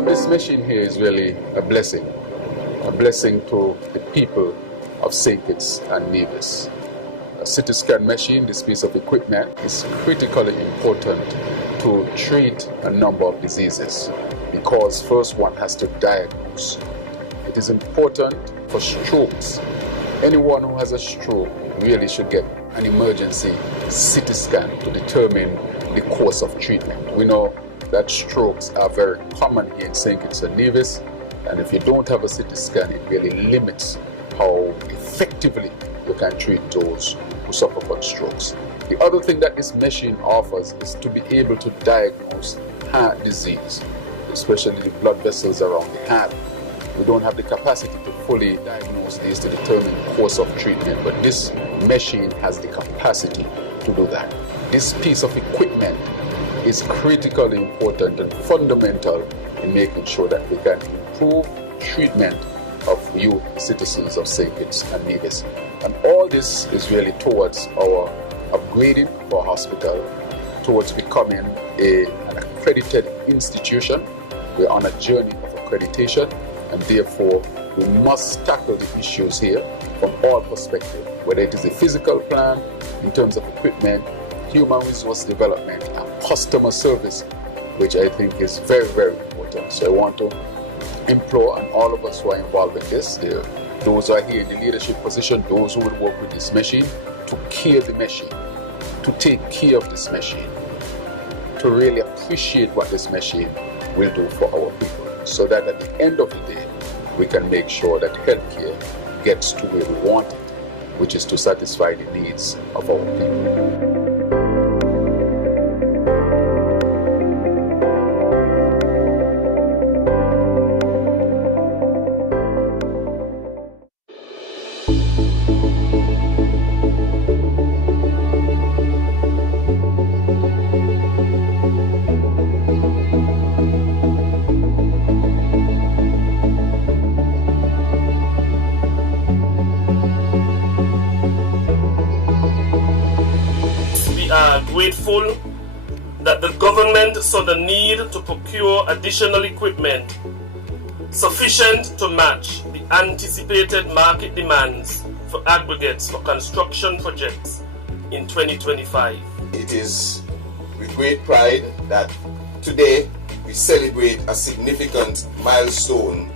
have this machine here is really a blessing to the people of St. Kitts and Nevis. A CT scan machine, this piece of equipment, is critically important to treat a number of diseases because first one has to diagnose. It is important for strokes. Anyone who has a stroke really should get an emergency CT scan to determine the course of treatment. We know that strokes are very common here in St. Kitts and Nevis, and if you don't have a CT scan, it really limits how effectively you can treat those who suffer from strokes. The other thing that this machine offers is to be able to diagnose heart disease, especially the blood vessels around the heart. We don't have the capacity to fully diagnose these to determine the course of treatment, but this machine has the capacity to do that. This piece of equipment is critically important and fundamental in making sure that we can improve treatment of you citizens of St. Kitts and Nevis. And all this is really towards our upgrading of our hospital, towards becoming an accredited institution. We're on a journey of accreditation, and therefore we must tackle the issues here from all perspectives, whether it is the physical plan in terms of equipment, human resource development, and customer service, which I think is very, very important. So I want to implore on all of us who are involved in this, those who are here in the leadership position, those who would work with this machine, to care the machine, to take care of this machine, to really appreciate what this machine will do for our people, so that at the end of the day, we can make sure that healthcare gets to where we want it, which is to satisfy the needs of our people. Grateful that the government saw the need to procure additional equipment sufficient to match the anticipated market demands for aggregates for construction projects in 2025. It is with great pride that today we celebrate a significant milestone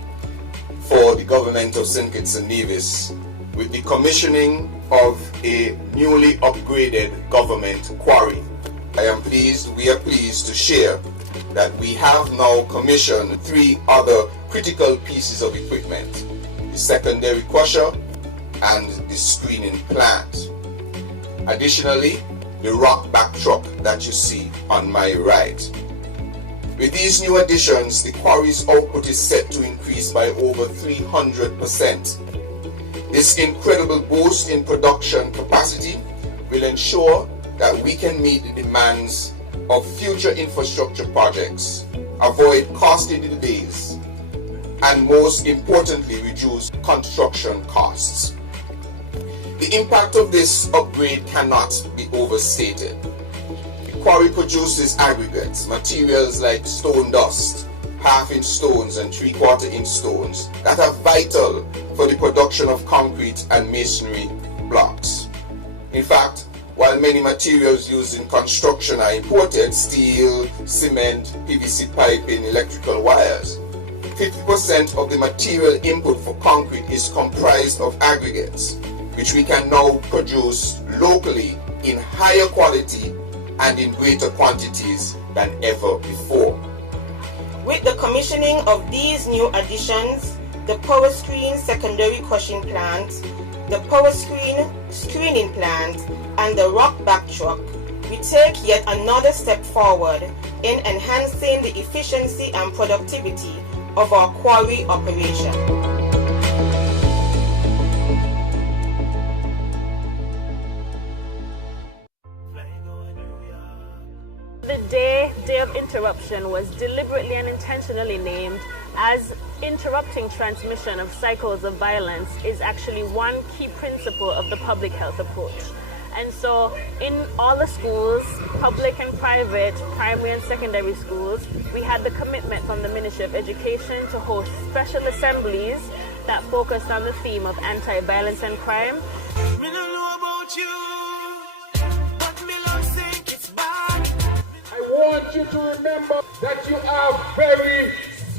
for the government of St. Kitts and Nevis with the commissioning of a newly upgraded government quarry. We are pleased to share that we have now commissioned 3 other critical pieces of equipment: the secondary crusher and the screening plant. Additionally, the rock back truck that you see on my right. With these new additions, the quarry's output is set to increase by over 300%. This incredible boost in production capacity will ensure that we can meet the demands of future infrastructure projects, avoid costly delays, and most importantly, reduce construction costs. The impact of this upgrade cannot be overstated. The quarry produces aggregates, materials like stone dust, half-inch stones and three-quarter-inch stones that are vital for the production of concrete and masonry blocks. In fact, while many materials used in construction are imported, steel, cement, PVC piping, electrical wires, 50% of the material input for concrete is comprised of aggregates, which we can now produce locally in higher quality and in greater quantities than ever before. With the commissioning of these new additions, the power screen secondary crushing plant, the power screen screening plant, and the rock back truck, we take yet another step forward in enhancing the efficiency and productivity of our quarry operation. The day of interruption was deliberately and intentionally named as interrupting transmission of cycles of violence is actually one key principle of the public health approach. And so in all the schools, public and private, primary and secondary schools, we had the commitment from the Ministry of Education to host special assemblies that focused on the theme of anti-violence and crime. Me don't know about you, but me love think it's bad. I want you to remember that you are very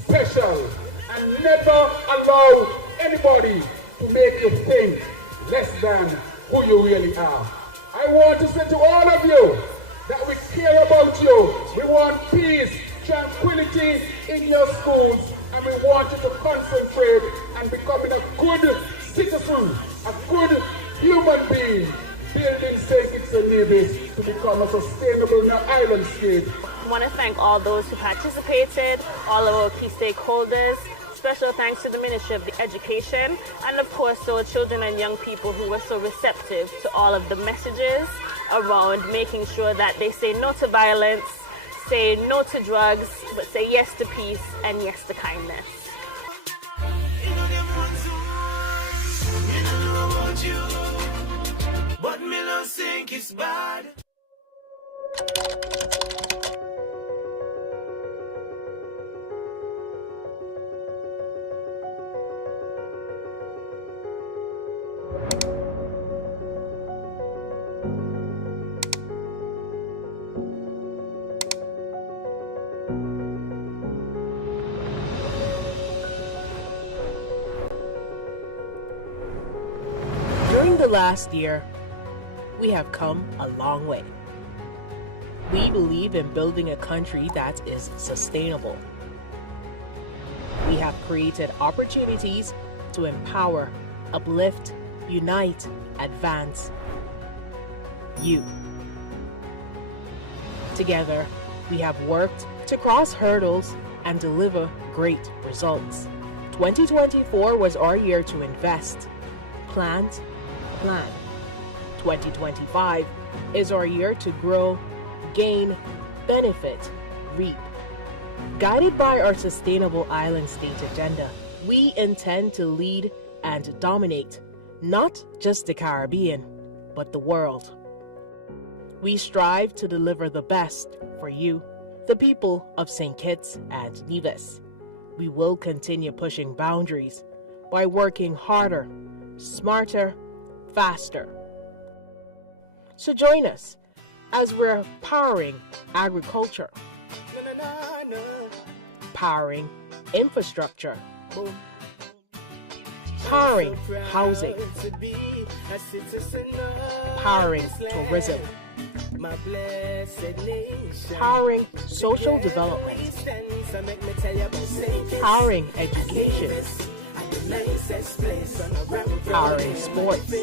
special and never allow anybody to make you think less than who you really are. I want to say to all of you that we care about you. We want peace, tranquility in your schools, and we want you to concentrate on becoming a good citizen, a good human being, building St. Kitts and Nevis to become a sustainable island state. I want to thank all those who participated, all of our key stakeholders. Special thanks to the Ministry of Education, and of course to our children and young people who were so receptive to all of the messages around making sure that they say no to violence, say no to drugs, but say yes to peace and yes to kindness. But me don't think it's bad. During the last year, we have come a long way. We believe in building a country that is sustainable. We have created opportunities to empower, uplift, unite, advance you. Together, we have worked to cross hurdles and deliver great results. 2024 was our year to invest, plant, plan. 2025 is our year to grow, gain, benefit, reap. Guided by our sustainable island state agenda, we intend to lead and dominate not just the Caribbean, but the world. We strive to deliver the best for you, the people of St. Kitts and Nevis. We will continue pushing boundaries by working harder, smarter, faster. So join us as we're powering agriculture, powering infrastructure, powering housing, powering tourism, powering social development, powering education, powering sports,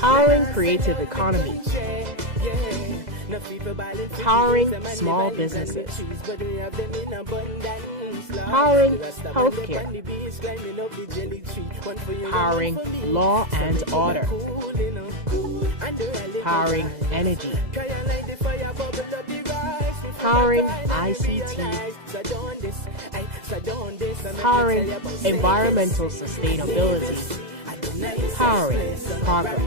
powering creative economy, powering small businesses, powering healthcare, powering law and order, powering energy, powering ICT, powering environmental sustainability, powering progress.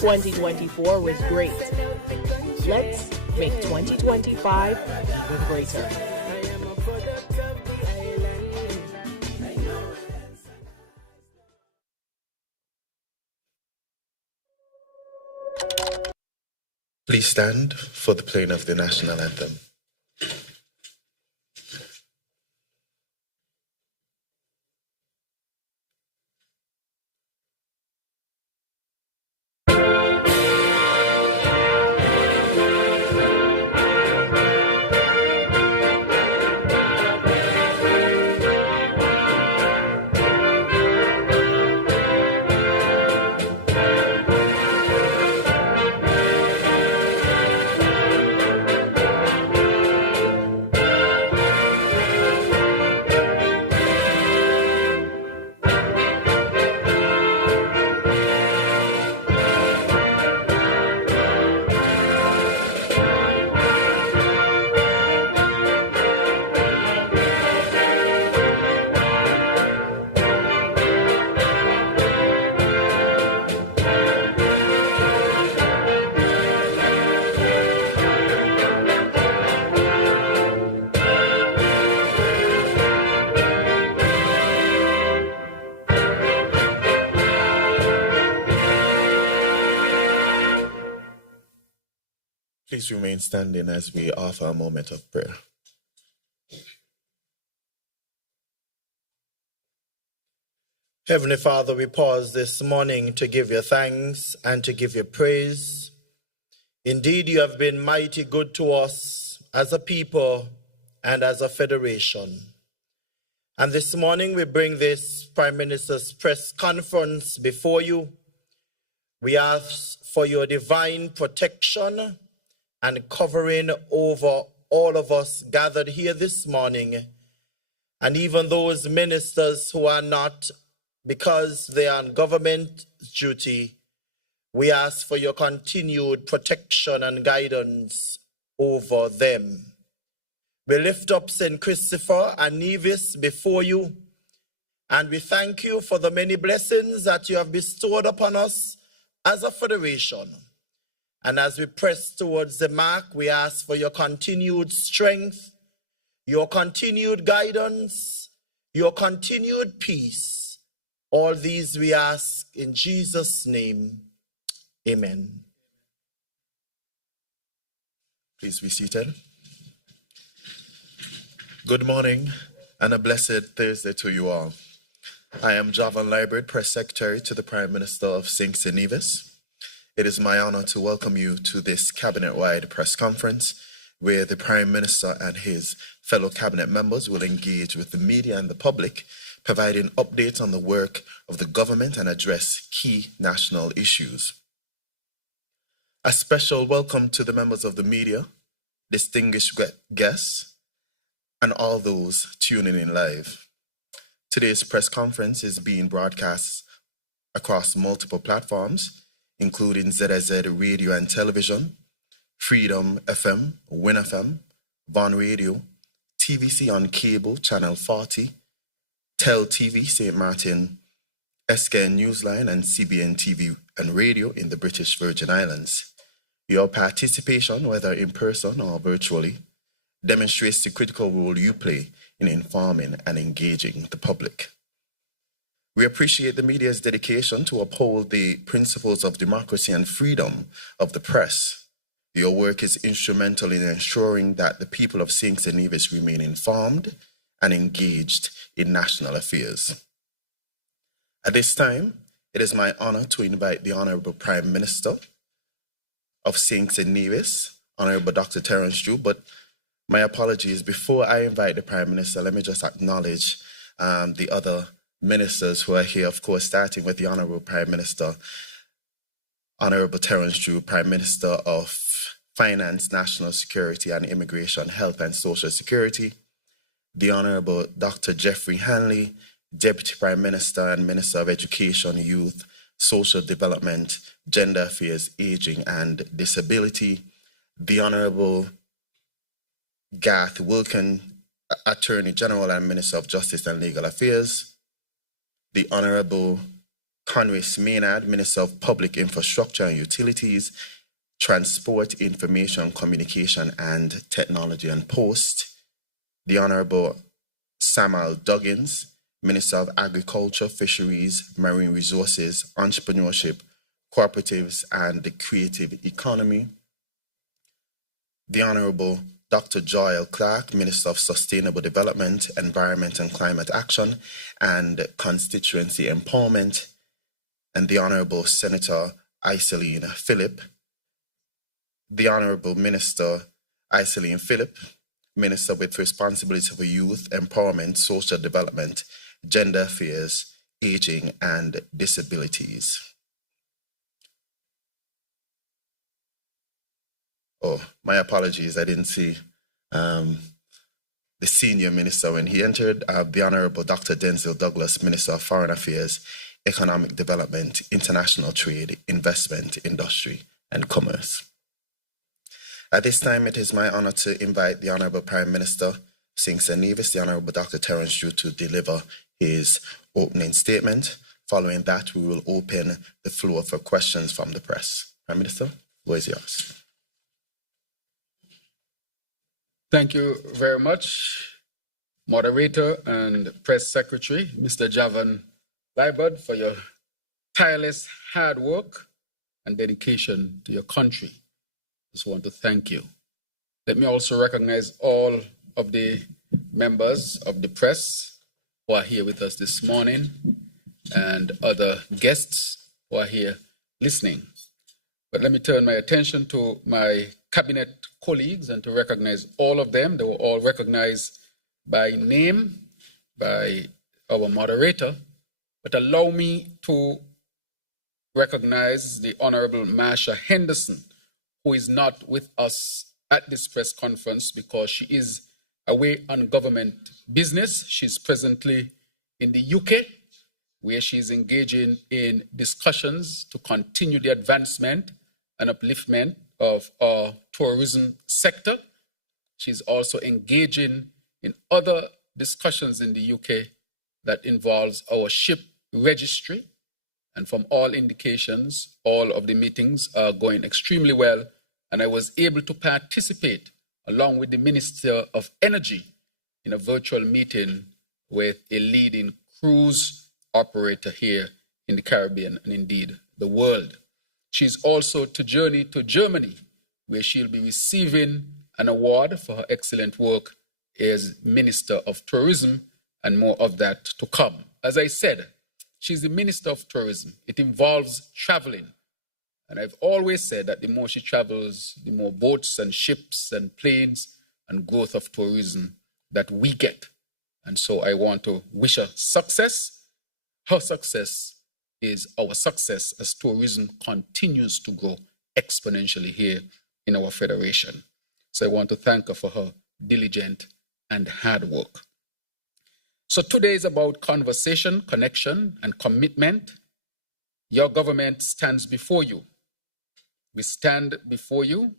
2024 was great. Let's make 2025 even greater. Please stand for the playing of the national anthem. Please remain standing as we offer a moment of prayer. Heavenly Father, we pause this morning to give you thanks and to give you praise. Indeed, you have been mighty good to us as a people and as a federation. And this morning we bring this Prime Minister's press conference before you. We ask for your divine protection and covering over all of us gathered here this morning, and even those ministers who are not, because they are on government duty. We ask for your continued protection and guidance over them. We lift up St. Christopher and Nevis before you, and we thank you for the many blessings that you have bestowed upon us as a federation. And as we press towards the mark, we ask for your continued strength, your continued guidance, your continued peace. All these we ask in Jesus' name. Amen. Please be seated. Good morning and a blessed Thursday to you all. I am Javan Library, Press Secretary to the Prime Minister of St. Nevis. It is my honor to welcome you to this cabinet-wide press conference where the Prime Minister and his fellow cabinet members will engage with the media and the public, providing updates on the work of the government and address key national issues. A special welcome to the members of the media, distinguished guests, and all those tuning in live. Today's press conference is being broadcast across multiple platforms, including ZSZ Radio and Television, Freedom FM, Win FM, Von Radio, TVC on Cable, Channel 40, Tel TV, St. Martin, SKN Newsline, and CBN TV and Radio in the British Virgin Islands. Your participation, whether in person or virtually, demonstrates the critical role you play in informing and engaging the public. We appreciate the media's dedication to uphold the principles of democracy and freedom of the press. Your work is instrumental in ensuring that the people of St. Nevis remain informed and engaged in national affairs. At this time, it is my honor to invite the Honorable Prime Minister of St. Nevis, Honorable Dr. Terrance, but my apologies. Before I invite the Prime Minister, let me just acknowledge the other ministers who are here, of course, starting with the Honorable Prime Minister, Honorable Terrance Drew, Prime Minister of Finance, National Security and Immigration, Health and Social Security, the Honorable Dr. Jeffrey Hanley, Deputy Prime Minister and Minister of Education, Youth, Social Development, Gender Affairs, Aging and Disability, the Honorable Garth Wilkin, Attorney General and Minister of Justice and Legal Affairs, the Honorable Conway Maynard, Minister of Public Infrastructure and Utilities, Transport, Information, Communication and Technology and Post, the Honorable Samuel Duggins, Minister of Agriculture, Fisheries, Marine Resources, Entrepreneurship, Cooperatives and the Creative Economy, the Honorable Dr. Joel Clark, Minister of Sustainable Development, Environment and Climate Action and Constituency Empowerment, and the Honorable Senator Iselene Phillip, the Honorable Minister Iselene Phillip, Minister with responsibility for youth, empowerment, social development, gender affairs, aging and disabilities. Oh, my apologies, I didn't see the senior minister when he entered, the Honorable Dr. Denzel Douglas, Minister of Foreign Affairs, Economic Development, International Trade, Investment, Industry and Commerce. At this time, it is my honor to invite the Honorable Prime Minister, St. Nevis, the Honorable Dr. Terrance Drew, to deliver his opening statement. Following that, we will open the floor for questions from the press. Prime Minister, the floor is yours. Thank you very much, Moderator and Press Secretary, Mr. Javan Library, for your tireless hard work and dedication to your country. Just want to thank you. Let me also recognize all of the members of the press who are here with us this morning and other guests who are here listening. But let me turn my attention to my cabinet colleagues and to recognize all of them. They were all recognized by name by our moderator. But allow me to recognize the Honorable Marsha Henderson, who is not with us at this press conference because she is away on government business. She's presently in the UK, where she is engaging in discussions to continue the advancement and upliftment of our tourism sector. She's also engaging in other discussions in the UK that involves our ship registry. And from all indications, all of the meetings are going extremely well. And I was able to participate along with the Minister of Energy in a virtual meeting with a leading cruise operator here in the Caribbean and indeed the world. She's also to journey to Germany, where she'll be receiving an award for her excellent work as Minister of Tourism, and more of that to come. As I said, she's the Minister of Tourism. It involves traveling. And I've always said that the more she travels, the more boats and ships and planes and growth of tourism that we get. And so I want to wish her success. Her success is our success as tourism continues to grow exponentially here in our federation. So I want to thank her for her diligent and hard work. So today is about conversation, connection, and commitment. Your government stands before you. We stand before you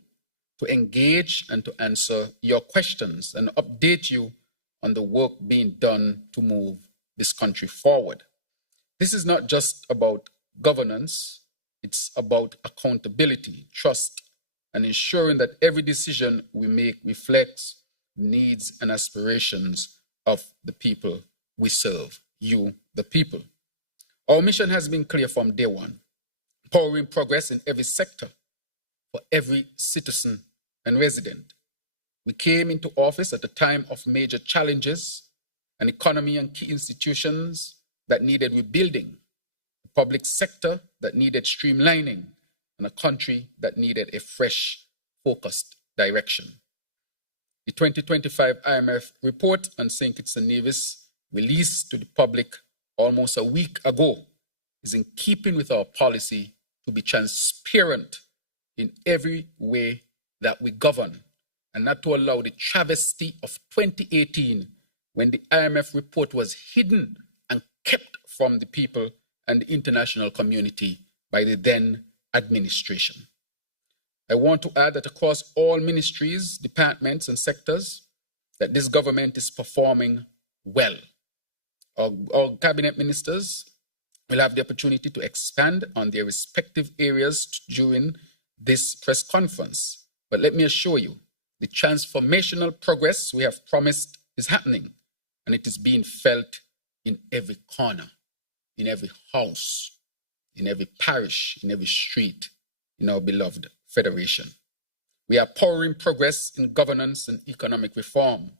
to engage and to answer your questions and update you on the work being done to move this country forward. This is not just about governance, it's about accountability, trust, and ensuring that every decision we make reflects needs and aspirations of the people we serve, you, the people. Our mission has been clear from day one, powering progress in every sector for every citizen and resident. We came into office at a time of major challenges, an economy and key institutions that needed rebuilding, a public sector that needed streamlining, and a country that needed a fresh, focused direction. The 2025 IMF report on St. Kitts and Nevis, released to the public almost a week ago, is in keeping with our policy to be transparent in every way that we govern, and not to allow the travesty of 2018, when the IMF report was hidden and kept from the people and the international community by the then administration. I want to add that across all ministries, departments, and sectors, that this government is performing well. Our cabinet ministers will have the opportunity to expand on their respective areas during this press conference. But let me assure you, the transformational progress we have promised is happening, and it is being felt in every corner, in every house, in every parish, in every street, in our beloved federation. We are powering progress in governance and economic reform.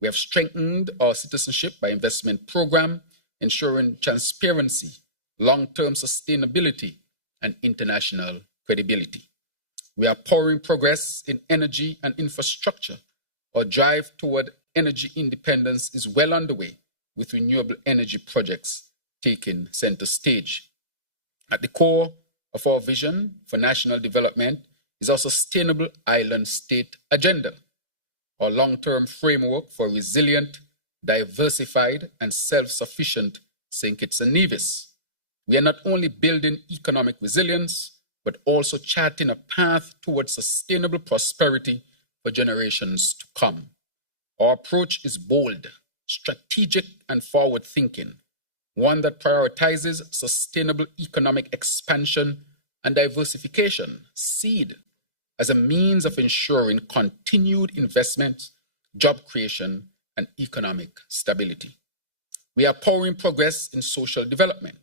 We have strengthened our citizenship by investment program, ensuring transparency, long-term sustainability, and international credibility. We are powering progress in energy and infrastructure. Our drive toward energy independence is well underway, with renewable energy projects taking center stage. At the core of our vision for national development is our sustainable island state agenda, our long-term framework for resilient, diversified, and self-sufficient St. Kitts and Nevis. We are not only building economic resilience, but also charting a path towards sustainable prosperity for generations to come. Our approach is bold, strategic, and forward-thinking, one that prioritizes sustainable economic expansion and diversification, SEED, as a means of ensuring continued investment, job creation, and economic stability. We are powering progress in social development.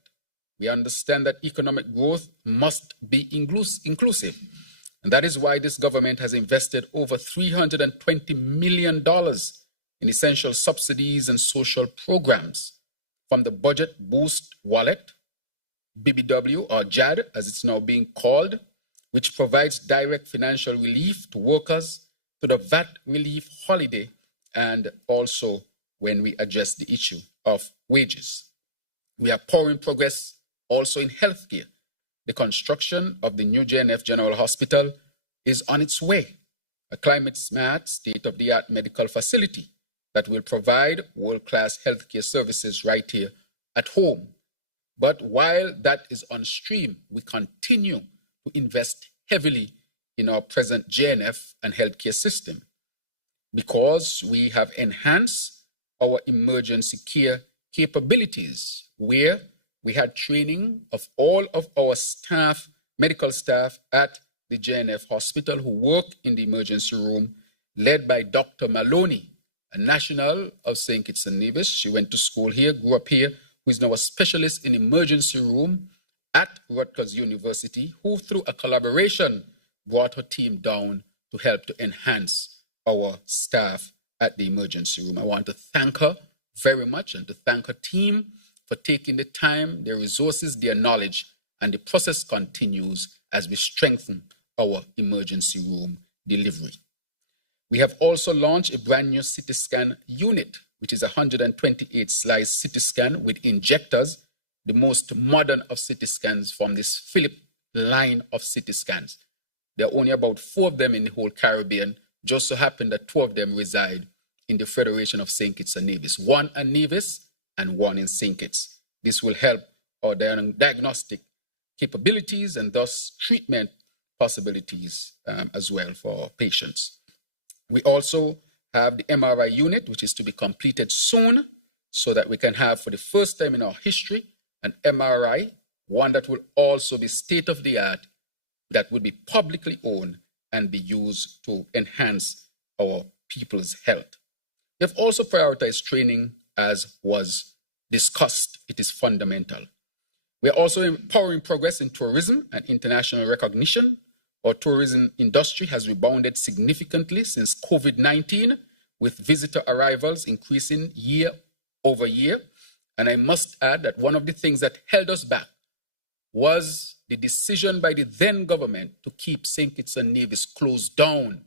We understand that economic growth must be inclusive, And that is why this government has invested over $320 million in essential subsidies and social programs, from the Budget Boost Wallet, BBW, or JAD as it's now being called, which provides direct financial relief to workers, to the VAT relief holiday, and also when we address the issue of wages. We are pouring progress also in healthcare. The construction of the new JNF General Hospital is on its way, a climate-smart, state-of-the-art medical facility that will provide world-class healthcare services right here at home. But while that is on stream, we continue to invest heavily in our present JNF and healthcare system, because we have enhanced our emergency care capabilities, where we had training of all of our staff, medical staff at the JNF hospital who work in the emergency room, led by Dr. Maloney, a national of St. Kitts and Nevis. She went to school here, grew up here, who is now a specialist in emergency room at Rutgers University, who through a collaboration brought her team down to help to enhance our staff at the emergency room. I want to thank her very much and to thank her team for taking the time, their resources, their knowledge, and the process continues as we strengthen our emergency room delivery. We have also launched a brand new CT scan unit, which is a 128 slice CT scan with injectors, the most modern of CT scans from this Philip line of CT scans. There are only about 4 of them in the whole Caribbean. Just so happen that 2 of them reside in the Federation of St. Kitts and Nevis, 1 in Nevis and 1 in St. Kitts. This will help our diagnostic capabilities and thus treatment possibilities as well for our patients. We also have the MRI unit, which is to be completed soon, so that we can have, for the first time in our history, an MRI, one that will also be state-of-the-art, that will be publicly owned and be used to enhance our people's health. We have also prioritized training as was discussed. It is fundamental. We are also empowering progress in tourism and international recognition. Our tourism industry has rebounded significantly since COVID-19, with visitor arrivals increasing year over year. And I must add that one of the things that held us back was the decision by the then government to keep St. Kitts and Nevis closed down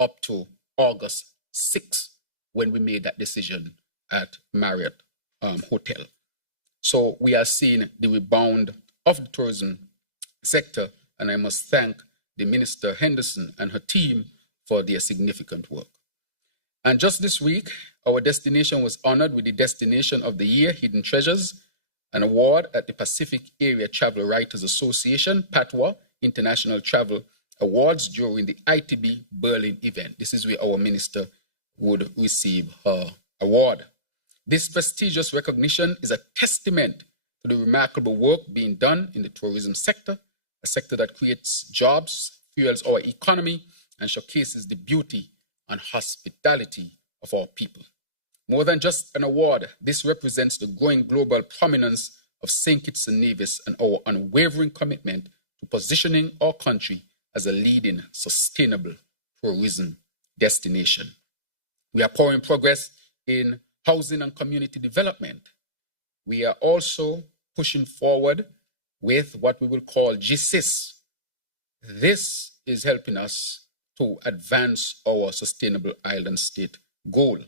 up to August 6th, when we made that decision at Marriott Hotel. So we are seeing the rebound of the tourism sector, and I must thank the Minister Henderson and her team for their significant work. And just this week, our destination was honored with the Destination of the Year, Hidden Treasures, an award at the Pacific Area Travel Writers Association, PATWA, International Travel Awards during the ITB Berlin event. This is where our minister would receive her award. This prestigious recognition is a testament to the remarkable work being done in the tourism sector, a sector that creates jobs, fuels our economy, and showcases the beauty and hospitality of our people. More than just an award, this represents the growing global prominence of St. Kitts and Nevis and our unwavering commitment to positioning our country as a leading sustainable tourism destination. We are pouring progress in housing and community development. We are also pushing forward with what we will call GSIS. This is helping us to advance our Sustainable Island State goal.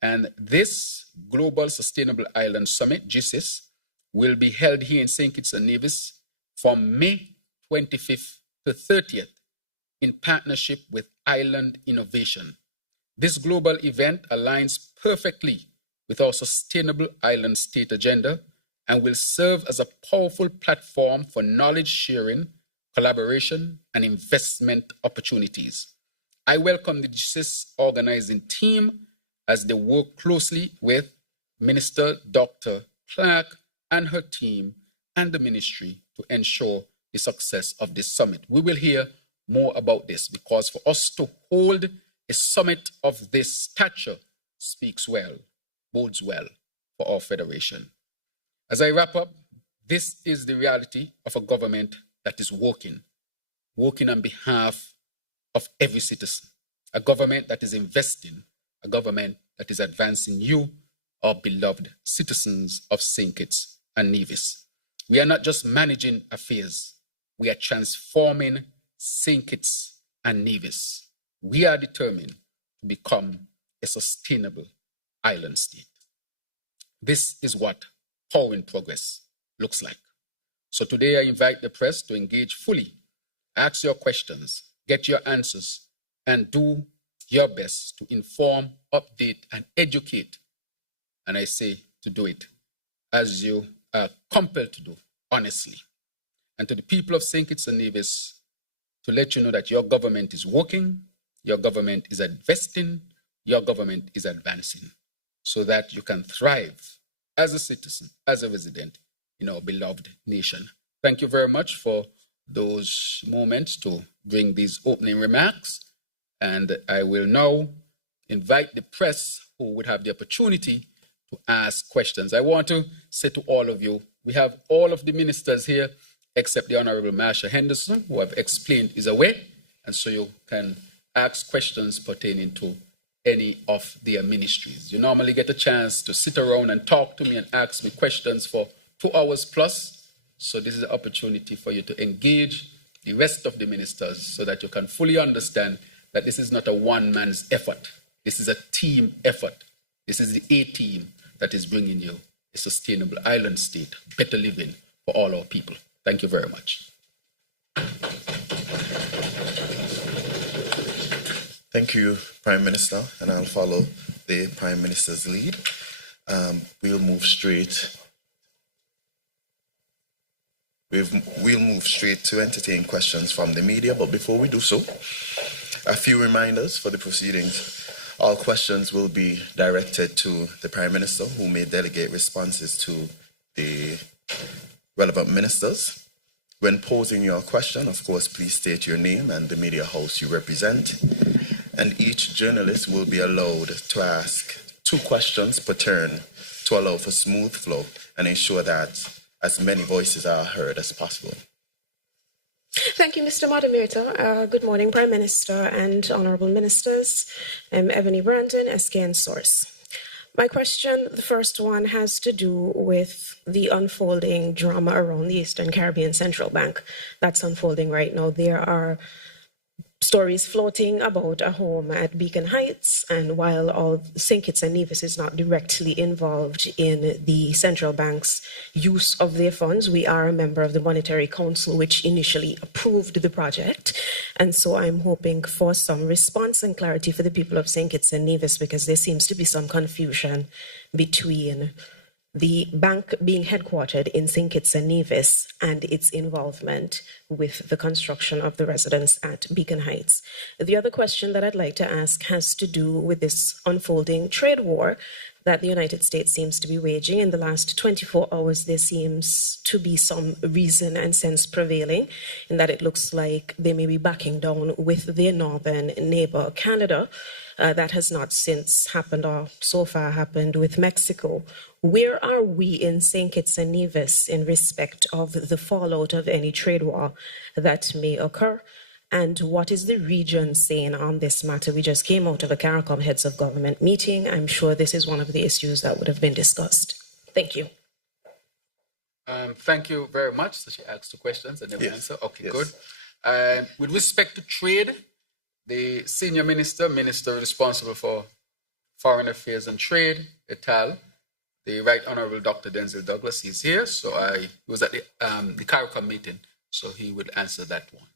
And this Global Sustainable Island Summit, GSIS, will be held here in St. Kitts and Nevis from May 25th to 30th in partnership with Island Innovation. This global event aligns perfectly with our Sustainable Island State agenda and will serve as a powerful platform for knowledge sharing, collaboration, and investment opportunities. I welcome the GSIS organizing team as they work closely with Minister Dr. Clark and her team and the ministry to ensure the success of this summit. We will hear more about this, because for us to hold a summit of this stature speaks well, bodes well for our federation. As I wrap up, this is the reality of a government that is working. working on behalf of every citizen, a government that is investing, a government that is advancing you, our beloved citizens of St. Kitts and Nevis. We are not just managing affairs, we are transforming St. Kitts and Nevis. We are determined to become a sustainable island state. This is what Power in Progress looks like. So today I invite the press to engage fully, ask your questions, get your answers, and do your best to inform, update, and educate. And I say to do it as you are compelled to do, honestly. And to the people of St. Kitts and Nevis, to let you know that your government is working, your government is investing, your government is advancing, so that you can thrive as a citizen, as a resident in our beloved nation. Thank you very much for those moments to bring these opening remarks. And I will now invite the press who would have the opportunity to ask questions. I want to say to all of you, we have all of the ministers here except the Honorable Marsha Henderson, who I've explained is away, and so you can ask questions pertaining to any of their ministries. You normally get a chance to sit around and talk to me and ask me questions for 2 hours plus, so this is an opportunity for you to engage the rest of the ministers so that you can fully understand that this is not a one-man's effort. This is a team effort. This is the A-team that is bringing you a sustainable island state, better living for all our people. Thank you very much. Thank you, Prime Minister, and I'll follow the Prime Minister's lead. We'll move straight to entertain questions from the media, but before we do so, a few reminders for the proceedings. All questions will be directed to the Prime Minister, who may delegate responses to the relevant ministers. When posing your question, of course, please state your name and the media house you represent. And each journalist will be allowed to ask 2 questions per turn to allow for smooth flow and ensure that as many voices are heard as possible. Thank you, Mr. Moderator. Good morning, Prime Minister and Honourable Ministers. I'm Ebony Brandon, SKN Source. My question, the first one, has to do with the unfolding drama around the Eastern Caribbean Central Bank that's unfolding right now. There are stories floating about a home at Beacon Heights, and while all St. Kitts and Nevis is not directly involved in the central bank's use of their funds, we are a member of the Monetary Council, which initially approved the project. And so I'm hoping for some response and clarity for the people of St. Kitts and Nevis, because there seems to be some confusion between the bank being headquartered in St. Kitts and Nevis and its involvement with the construction of the residence at Beacon Heights. The other question that I'd like to ask has to do with this unfolding trade war that the United States seems to be waging. In the last 24 hours, there seems to be some reason and sense prevailing in that it looks like they may be backing down with their northern neighbor, Canada. That has not since happened, or so far happened, with Mexico. Where are we in St. Kitts and Nevis in respect of the fallout of any trade war that may occur? And what is the region saying on this matter? We just came out of a CARICOM Heads of Government meeting. I'm sure this is one of the issues that would have been discussed. Thank you. Thank you very much. So she asked 2 questions and never answer. Okay, Yes. good. With respect to trade, the senior minister responsible for foreign affairs and trade, ETAL, the Right Honorable Dr. Denzel Douglas, is here. So he was at the CARICOM meeting, so he would answer that one.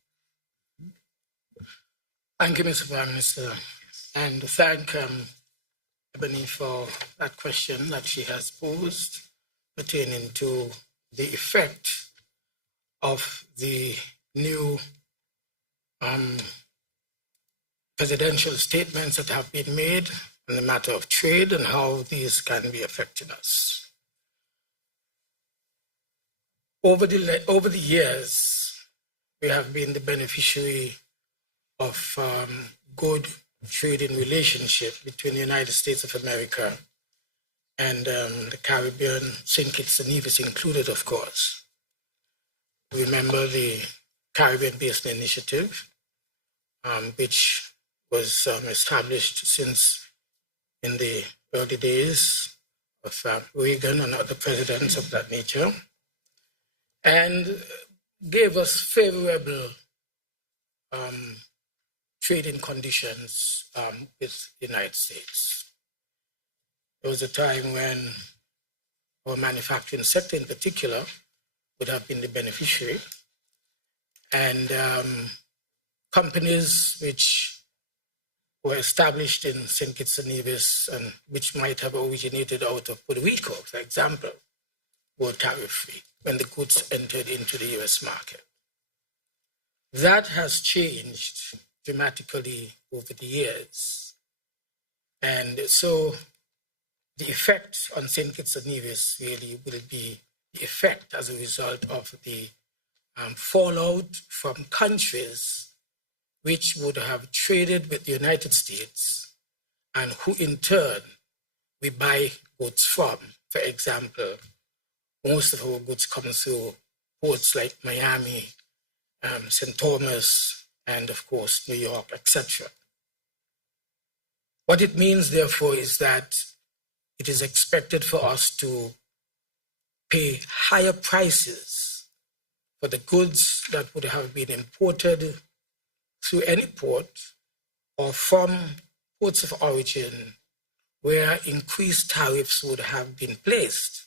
Thank you, Mr. Prime Minister, and thank Ebony for that question that she has posed pertaining to the effect of the new presidential statements that have been made on the matter of trade and how these can be affecting us. Over the years, we have been the beneficiary of good trading relationship between the United States of America and the Caribbean, St. Kitts and Nevis included, of course. Remember the Caribbean Basin Initiative, which was established since in the early days of Reagan and other presidents of that nature, and gave us favorable trading conditions with the United States. There was a time when our manufacturing sector in particular would have been the beneficiary, and companies which were established in St. Kitts and Nevis and which might have originated out of Puerto Rico, for example, were tariff-free when the goods entered into the US market. That has changed dramatically over the years. And so the effect on St. Kitts and Nevis really will be the effect as a result of the fallout from countries which would have traded with the United States and who in turn we buy goods from. For example, most of our goods come through ports like Miami, St. Thomas, and of course, New York, etc. What it means, therefore, is that it is expected for us to pay higher prices for the goods that would have been imported through any port or from ports of origin where increased tariffs would have been placed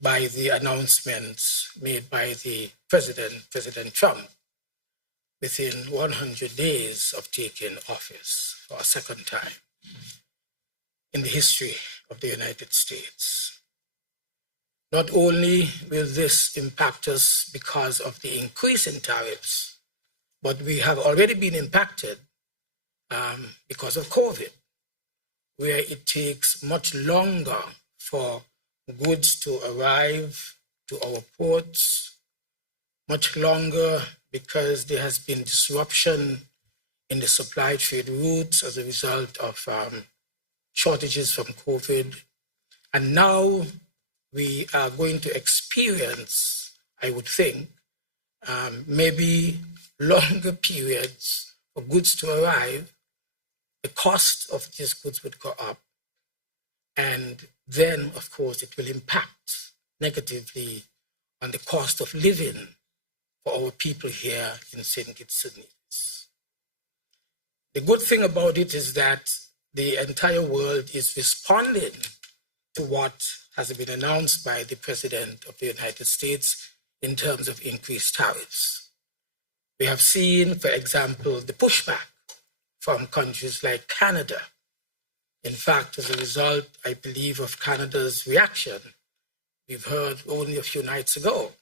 by the announcements made by the President Trump, within 100 days of taking office for a second time in the history of the United States. Not only will this impact us because of the increase in tariffs, but we have already been impacted because of COVID, where it takes much longer for goods to arrive to our ports, much longer because there has been disruption in the supply trade routes as a result of shortages from COVID. And now we are going to experience, I would think, maybe longer periods for goods to arrive. The cost of these goods would go up. And then, of course, it will impact negatively on the cost of living for our people here in St. Kitts and Nevis. The good thing about it is that the entire world is responding to what has been announced by the President of the United States in terms of increased tariffs. We have seen, for example, the pushback from countries like Canada. In fact, as a result, I believe, of Canada's reaction, we've heard only a few nights ago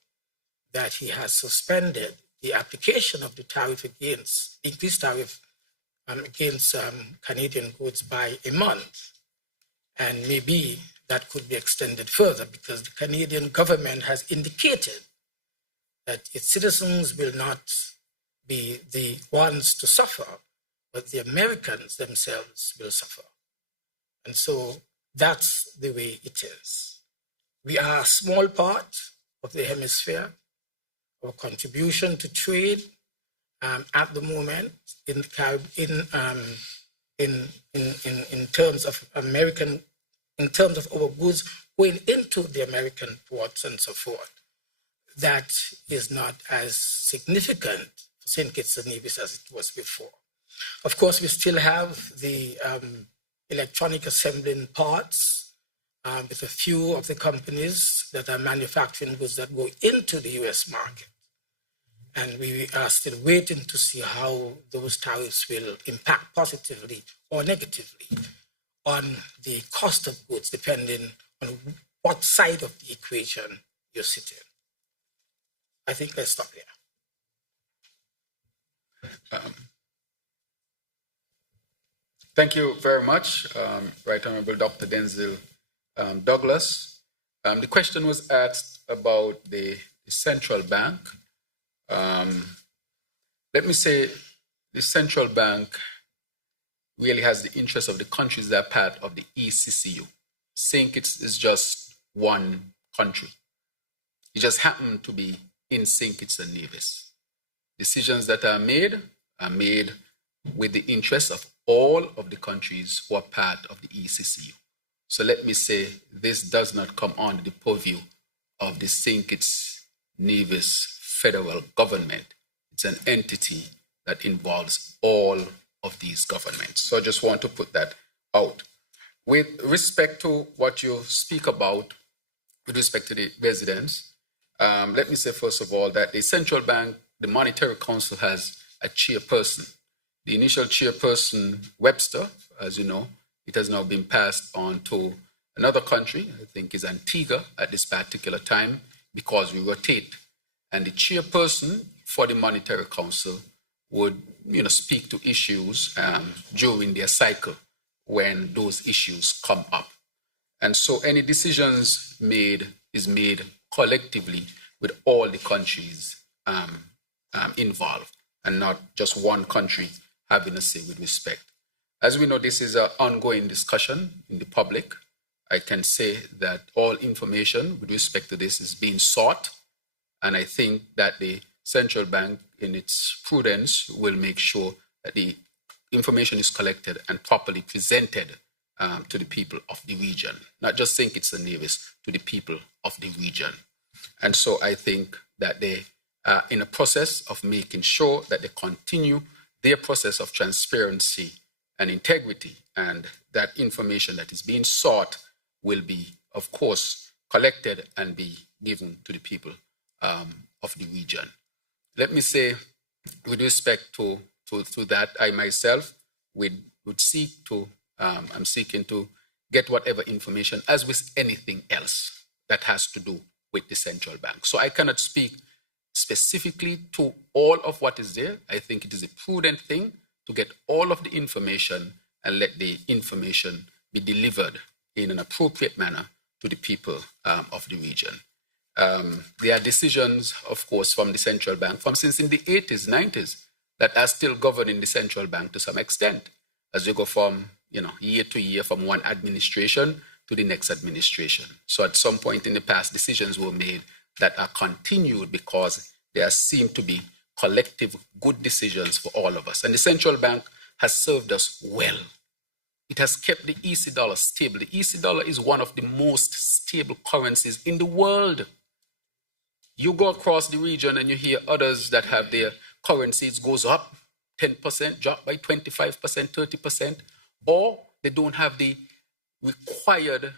that he has suspended the application of the tariff against, increased tariff against Canadian goods by a month. And maybe that could be extended further because the Canadian government has indicated that its citizens will not be the ones to suffer, but the Americans themselves will suffer. And so that's the way it is. We are a small part of the hemisphere. Our contribution to trade at the moment in terms of American, in terms of our goods going into the American ports and so forth, that is not as significant for St. Kitts and Nevis as it was before. Of course, we still have the electronic assembling parts with a few of the companies that are manufacturing goods that go into the US market. And we are still waiting to see how those tariffs will impact positively or negatively on the cost of goods, depending on what side of the equation you're sitting. I think let's stop here. Thank you very much, Right Honorable Dr. Denzil Douglas. The question was asked about the central bank. Let me say the central bank really has the interest of the countries that are part of the ECCU. St. Kitts is just one country. It just happened to be in St. Kitts and Nevis. Decisions that are made with the interests of all of the countries who are part of the ECCU. So let me say, this does not come under the purview of the St. Kitts Nevis federal government. It's an entity that involves all of these governments. So I just want to put that out. With respect to what you speak about, with respect to the residents, let me say first of all that the central bank, the Monetary Council has a chairperson. The initial chairperson, Webster, as you know, it has now been passed on to another country, I think is Antigua at this particular time, because we rotate. And the chairperson for the Monetary Council would, speak to issues during their cycle when those issues come up. And so any decisions made is made collectively with all the countries involved, and not just one country having a say with respect. As we know, this is an ongoing discussion in the public. I can say that all information with respect to this is being sought, and I think that the central bank, in its prudence, will make sure that the information is collected and properly presented to the people of the region, not just St. Kitts and Nevis, to the people of the region. And so I think that they are in a process of making sure that they continue their process of transparency and integrity, and that information that is being sought will be, of course, collected and be given to the people of the region. Let me say, with respect to that, I myself would seek to, I'm seeking to get whatever information, as with anything else that has to do with the central bank. So I cannot speak specifically to all of what is there. I think it is a prudent thing to get all of the information and let the information be delivered in an appropriate manner to the people of the region. There are decisions, of course, from the central bank from since in the 80s, 90s, that are still governing the central bank to some extent, as you go from year to year, from one administration to the next administration. So at some point in the past, decisions were made that are continued because there seem to be collective good decisions for all of us. And the central bank has served us well. It has kept the EC dollar stable. The EC dollar is one of the most stable currencies in the world. You go across the region and you hear others that have their currencies goes up 10%, drop by 25%, 30%, or they don't have the required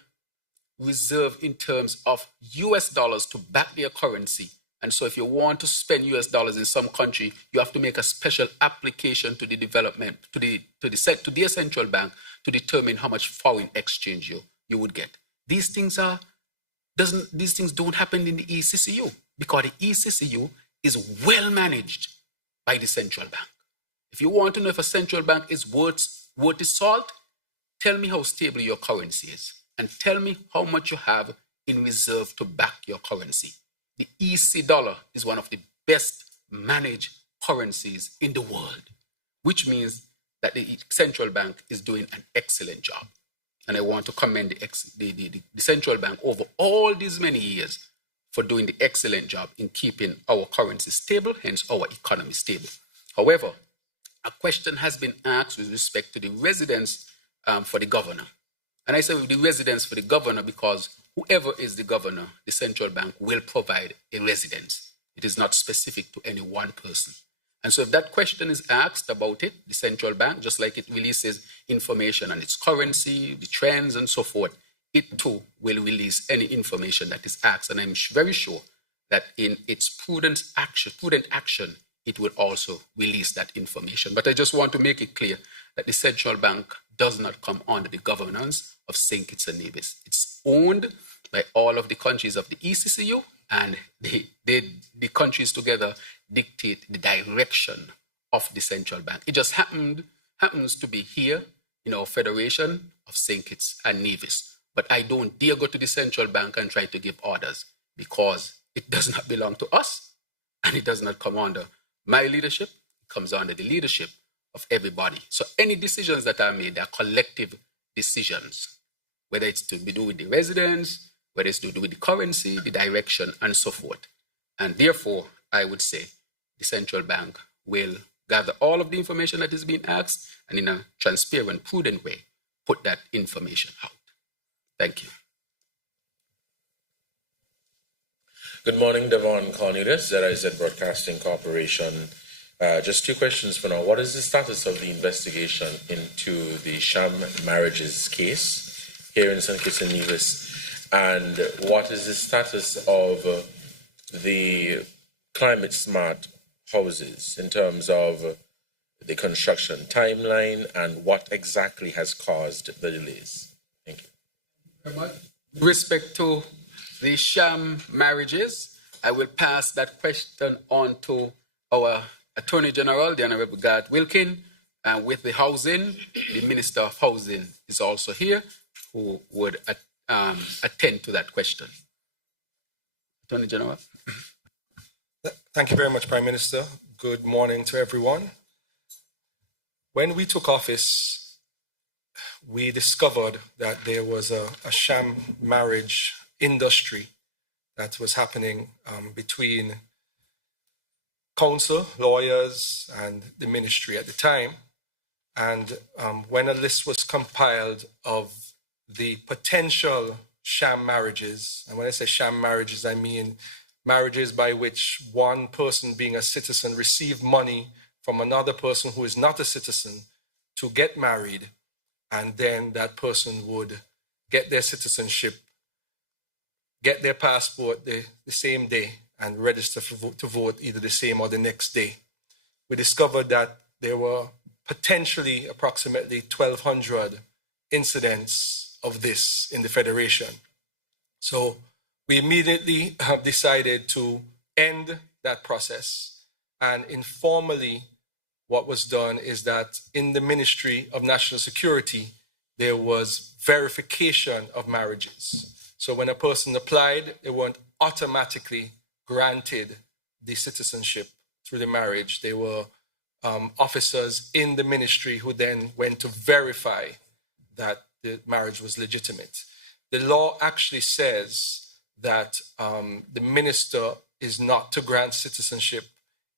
reserve in terms of US dollars to back their currency. And so if you want to spend US dollars in some country, you have to make a special application to the development, to their central bank to determine how much foreign exchange you would get. These things don't happen in the ECCU, because the ECCU is well managed by the central bank. If you want to know if a central bank is worth its salt, tell me how stable your currency is, and tell me how much you have in reserve to back your currency. The EC dollar is one of the best managed currencies in the world, which means that the central bank is doing an excellent job. And I want to commend the central bank over all these many years for doing the excellent job in keeping our currency stable, hence our economy stable. However, a question has been asked with respect to the residence for the governor. And I say with the residence for the governor because whoever is the governor, the central bank will provide a residence. It is not specific to any one person. And so if that question is asked about it, the central bank, just like it releases information on its currency, the trends and so forth, it too will release any information that is asked. And I'm very sure that in its prudent action, it will also release that information. But I just want to make it clear that the central bank does not come under the governance of St. Kitts and Nevis. It's owned by all of the countries of the ECCU, and the countries together dictate the direction of the central bank. It just happens to be here in our Federation of St. Kitts and Nevis. But I don't dare go to the central bank and try to give orders, because it does not belong to us, and it does not come under my leadership. It comes under the leadership of everybody. So any decisions that are made are collective decisions, whether it's to do with the residents, whether it's to do with the currency, the direction, and so forth. And therefore, I would say the central bank will gather all of the information that is being asked and in a transparent, prudent way, put that information out. Thank you. Good morning, Devon Cornelius, ZIZ Broadcasting Corporation. Just two questions for now. What is the status of the investigation into the sham marriages case here in St. Kitts and Nevis? And what is the status of the climate smart houses in terms of the construction timeline and what exactly has caused the delays? Thank you. With respect to the sham marriages, I will pass that question on to our Attorney General, the Honorable Garth Wilkin, and with the housing, the Minister of Housing is also here, who would attend to that question. Attorney General. Thank you very much, Prime Minister. Good morning to everyone. When we took office, we discovered that there was a sham marriage industry that was happening between council, lawyers, and the ministry at the time. And when a list was compiled of the potential sham marriages, and when I say sham marriages, I mean marriages by which one person being a citizen received money from another person who is not a citizen to get married, and then that person would get their citizenship, get their passport the same day, and register to vote either the same or the next day. We discovered that there were potentially approximately 1,200 incidents of this in the Federation. So we immediately have decided to end that process, and informally what was done is that in the Ministry of National Security, there was verification of marriages. So when a person applied, they weren't automatically granted the citizenship through the marriage. They were officers in the ministry who then went to verify that the marriage was legitimate. The law actually says that the minister is not to grant citizenship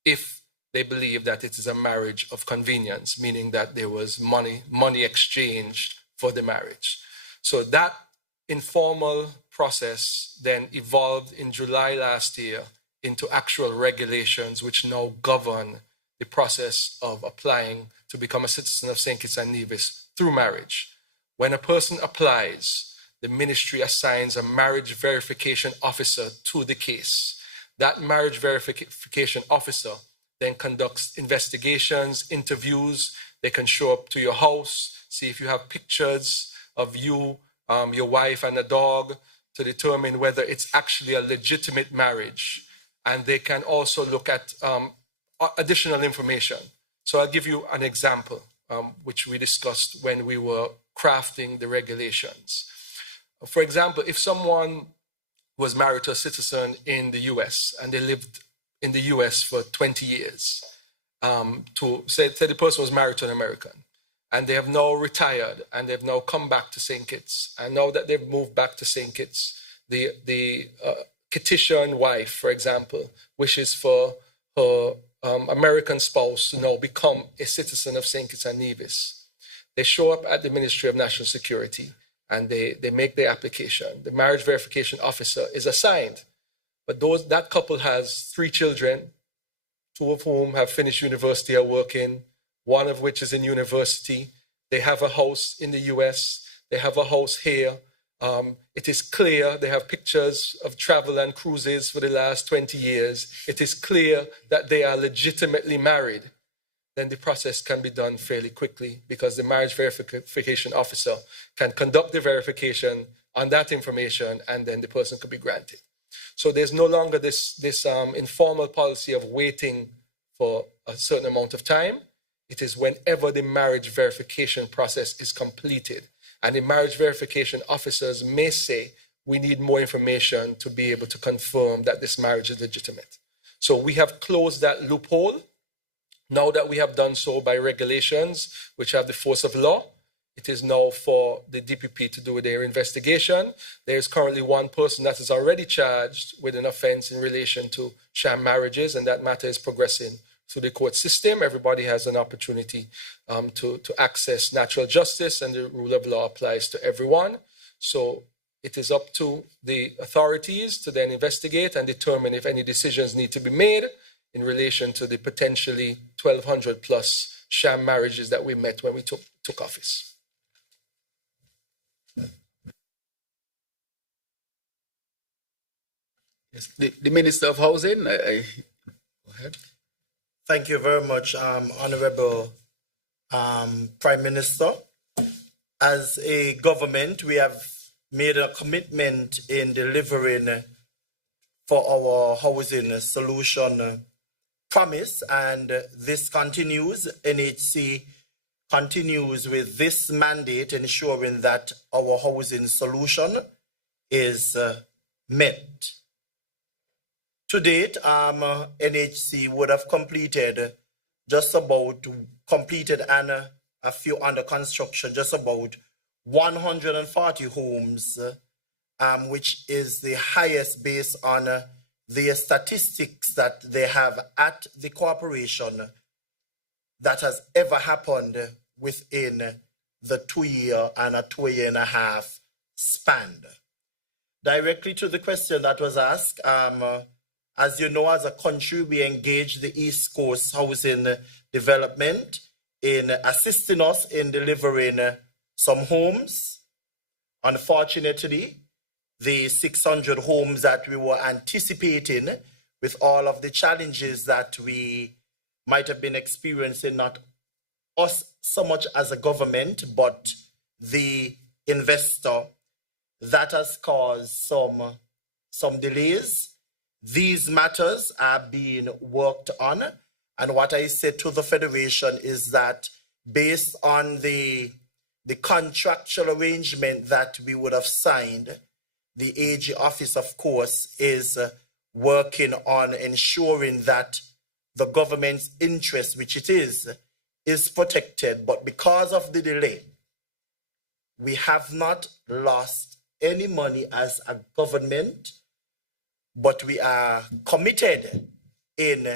if they believe that it is a marriage of convenience, meaning that there was money exchanged for the marriage. So that informal process then evolved in July last year into actual regulations which now govern the process of applying to become a citizen of St. Kitts and Nevis through marriage. When a person applies, the ministry assigns a marriage verification officer to the case. That marriage verification officer then conducts investigations, interviews. They can show up to your house, see if you have pictures of you, your wife and a dog, to determine whether it's actually a legitimate marriage. And they can also look at additional information. So I'll give you an example, which we discussed when we were crafting the regulations. For example, if someone was married to a citizen in the US and they lived in the US for 20 years, say the person was married to an American, and they have now retired and they've now come back to St. Kitts. And now that they've moved back to St. Kitts, the Kittian wife, for example, wishes for her American spouse to now become a citizen of St. Kitts and Nevis. They show up at the Ministry of National Security and they make their application. The marriage verification officer is assigned, but that couple has 3 children, 2 of whom have finished university or working, 1 of which is in university. They have a house in the US. They have a house here. It is clear they have pictures of travel and cruises for the last 20 years. It is clear that they are legitimately married. Then the process can be done fairly quickly because the marriage verification officer can conduct the verification on that information and then the person could be granted. So there's no longer this informal policy of waiting for a certain amount of time. It is whenever the marriage verification process is completed. And the marriage verification officers may say, we need more information to be able to confirm that this marriage is legitimate. So we have closed that loophole. Now that we have done so by regulations, which have the force of law, It is now for the DPP to do their investigation. There is currently one person that is already charged with an offense in relation to sham marriages, and that matter is progressing through the court system. Everybody has an opportunity to access natural justice, and the rule of law applies to everyone. So it is up to the authorities to then investigate and determine if any decisions need to be made in relation to the potentially 1,200 plus sham marriages that we met when we took office. Yes, the Minister of Housing, go ahead. Thank you very much, Honorable Prime Minister. As a government, we have made a commitment in delivering for our housing solution promise, and this continues. NHC continues with this mandate, ensuring that our housing solution is met. To date, NHC would have completed and a few under construction, just about 140 homes, which is the highest based on the statistics that they have at the corporation that has ever happened within the 2-year and a 2.5-year span. Directly to the question that was asked, as you know, as a country, we engaged the East Coast Housing Development in assisting us in delivering some homes. Unfortunately, the 600 homes that we were anticipating, with all of the challenges that we might have been experiencing, not us so much as a government, but the investor, that has caused some delays. These matters are being worked on, and what I said to the Federation is that based on the contractual arrangement that we would have signed, the AG office, of course, is working on ensuring that the government's interest, which it is protected. But because of the delay, we have not lost any money as a government, but we are committed in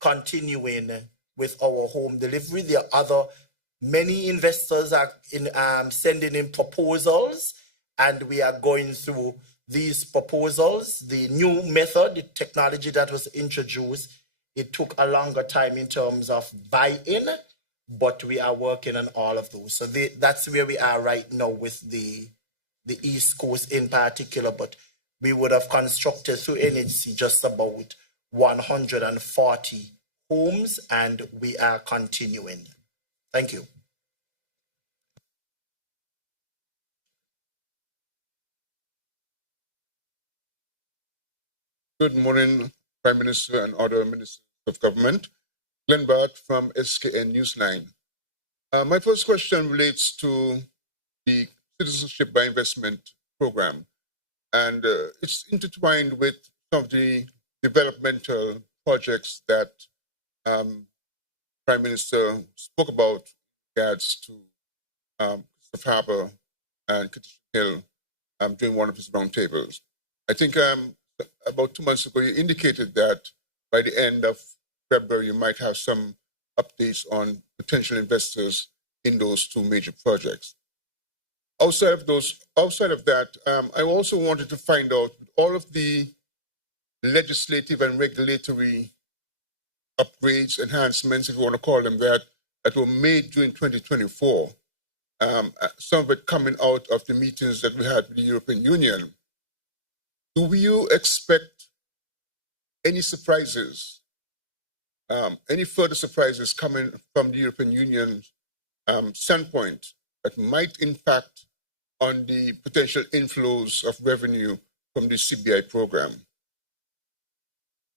continuing with our home delivery. There are many investors are sending in proposals, and we are going through these proposals. The new method, the technology that was introduced, it took a longer time in terms of buy-in, but we are working on all of those. So that's where we are right now with the East Coast in particular, but we would have constructed through NHC just about 140 homes, and we are continuing. Thank you. Good morning, Prime Minister and other Ministers of Government. Glenn Bart from SKN Newsline. My first question relates to the Citizenship by Investment program, and it's intertwined with some of the developmental projects that Prime Minister spoke about in regards to Christopher Harbour and Katisha Hill during one of his roundtables. I think about 2 months ago, you indicated that by the end of February, you might have some updates on potential investors in those two major projects. Outside of that, I also wanted to find out all of the legislative and regulatory upgrades, enhancements, if you want to call them that were made during 2024. Some of it coming out of the meetings that we had with the European Union. Do you expect any surprises, any further surprises coming from the European Union standpoint that might impact on the potential inflows of revenue from the CBI program?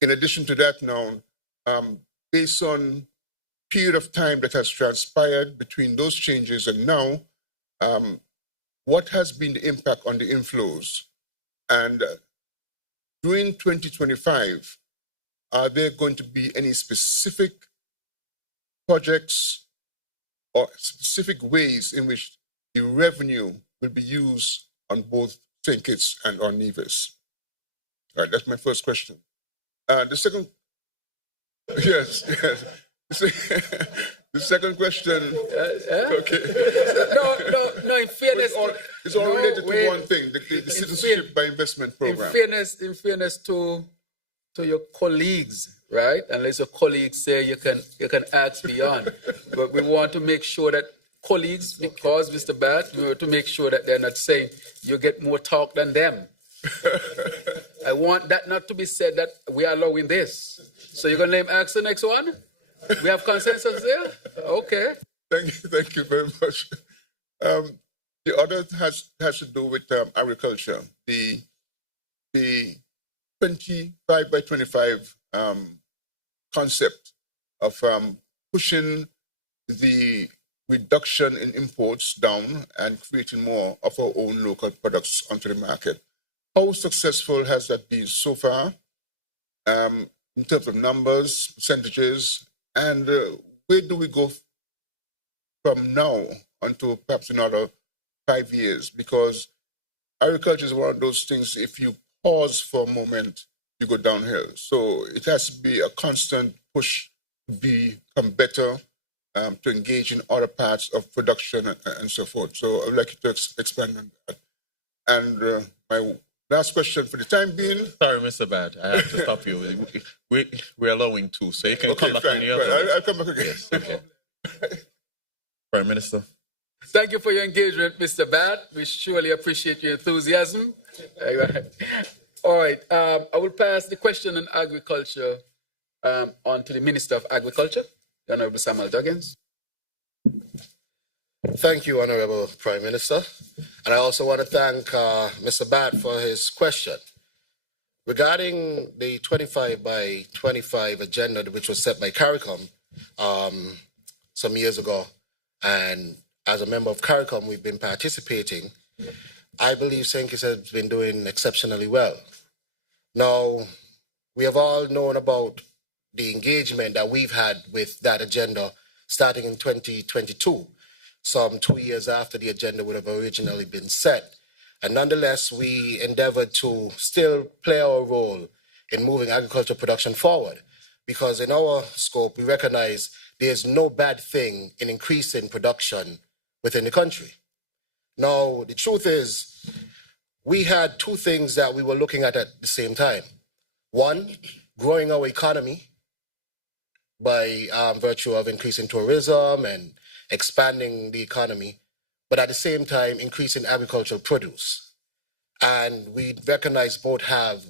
In addition to that now, based on period of time that has transpired between those changes and now, what has been the impact on the inflows? And during 2025, are there going to be any specific projects or specific ways in which the revenue will be used on both St. Kitts and on Nevis? All right, that's my first question. The second, yes. The second question, okay. No, in fairness, it's all related to one thing, the Citizenship by Investment program. In fairness to your colleagues, right? Unless your colleagues say you can ask beyond. But we want to make sure that colleagues, because Mr. Bat, we want to make sure that they're not saying you get more talk than them. I want that not to be said that we are allowing this. So you're going to ask the next one? We have consensus there? Okay. Thank you very much. The other has to do with agriculture. The 25 by 25 concept of pushing the reduction in imports down and creating more of our own local products onto the market. How successful has that been so far in terms of numbers, percentages, and where do we go from now until perhaps another 5 years? Because agriculture is one of those things, if you pause for a moment, you go downhill. So it has to be a constant push to become better, to engage in other parts of production and so forth. So I would like you to expand on that. And my last question for the time being. Sorry, Mr. Bad, I have to stop you. We're allowing two, so you can come back on the other. I'll come back again. Yes, okay. Prime Minister. Thank you for your engagement, Mr. Bad. We surely appreciate your enthusiasm. All right. I will pass the question on agriculture on to the Minister of Agriculture, the Honorable Samuel Duggins. Thank you, Honorable Prime Minister. And I also want to thank Mr. Bat for his question. Regarding the 25 by 25 agenda, which was set by CARICOM some years ago, and as a member of CARICOM, we've been participating, I believe St. Kitts has been doing exceptionally well. Now, we have all known about the engagement that we've had with that agenda starting in 2022, some 2 years after the agenda would have originally been set. And nonetheless, we endeavored to still play our role in moving agriculture production forward, because in our scope, we recognize there's no bad thing in increasing production within the country. Now, the truth is, we had two things that we were looking at the same time. One, growing our economy by virtue of increasing tourism and expanding the economy, but at the same time, increasing agricultural produce. And we recognize both have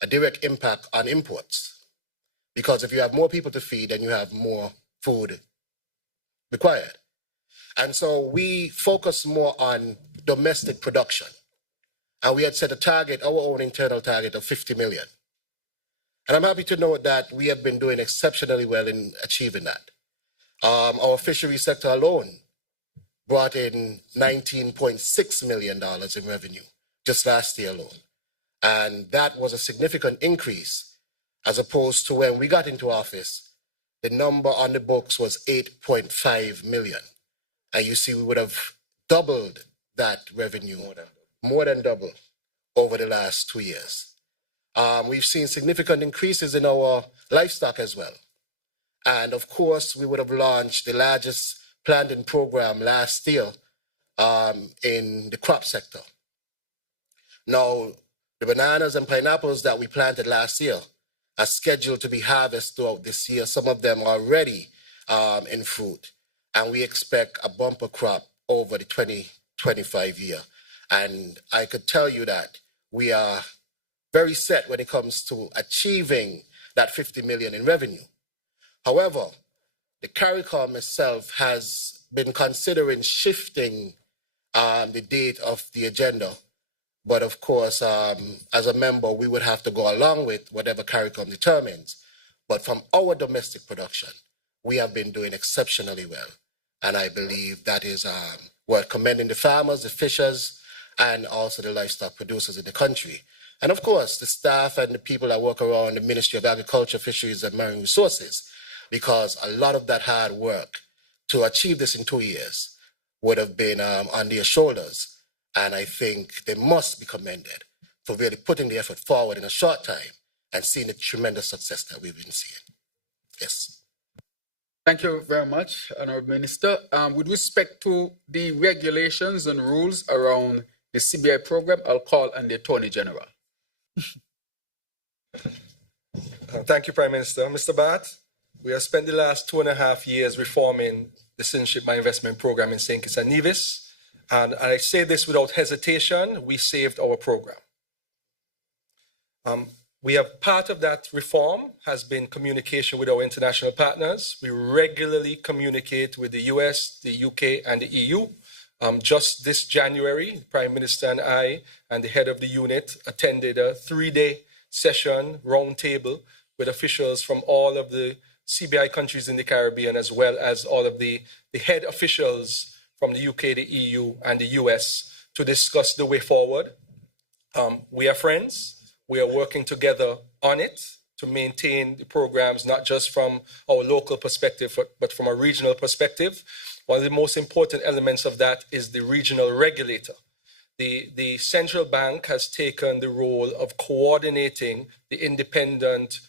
a direct impact on imports, because if you have more people to feed, then you have more food required. And so we focus more on domestic production. And we had set a target, our own internal target of 50 million. And I'm happy to note that we have been doing exceptionally well in achieving that. Our fishery sector alone brought in $19.6 million in revenue just last year alone. And that was a significant increase as opposed to when we got into office, the number on the books was 8.5 million. And you see, we would have doubled that revenue, more than double, over the last 2 years. We've seen significant increases in our livestock as well. And of course, we would have launched the largest planting program last year in the crop sector. Now, the bananas and pineapples that we planted last year are scheduled to be harvested throughout this year. Some of them are already in fruit. And we expect a bumper crop over the 2025 year. And I could tell you that we are very set when it comes to achieving that 50 million in revenue. However, the CARICOM itself has been considering shifting the date of the agenda. But of course, as a member, we would have to go along with whatever CARICOM determines. But from our domestic production, we have been doing exceptionally well. And I believe that is worth commending the farmers, the fishers, and also the livestock producers in the country. And of course, the staff and the people that work around the Ministry of Agriculture, Fisheries, and Marine Resources, because a lot of that hard work to achieve this in 2 years would have been on their shoulders. And I think they must be commended for really putting the effort forward in a short time and seeing the tremendous success that we've been seeing. Yes. Thank you very much, Honourable Minister. With respect to the regulations and rules around the CBI program, I'll call on the Attorney General. Thank you, Prime Minister. Mr. Batt, we have spent the last 2.5 years reforming the Citizenship by Investment program in St. Kitts and Nevis. And I say this without hesitation, we saved our program. We have part of that reform has been communication with our international partners. We regularly communicate with the US, the UK, and the EU. Just this January, Prime Minister and I and the head of the unit attended a 3-day session roundtable with officials from all of the CBI countries in the Caribbean, as well as all of the head officials from the UK, the EU, and the US to discuss the way forward. We are friends. We are working together on it to maintain the programs, not just from our local perspective, but from a regional perspective. One of the most important elements of that is the regional regulator. The central bank has taken the role of coordinating the independent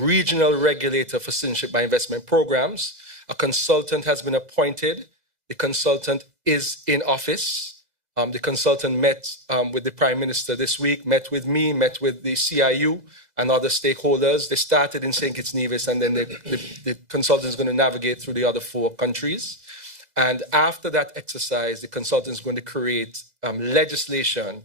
regional regulator for citizenship by investment programs. A consultant has been appointed. The consultant is in office. The consultant met with the Prime Minister this week, met with me, met with the CIU and other stakeholders. They started in St. Kitts Nevis, and then the consultant is going to navigate through the other 4 countries. And after that exercise, the consultant is going to create legislation,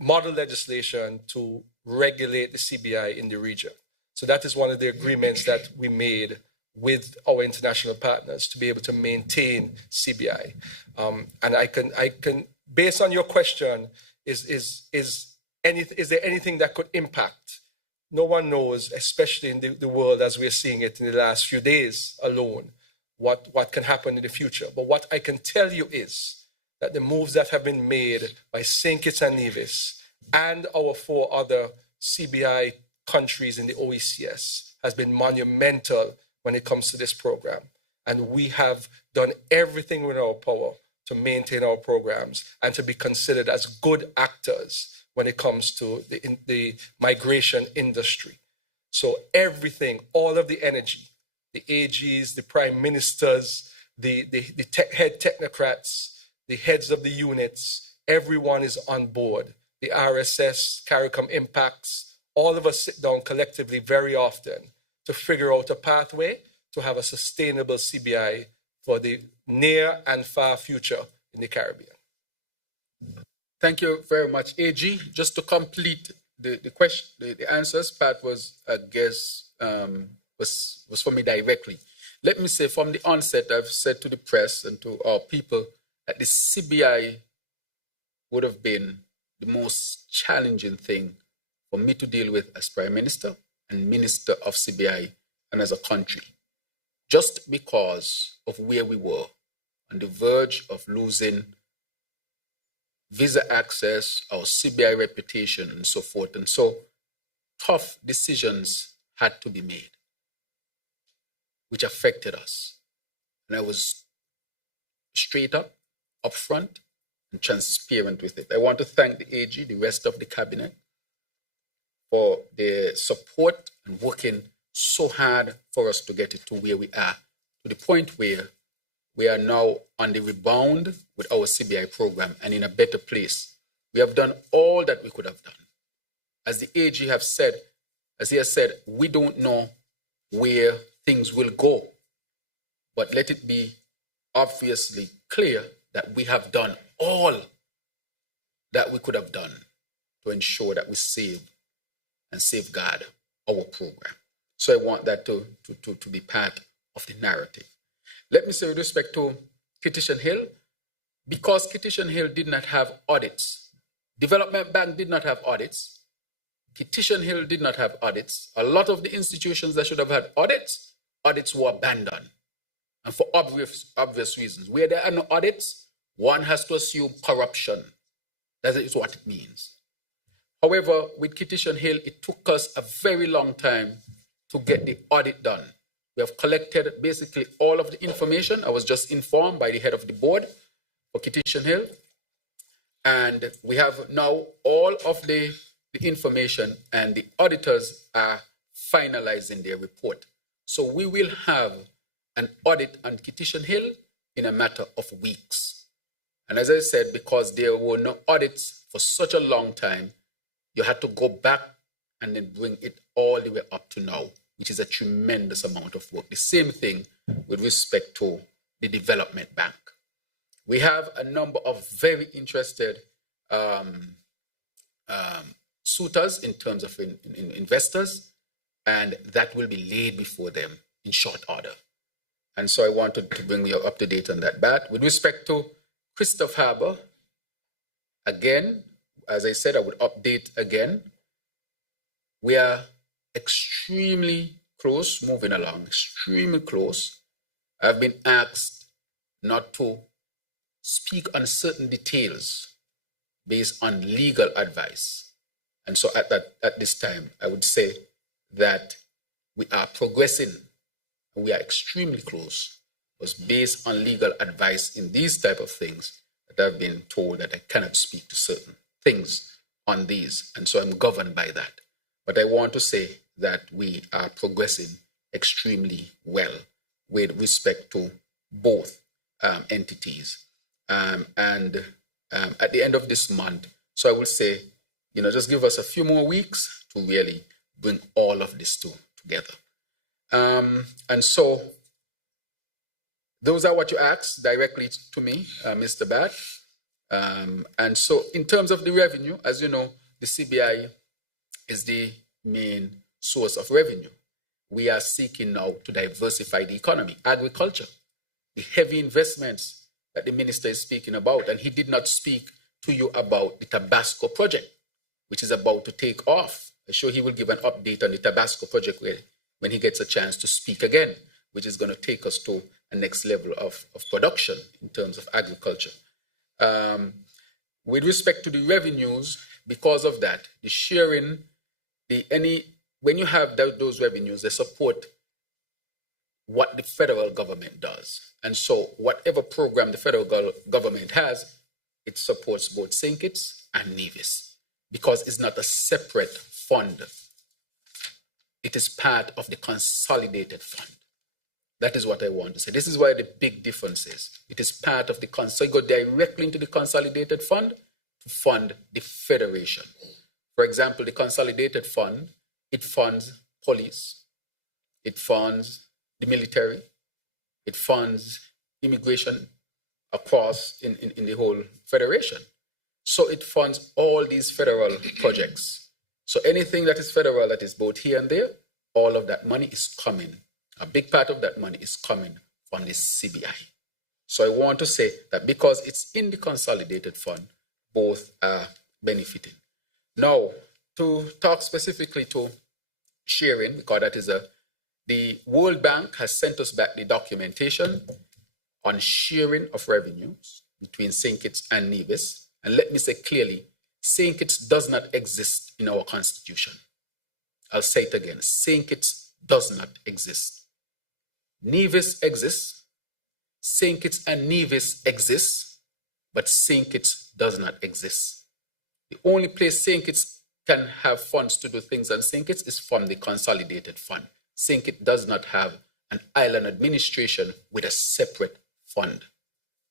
model legislation to regulate the CBI in the region. So that is one of the agreements that we made with our international partners to be able to maintain CBI. And I can, based on your question, is there anything that could impact? No one knows, especially in the world as we're seeing it in the last few days alone, what can happen in the future. But what I can tell you is that the moves that have been made by St. Kitts and Nevis and our 4 other CBI countries in the OECS has been monumental when it comes to this program. And we have done everything within our power to maintain our programs and to be considered as good actors when it comes to the migration industry. So everything, all of the energy, the AGs, the prime ministers, the head technocrats, the heads of the units, everyone is on board. The RSS, CARICOM impacts, all of us sit down collectively very often to figure out a pathway to have a sustainable CBI for the near and far future in the Caribbean. Thank you very much, AG. Just to complete the question, the answers part was, I guess, was for me directly. Let me say from the onset, I've said to the press and to our people that the CBI would have been the most challenging thing for me to deal with as Prime Minister and Minister of CBI and as a country, just because of where we were on the verge of losing visa access, our CBI reputation, and so forth. And so tough decisions had to be made, which affected us. And I was straight up, upfront, and transparent with it. I want to thank the AG, the rest of the cabinet, for their support and working so hard for us to get it to where we are, to the point where we are now on the rebound with our CBI program and in a better place. We have done all that we could have done. As the AG have said, as he has said, we don't know where things will go, but let it be obviously clear that we have done all that we could have done to ensure that we save and safeguard our program. So I want that to be part of the narrative. Let me say with respect to Kittition Hill, because Kittition Hill did not have audits, Development Bank did not have audits, Kittition Hill did not have audits. A lot of the institutions that should have had audits were abandoned. And for obvious reasons. Where there are no audits, one has to assume corruption. That is what it means. However, with Kittition Hill, it took us a very long time to get the audit done. We We have collected basically all of the information. I was just informed by the head of the board for Kitishan Hill. And we have now all of the information, and the auditors are finalizing their report. So we will have an audit on Kitishan Hill in a matter of weeks. And as I said, because there were no audits for such a long time, you had to go back and then bring it all the way up to now, which is a tremendous amount of work. The same thing with respect to the development bank. We have a number of very interested suitors in terms of investors, and that will be laid before them in short order. And so I wanted to bring you up to date on that. But with respect to Christoph Harbour, again, as I said, I would update again. We are extremely close, moving along, extremely close. I've been asked not to speak on certain details based on legal advice. And so at this time, I would say that we are progressing. We are extremely close. It was based on legal advice in these type of things that I've been told that I cannot speak to certain things on these. And so I'm governed by that. But I want to say that we are progressing extremely well with respect to both entities. And at the end of this month, so I will say, just give us a few more weeks to really bring all of this together. And so those are what you asked directly to me, Mr. Bat. And so in terms of the revenue, as you know, the CBI is the main source of revenue. We are seeking now to diversify the economy, agriculture, the heavy investments that the minister is speaking about. And he did not speak to you about the Tabasco project, which is about to take off. I'm sure he will give an update on the Tabasco project when he gets a chance to speak again, which is going to take us to a next level of production in terms of agriculture. With respect to the revenues, because of that, the sharing, when you have those revenues, they support what the federal government does. And so whatever program the federal government has, it supports both St. Kitts and Nevis, because it's not a separate fund. It is part of the consolidated fund. That is what I want to say. This is why the big difference is. It is part of the so you go directly into the consolidated fund to fund the federation. For example, the consolidated fund, it funds police, it funds the military, it funds immigration across in the whole federation. So it funds all these federal projects. So anything that is federal that is both here and there, all of that money is coming. A big part of that money is coming from the CBI. So I want to say that because it's in the consolidated fund, both are benefiting. Now, to talk specifically to sharing, because that is the World Bank has sent us back the documentation on sharing of revenues between St. Kitts and Nevis. And let me say clearly, St. Kitts does not exist in our constitution. I'll say it again, St. Kitts does not exist. Nevis exists, St. Kitts and Nevis exists, but St. Kitts does not exist. The only place St. Kitts can have funds to do things on St. Kitts is from the consolidated fund. St. Kitts does not have an island administration with a separate fund.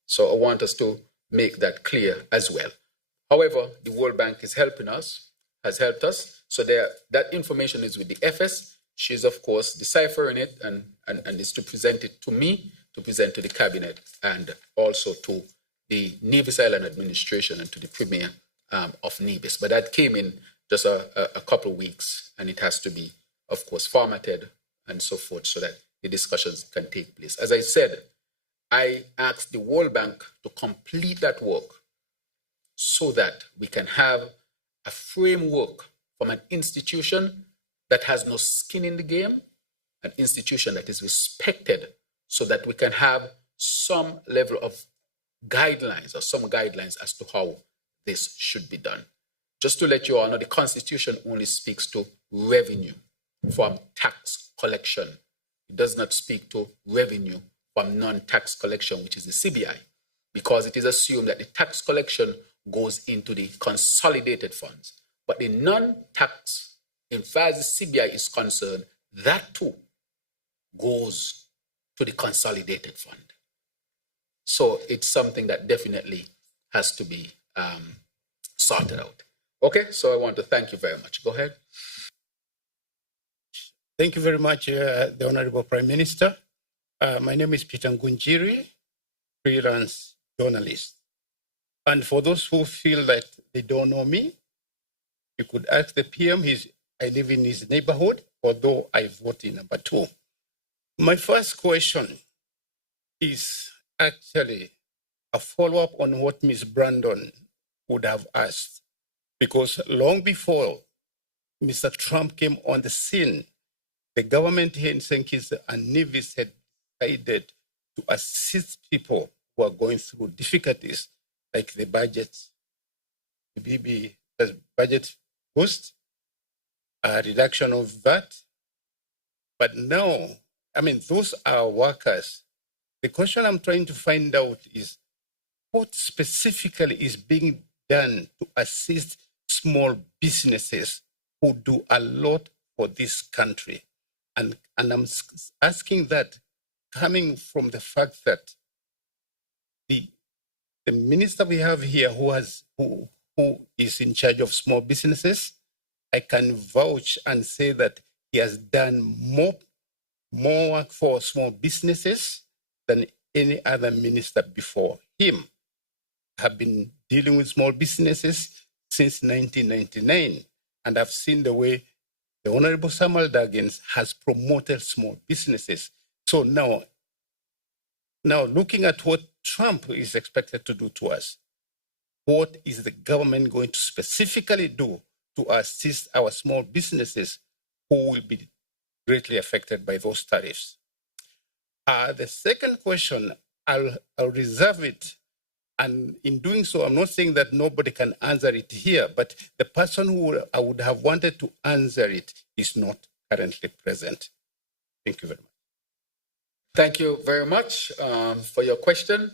So I want us to make that clear as well. However, the World Bank is helping us, has helped us. So that information is with the FS. She's, of course, deciphering it and is to present it to me, to present to the cabinet, and also to the Nevis Island administration and to the Premier of Nevis. But that came in just a couple of weeks, and it has to be, of course, formatted and so forth so that the discussions can take place. As I said, I asked the World Bank to complete that work so that we can have a framework from an institution that has no skin in the game, an institution that is respected, so that we can have some level of guidelines or some guidelines as to how this should be done. Just to let you all know, the Constitution only speaks to revenue from tax collection. It does not speak to revenue from non-tax collection, which is the CBI, because it is assumed that the tax collection goes into the consolidated funds. But the non-tax, in far as the CBI is concerned, that too goes to the consolidated fund. So it's something that definitely has to be sorted out. Okay, so I want to thank you very much. Go ahead. Thank you very much, the Honorable Prime Minister. My name is Peter Ngunjiri, freelance journalist. And for those who feel that they don't know me, you could ask the PM. I live in his neighborhood, although I vote in number 2. My first question is actually a follow-up on what Ms. Brandon would have asked. Because long before Mr. Trump came on the scene, the government here in St. Kitts and Nevis had decided to assist people who are going through difficulties, like the budget, the budget boost, a reduction of VAT. But now, those are workers. The question I'm trying to find out is what specifically is being done to assist small businesses who do a lot for this country. And I'm asking that coming from the fact that the minister we have here who is in charge of small businesses, I can vouch and say that he has done more work for small businesses than any other minister before him. Have been dealing with small businesses since 1999, and I've seen the way the Honorable Samuel Daggins has promoted small businesses. So now looking at what Trump is expected to do to us, what is the government going to specifically do to assist our small businesses who will be greatly affected by those tariffs? The second question, I'll reserve it. And in doing so, I'm not saying that nobody can answer it here, but the person who I would have wanted to answer it is not currently present. Thank you very much. Thank you very much for your question.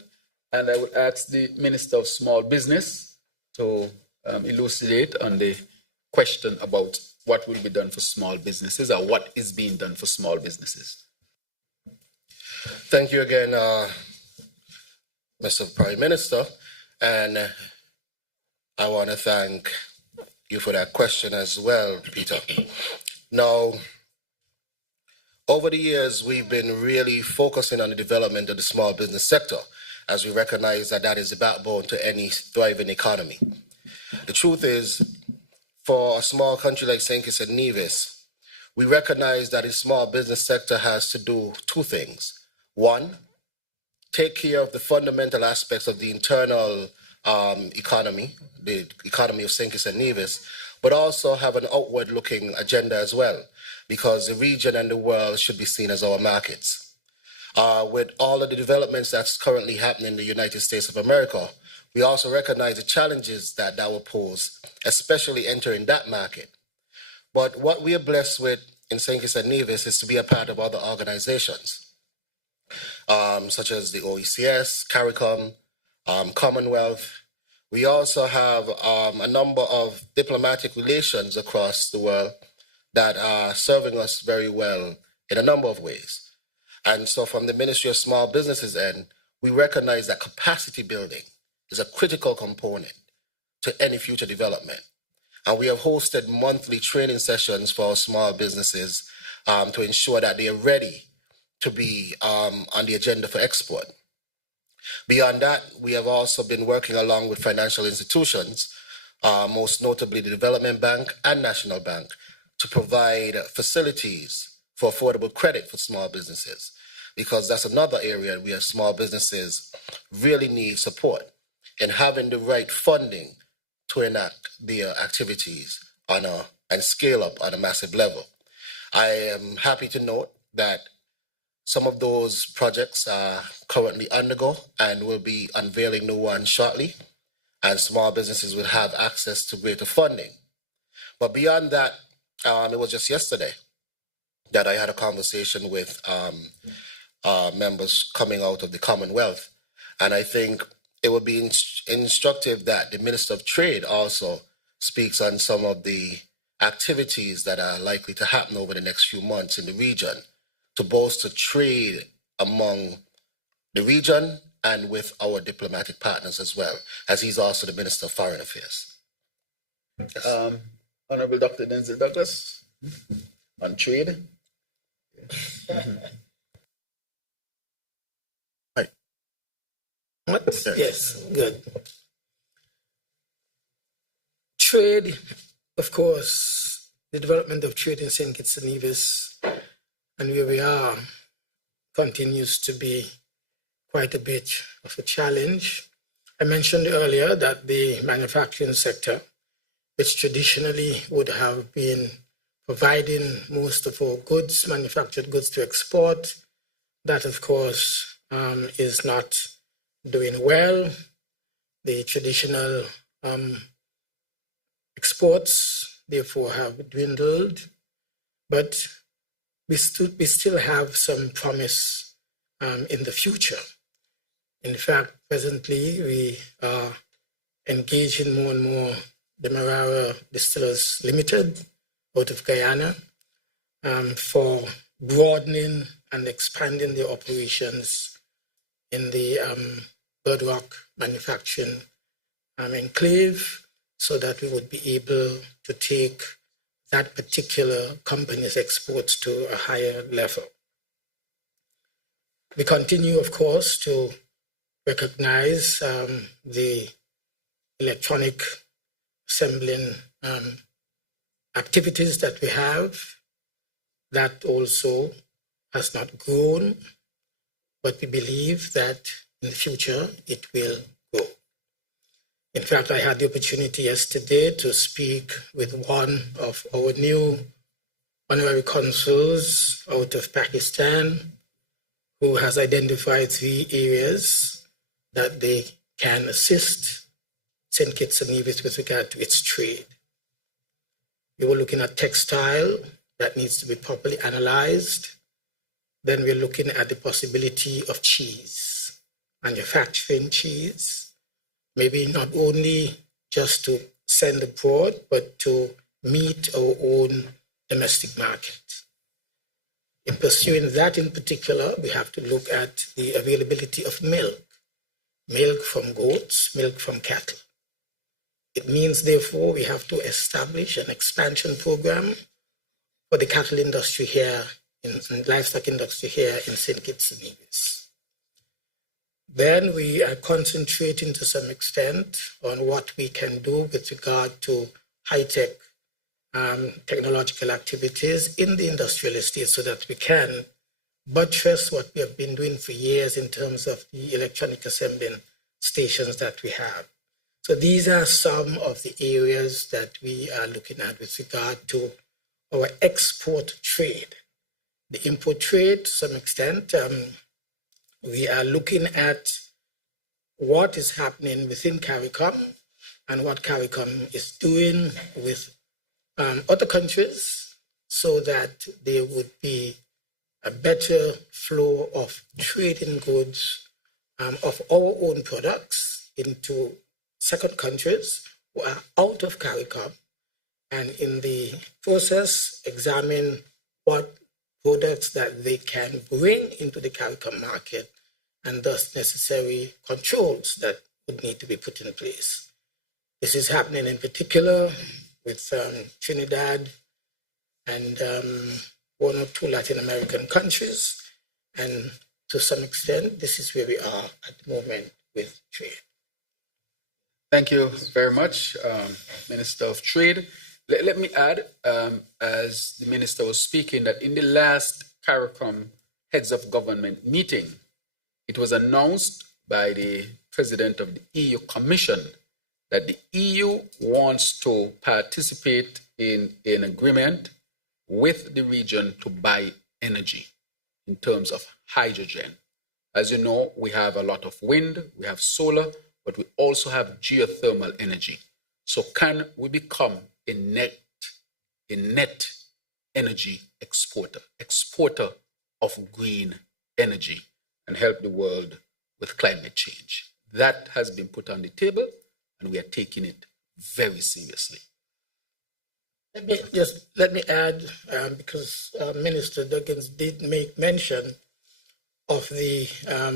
And I would ask the Minister of Small Business to elucidate on the question about what will be done for small businesses or what is being done for small businesses. Thank you again, Mr. Prime Minister, and I want to thank you for that question as well, Peter. Now, over the years, we've been really focusing on the development of the small business sector, as we recognize that that is the backbone to any thriving economy. The truth is, for a small country like St. Kitts and Nevis, we recognize that the small business sector has to do 2 things. 1, take care of the fundamental aspects of the internal economy, the economy of St. Kitts and Nevis, but also have an outward-looking agenda as well, because the region and the world should be seen as our markets. With all of the developments that's currently happening in the United States of America, we also recognize the challenges that will pose, especially entering that market. But what we are blessed with in St. Kitts and Nevis is to be a part of other organizations, such as the OECS, CARICOM, Commonwealth. We also have a number of diplomatic relations across the world that are serving us very well in a number of ways. And so from the Ministry of Small Businesses end, we recognize that capacity building is a critical component to any future development. And we have hosted monthly training sessions for our small businesses to ensure that they are ready to be on the agenda for export. Beyond that, we have also been working along with financial institutions, most notably the Development Bank and National Bank, to provide facilities for affordable credit for small businesses, because that's another area where small businesses really need support in having the right funding to enact their activities and scale up on a massive level. I am happy to note that some of those projects are currently undergo and will be unveiling new ones shortly, and small businesses will have access to greater funding. But beyond that, it was just yesterday that I had a conversation with members coming out of the Commonwealth. And I think it would be instructive that the Minister of Trade also speaks on some of the activities that are likely to happen over the next few months in the region to bolster trade among the region and with our diplomatic partners as well, as he's also the Minister of Foreign Affairs. Honorable Dr. Denzel Douglas, on trade. What? Yes, good. Trade, of course, the development of trade in St. Kitts and Nevis and where we are continues to be quite a bit of a challenge. I mentioned earlier that the manufacturing sector, which traditionally would have been providing most of our goods, manufactured goods to export, that of course is not doing well. The traditional exports, therefore, have dwindled, but we still have some promise in the future. In fact, presently, we are engaging more and more the Marara Distillers Limited out of Guyana for broadening and expanding their operations in the Bird Rock manufacturing enclave so that we would be able to take that particular company's exports to a higher level. We continue, of course, to recognize the electronic assembling activities that we have. That also has not grown, but we believe that in the future it will grow. In fact, I had the opportunity yesterday to speak with one of our new honorary consuls out of Pakistan, who has identified 3 areas that they can assist St. Kitts and Nevis with regard to its trade. We were looking at textile that needs to be properly analyzed. Then we're looking at the possibility of cheese, manufacturing cheese, maybe not only just to send abroad, but to meet our own domestic market. In pursuing that in particular, we have to look at the availability of milk from goats, milk from cattle. It means, therefore, we have to establish an expansion program for the cattle industry here, and livestock industry here in St. Kitts and Nevis. Then we are concentrating to some extent on what we can do with regard to high-tech technological activities in the industrial estate so that we can buttress what we have been doing for years in terms of the electronic assembling stations that we have. So these are some of the areas that we are looking at with regard to our export trade. The import trade, to some extent, we are looking at what is happening within CARICOM and what CARICOM is doing with other countries so that there would be a better flow of trading goods of our own products into second countries who are out of CARICOM, and in the process examine what products that they can bring into the CARICOM market and thus necessary controls that would need to be put in place. This is happening in particular with Trinidad and 1 or 2 Latin American countries. And to some extent, this is where we are at the moment with trade. Thank you very much, Minister of Trade. Let me add, as the Minister was speaking, that in the last CARICOM Heads of Government meeting, it was announced by the President of the EU Commission that the EU wants to participate in an agreement with the region to buy energy in terms of hydrogen. As you know, we have a lot of wind, we have solar, but we also have geothermal energy. So can we become a net energy exporter? exporter of green energy and help the world with climate change. That has been put on the table, and we are taking it very seriously. Let me add, because Minister Duggins did make mention of the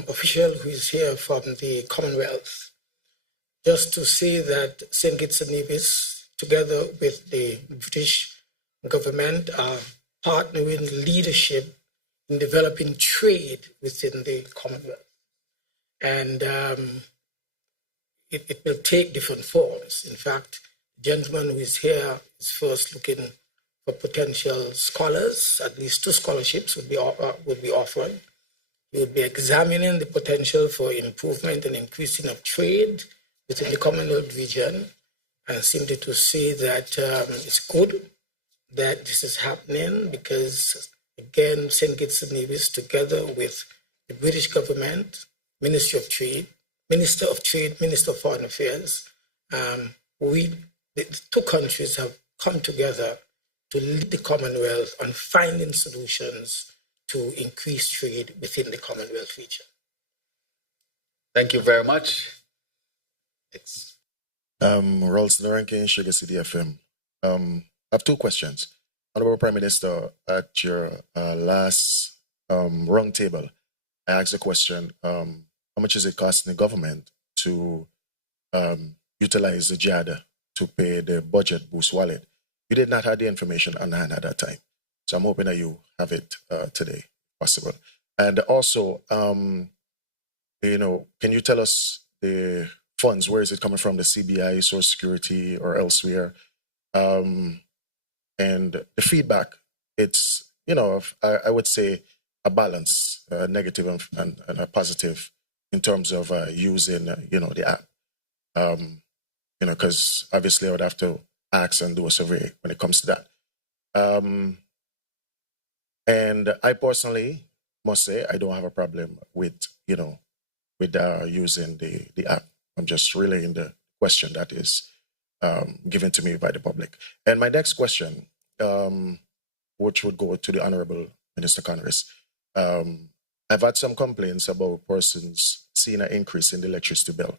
official who is here from the Commonwealth, just to say that St. Kitts and Nevis, together with the British government, are partnering leadership in developing trade within the Commonwealth. And it will take different forms. In fact, the gentleman who is here is first looking for potential scholars. At least 2 scholarships would be offered. We would be examining the potential for improvement and increasing of trade within the Commonwealth region, and simply to say that it's good that this is happening because, again, St. Kitts and Nevis, together with the British government, Minister of Trade, Minister of Foreign Affairs, the 2 countries have come together to lead the Commonwealth on finding solutions to increase trade within the Commonwealth region. Thank you very much. Thanks. Ralston Rankin, Sugar City FM. I have 2 questions. Honorable Prime Minister, at your last round table, I asked a question, how much is it costing the government to utilize the JAD to pay the budget boost wallet? You did not have the information on hand at that time. So I'm hoping that you have it today, if possible. And also, can you tell us the funds, where is it coming from, the CBI, Social Security, or elsewhere? And the feedback, it's, I would say a balance, negative and a positive in terms of using, the app. Because obviously I would have to ask and do a survey when it comes to that. And I personally must say I don't have a problem with using the app. I'm just relaying the question that is given to me by the public. And my next question, which would go to the Honorable Minister Congress, I've had some complaints about persons seeing an increase in the electricity bill.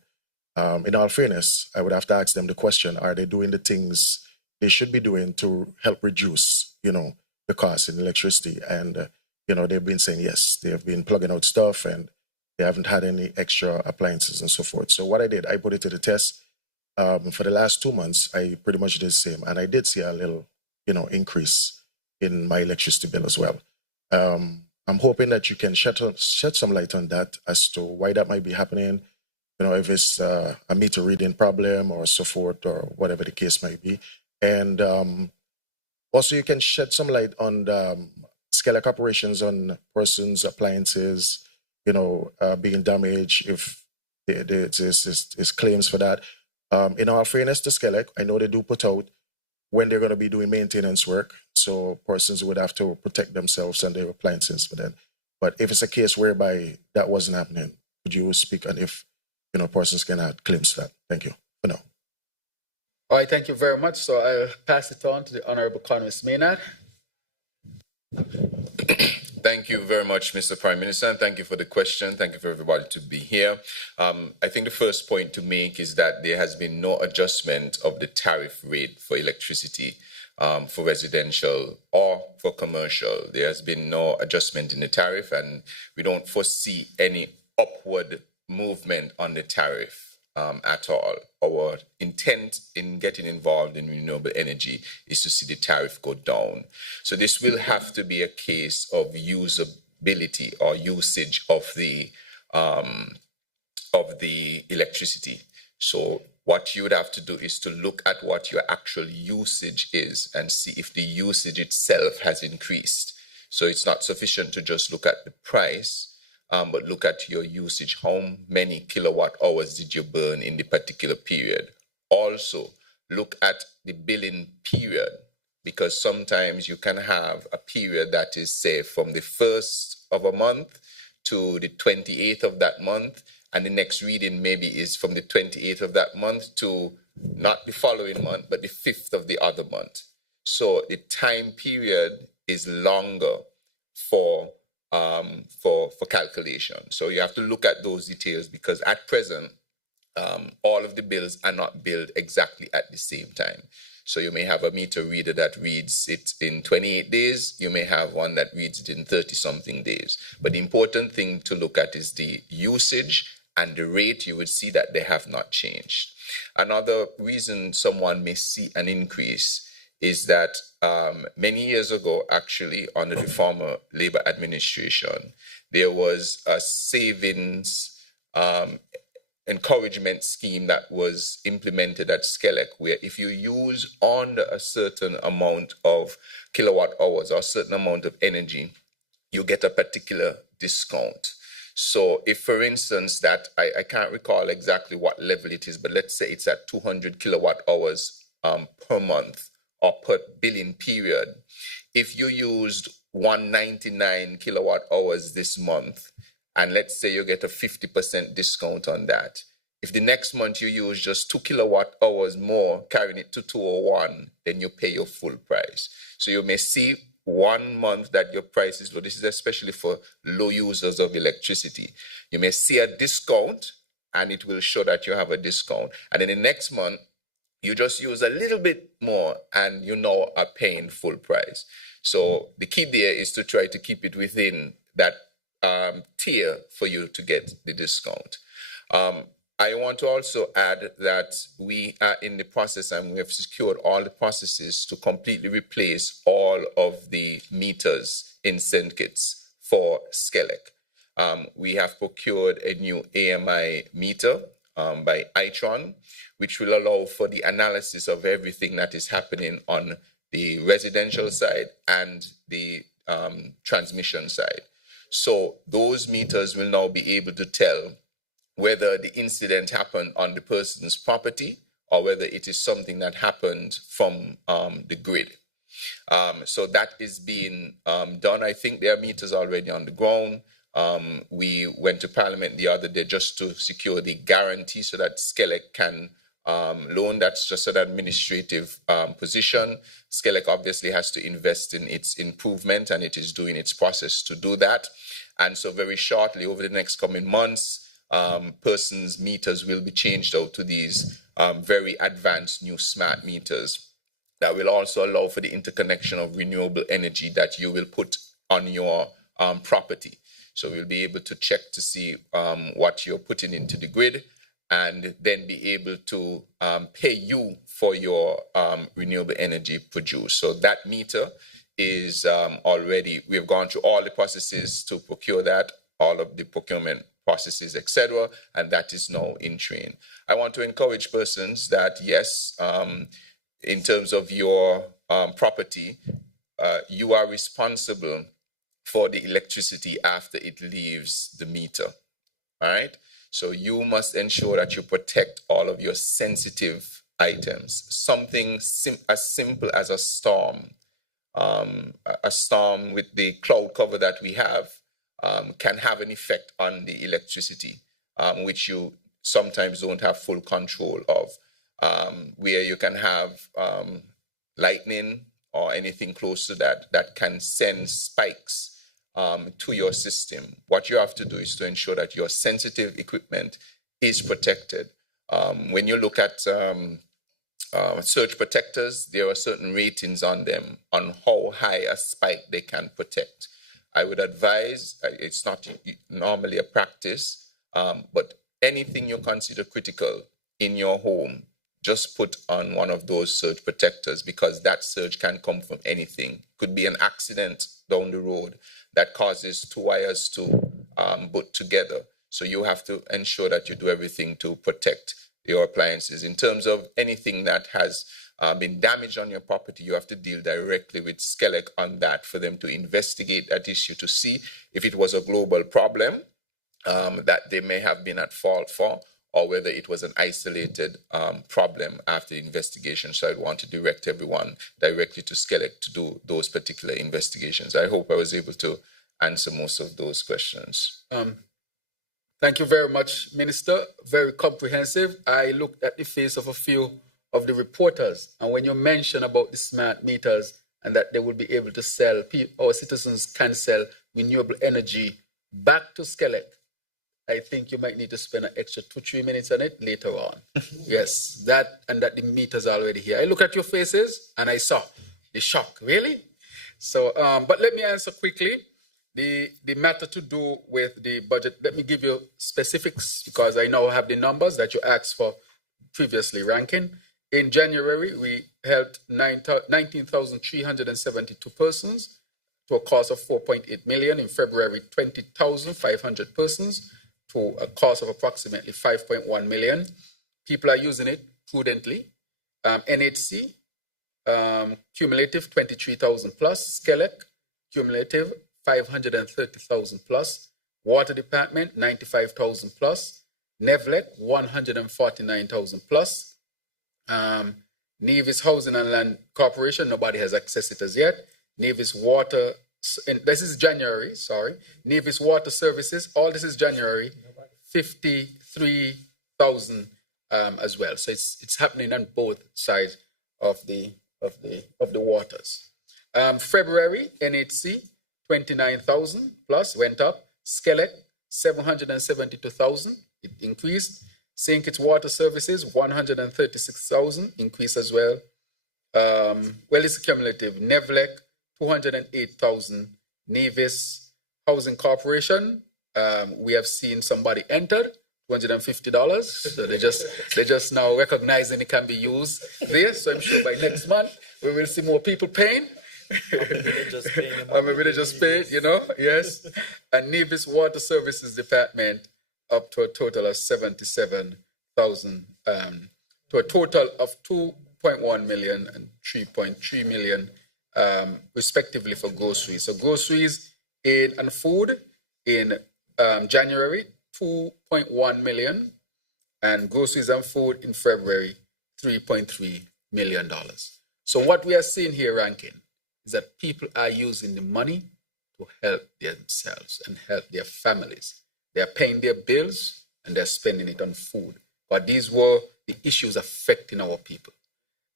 In all fairness, I would have to ask them the question, are they doing the things they should be doing to help reduce, the cost in electricity? And, they've been saying, yes, they have been plugging out stuff and they haven't had any extra appliances and so forth. So what I did, I put it to the test. For the last 2 months, I pretty much did the same. And I did see a little, increase in my electricity bill as well. I'm hoping that you can shed some light on that as to why that might be happening. If it's a meter reading problem or so forth or whatever the case might be. And also you can shed some light on the scale-up operations on persons' appliances, being damaged, if there's claims for that. In all fairness to Skelec, I know they do put out when they're going to be doing maintenance work, so persons would have to protect themselves and their appliances for that. But if it's a case whereby that wasn't happening, would you speak on if persons can add claims to that? Thank you for now. All right, thank you very much. So I'll pass it on to the Honorable Economist Maynard. Thank you very much, Mr. Prime Minister, and thank you for the question. Thank you for everybody to be here. I think the first point to make is that there has been no adjustment of the tariff rate for electricity for residential or for commercial. There has been no adjustment in the tariff, and we don't foresee any upward movement on the tariff at all. Our intent in getting involved in renewable energy is to see the tariff go down. So this will have to be a case of usability or usage of the electricity. So what you would have to do is to look at what your actual usage is and see if the usage itself has increased. So it's not sufficient to just look at the price, but look at your usage. How many kilowatt hours did you burn in the particular period? Also, look at the billing period, because sometimes you can have a period that is, say, from the 1st of a month to the 28th of that month, and the next reading maybe is from the 28th of that month to not the following month, but the 5th of the other month. So the time period is longer. for calculation. So you have to look at those details, because at present, all of the bills are not billed exactly at the same time. So you may have a meter reader that reads it in 28 days. You may have one that reads it in 30-something days. But the important thing to look at is the usage and the rate. You would see that they have not changed. Another reason someone may see an increase is that many years ago, actually, under the former Labour administration, there was a savings encouragement scheme that was implemented at Skelec, where if you use under a certain amount of kilowatt hours or a certain amount of energy, you get a particular discount. So if, for instance, that I can't recall exactly what level it is, but let's say it's at 200 kilowatt hours per month or per billing period, if you used 199 kilowatt hours this month, and let's say you get a 50% discount on that. If the next month you use just 2 kilowatt hours more, carrying it to 201, then you pay your full price. So you may see 1 month that your price is low. This is especially for low users of electricity. You may see a discount, and it will show that you have a discount. And then the next month, you just use a little bit more, and you now are paying full price. So the key there is to try to keep it within that tier for you to get the discount. I want to also add that we are in the process, and we have secured all the processes to completely replace all of the meters in St. Kitts for Skelec. We have procured a new AMI meter by Itron, which will allow for the analysis of everything that is happening on the residential side and the transmission side. So those meters will now be able to tell whether the incident happened on the person's property or whether it is something that happened from the grid. So that is being done. I think there are meters already on the ground. We went to Parliament the other day just to secure the guarantee so that Skelec can loan. That's just an administrative position. Skelec obviously has to invest in its improvement, and it is doing its process to do that. And so very shortly, over the next coming months, persons' meters will be changed out to these very advanced new smart meters that will also allow for the interconnection of renewable energy that you will put on your property. So we'll be able to check to see what you're putting into the grid, and then be able to pay you for your renewable energy produced. So that meter is already, we have gone through all the processes to procure that, all of the procurement processes, etc., and that is now in train. I want to encourage persons that, yes, in terms of your property, you are responsible for the electricity after it leaves the meter, all right? So you must ensure that you protect all of your sensitive items. Something as simple as a storm with the cloud cover that we have can have an effect on the electricity, which you sometimes don't have full control of, where you can have lightning or anything close to that can send spikes to your system. What you have to do is to ensure that your sensitive equipment is protected. When you look at surge protectors, there are certain ratings on them on how high a spike they can protect. I would advise, it's not normally a practice, but anything you consider critical in your home, just put on one of those surge protectors, because that surge can come from anything. Could be an accident down the road that causes two wires to butt together. So you have to ensure that you do everything to protect your appliances. In terms of anything that has been damaged on your property, you have to deal directly with Skelec on that for them to investigate that issue to see if it was a global problem that they may have been at fault for, or whether it was an isolated problem after the investigation. So I'd want to direct everyone directly to Skelec to do those particular investigations. I hope I was able to answer most of those questions. Thank you very much, Minister. Very comprehensive. I looked at the face of a few of the reporters, and when you mention about the smart meters, and that they will be able to sell, our citizens can sell renewable energy back to Skelec, I think you might need to spend an extra 2-3 minutes on it later on. Yes, that the meter's already here. I look at your faces and I saw the shock. Really? So, but let me answer quickly the matter to do with the budget. Let me give you specifics because I now have the numbers that you asked for previously, Rankin. In January, we helped 19,372 persons to a cost of 4.8 million. In February, 20,500 persons to a cost of approximately 5.1 million. People are using it prudently. NHC, cumulative 23,000 plus. Skelec, cumulative 530,000 plus. Water Department, 95,000 plus. Nevlec, 149,000 plus. Nevis Housing and Land Corporation, nobody has accessed it as yet. Nevis Water, this is January, sorry. Nevis Water Services, all this is January, 53,000 as well. So it's happening on both sides of the waters. February, NHC, 29,000 plus, went up. Skelec, 772,000, it increased. St. Kitts Water Services, 136,000, increase as well. Well, it's cumulative. Nevlec, 208,000. Nevis Housing Corporation, we have seen somebody entered, $250. So they just now recognizing it can be used there. So I'm sure by next month we will see more people paying. Or maybe they just pay, you know, yes. And Nevis Water Services Department up to a total of 77,000, to a total of 2.1 million and 3.3 million, respectively for groceries. So groceries and food in January, 2.1 million, and groceries and food in February, $3.3 million. So what we are seeing here, Rankin, is that people are using the money to help themselves and help their families. They are paying their bills and they're spending it on food. But these were the issues affecting our people.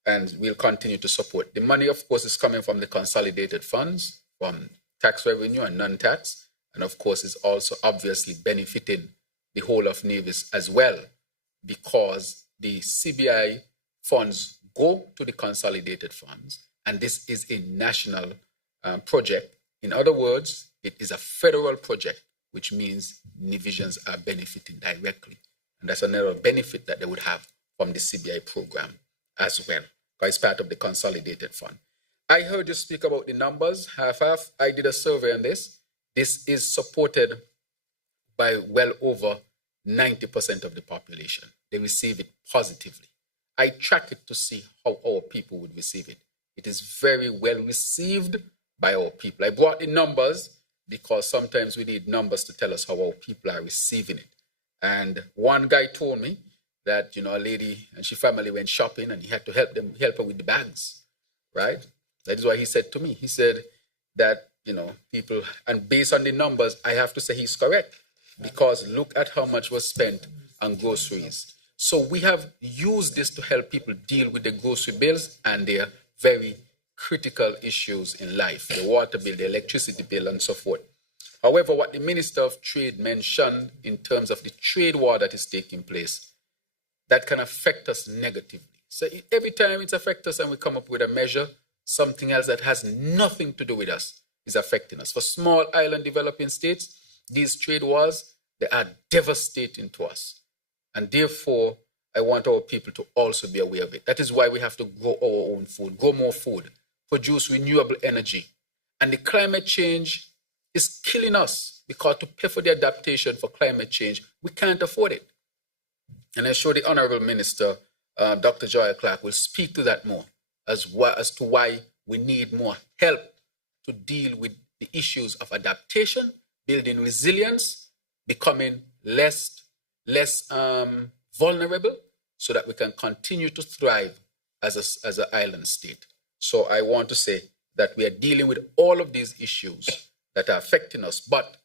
And we'll continue to support. The money, of course, is coming from the consolidated funds, from tax revenue and non-tax. And of course, is also obviously benefiting the whole of Nevis as well, because the CBI funds go to the consolidated funds. And this is a national project. In other words, it is a federal project, which means Nevisians are benefiting directly. And that's another benefit that they would have from the CBI program as well, because it's part of the consolidated fund. I heard you speak about the numbers, half-half. I did a survey on this. This is supported by well over 90% of the population. They receive it positively. I track it to see how our people would receive it. It is very well received by our people. I brought the numbers because sometimes we need numbers to tell us how our people are receiving it. And one guy told me that, you know, a lady and she family went shopping and he had to help her with the bags, right? That is why he said to me, he said that, you know, people, and based on the numbers, I have to say he's correct, because look at how much was spent on groceries. So we have used this to help people deal with the grocery bills and their very critical issues in life, the water bill, the electricity bill, and so forth. However, what the Minister of Trade mentioned in terms of the trade war that is taking place, that can affect us negatively. So every time it affects us and we come up with a measure, something else that has nothing to do with us is affecting us. For small island developing states, these trade wars, they are devastating to us. And therefore, I want our people to also be aware of it. That is why we have to grow our own food, grow more food, produce renewable energy. And the climate change is killing us, because to pay for the adaptation for climate change, we can't afford it. And I'm sure the Honorable Minister, Dr. Joy Clark, will speak to that more as to why we need more help to deal with the issues of adaptation, building resilience, becoming less vulnerable, so that we can continue to thrive as an island state. So I want to say that we are dealing with all of these issues that are affecting us, but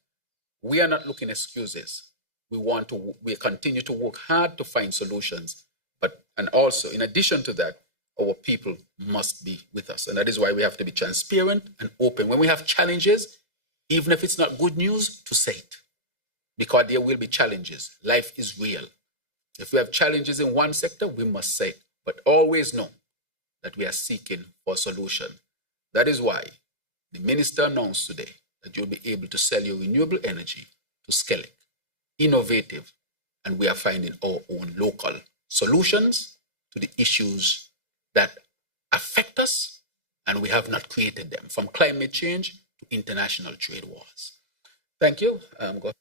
we are not looking excuses. We continue to work hard to find solutions. And also, in addition to that, our people must be with us. And that is why we have to be transparent and open. When we have challenges, even if it's not good news, to say it. Because there will be challenges. Life is real. If we have challenges in one sector, we must say it. But always know that we are seeking for a solution. That is why the minister announced today that you'll be able to sell your renewable energy to Skellig. Innovative. And we are finding our own local solutions to the issues that affect us, and we have not created them, from climate change to international trade wars. Thank you. Go.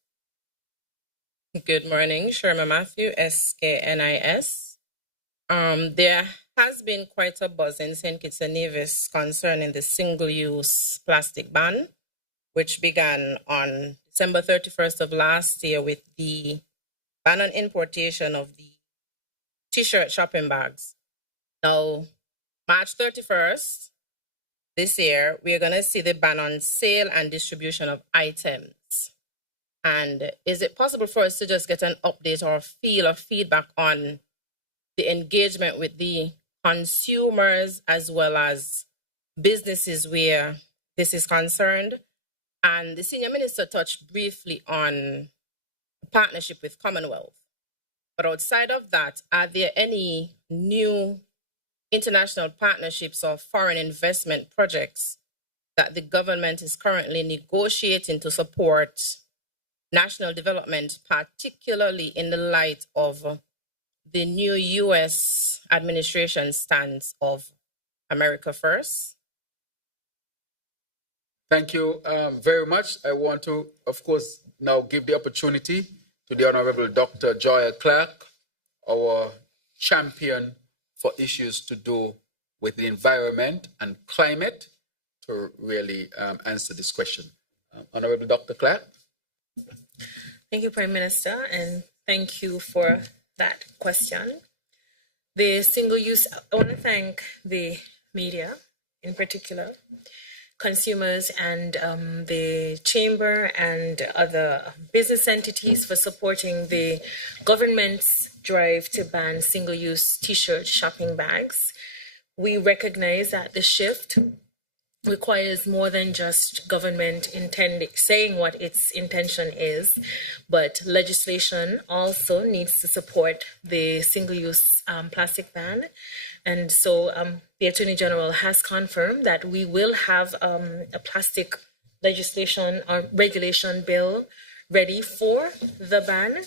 Good morning, Sherma Matthew, SKNIS. There has been quite a buzz in St. Kitts and Nevis concerning the single-use plastic ban, which began on December 31st of last year with the ban on importation of the T-shirt shopping bags. Now, March 31st this year, we are going to see the ban on sale and distribution of items. And is it possible for us to just get an update or feel or feedback on the engagement with the consumers as well as businesses where this is concerned? And the senior minister touched briefly on partnership with Commonwealth. But outside of that, are there any new international partnerships or foreign investment projects that the government is currently negotiating to support national development, particularly in the light of the new U.S. administration stance of America First? Thank you very much. I want to, of course, now give the opportunity to the Honorable Dr. Joya Clark, our champion for issues to do with the environment and climate, to really answer this question. Honorable Dr. Clark. Thank you, Prime Minister, and thank you for that question. The single use, I want to thank the media in particular, consumers and the chamber and other business entities for supporting the government's drive to ban single-use T-shirt shopping bags. We recognize that the shift requires more than just government saying what its intention is, but legislation also needs to support the single-use plastic ban. And so the Attorney General has confirmed that we will have a plastic legislation or regulation bill ready for the ban.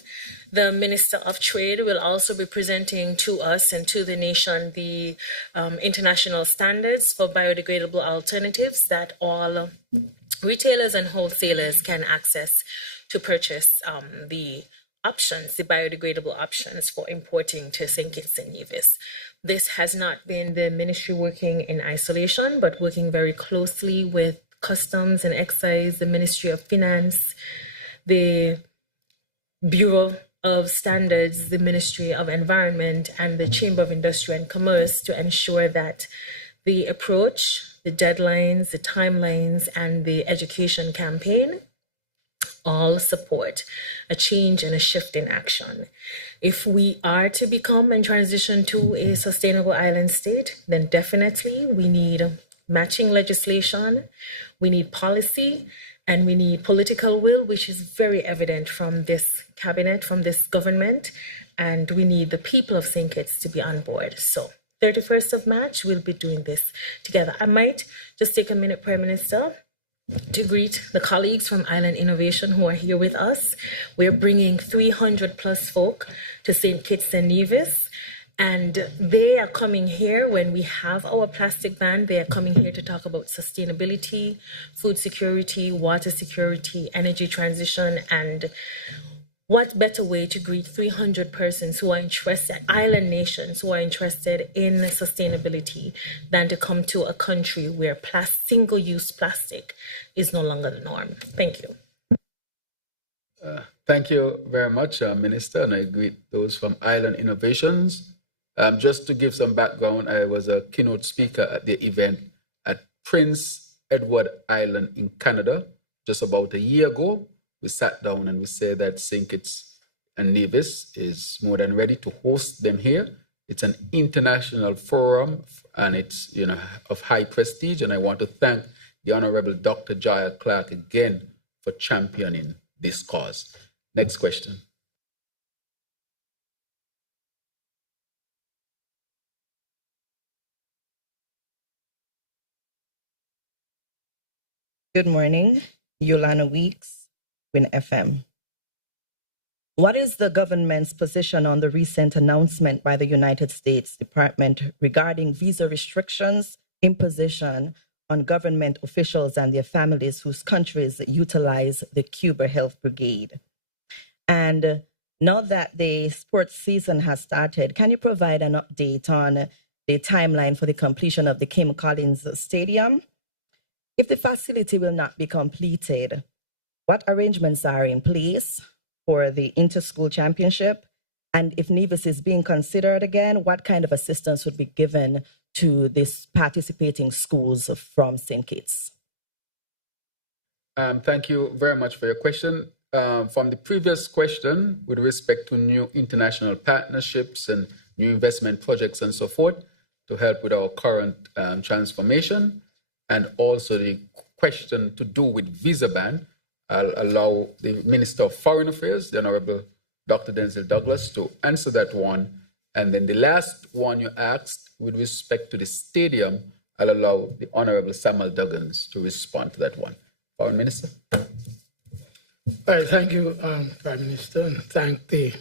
The Minister of Trade will also be presenting to us and to the nation the international standards for biodegradable alternatives that all retailers and wholesalers can access to purchase the biodegradable options for importing to St. Kitts and Nevis. This has not been the ministry working in isolation, but working very closely with Customs and Excise, the Ministry of Finance, the Bureau of Standards, the Ministry of Environment, and the Chamber of Industry and Commerce to ensure that the approach, the deadlines, the timelines, and the education campaign all support a change and a shift in action. If we are to become and transition to a sustainable island state, then definitely we need matching legislation, we need policy, and we need political will, which is very evident from this cabinet, from this government, and we need the people of St. Kitts to be on board. So 31st of March, we'll be doing this together. I might just take a minute, Prime Minister, to greet the colleagues from Island Innovation who are here with us. We're bringing 300 plus folk to St. Kitts and Nevis, and they are coming here when we have our plastic ban. They are coming here to talk about sustainability, food security, water security, energy transition, and what better way to greet 300 persons who are interested, island nations who are interested in sustainability, than to come to a country where single-use plastic is no longer the norm. Thank you. Thank you very much, Minister, and I greet those from Island Innovations. Just to give some background, I was a keynote speaker at the event at Prince Edward Island in Canada just about a year ago. We sat down and we said that St. Kitts and Nevis is more than ready to host them here. It's an international forum, and it's of high prestige. And I want to thank the Honorable Dr. Jaya Clark again for championing this cause. Next question. Good morning, Yolanda Weeks, Win FM. What is the government's position on the recent announcement by the United States Department regarding visa restrictions, imposition on government officials and their families whose countries utilize the Cuba Health Brigade? And now that the sports season has started, can you provide an update on the timeline for the completion of the Kim Collins Stadium? If the facility will not be completed, what arrangements are in place for the inter-school championship? And if Nevis is being considered again, what kind of assistance would be given to these participating schools from St. Kitts? Thank you very much for your question. From the previous question, with respect to new international partnerships and new investment projects and so forth, to help with our current transformation, and also the question to do with visa ban, I'll allow the Minister of Foreign Affairs, the Honorable Dr. Denzel Douglas, to answer that one. And then the last one you asked with respect to the stadium, I'll allow the Honorable Samuel Duggins to respond to that one. Foreign Minister. All right, thank you, Prime Minister, and thank the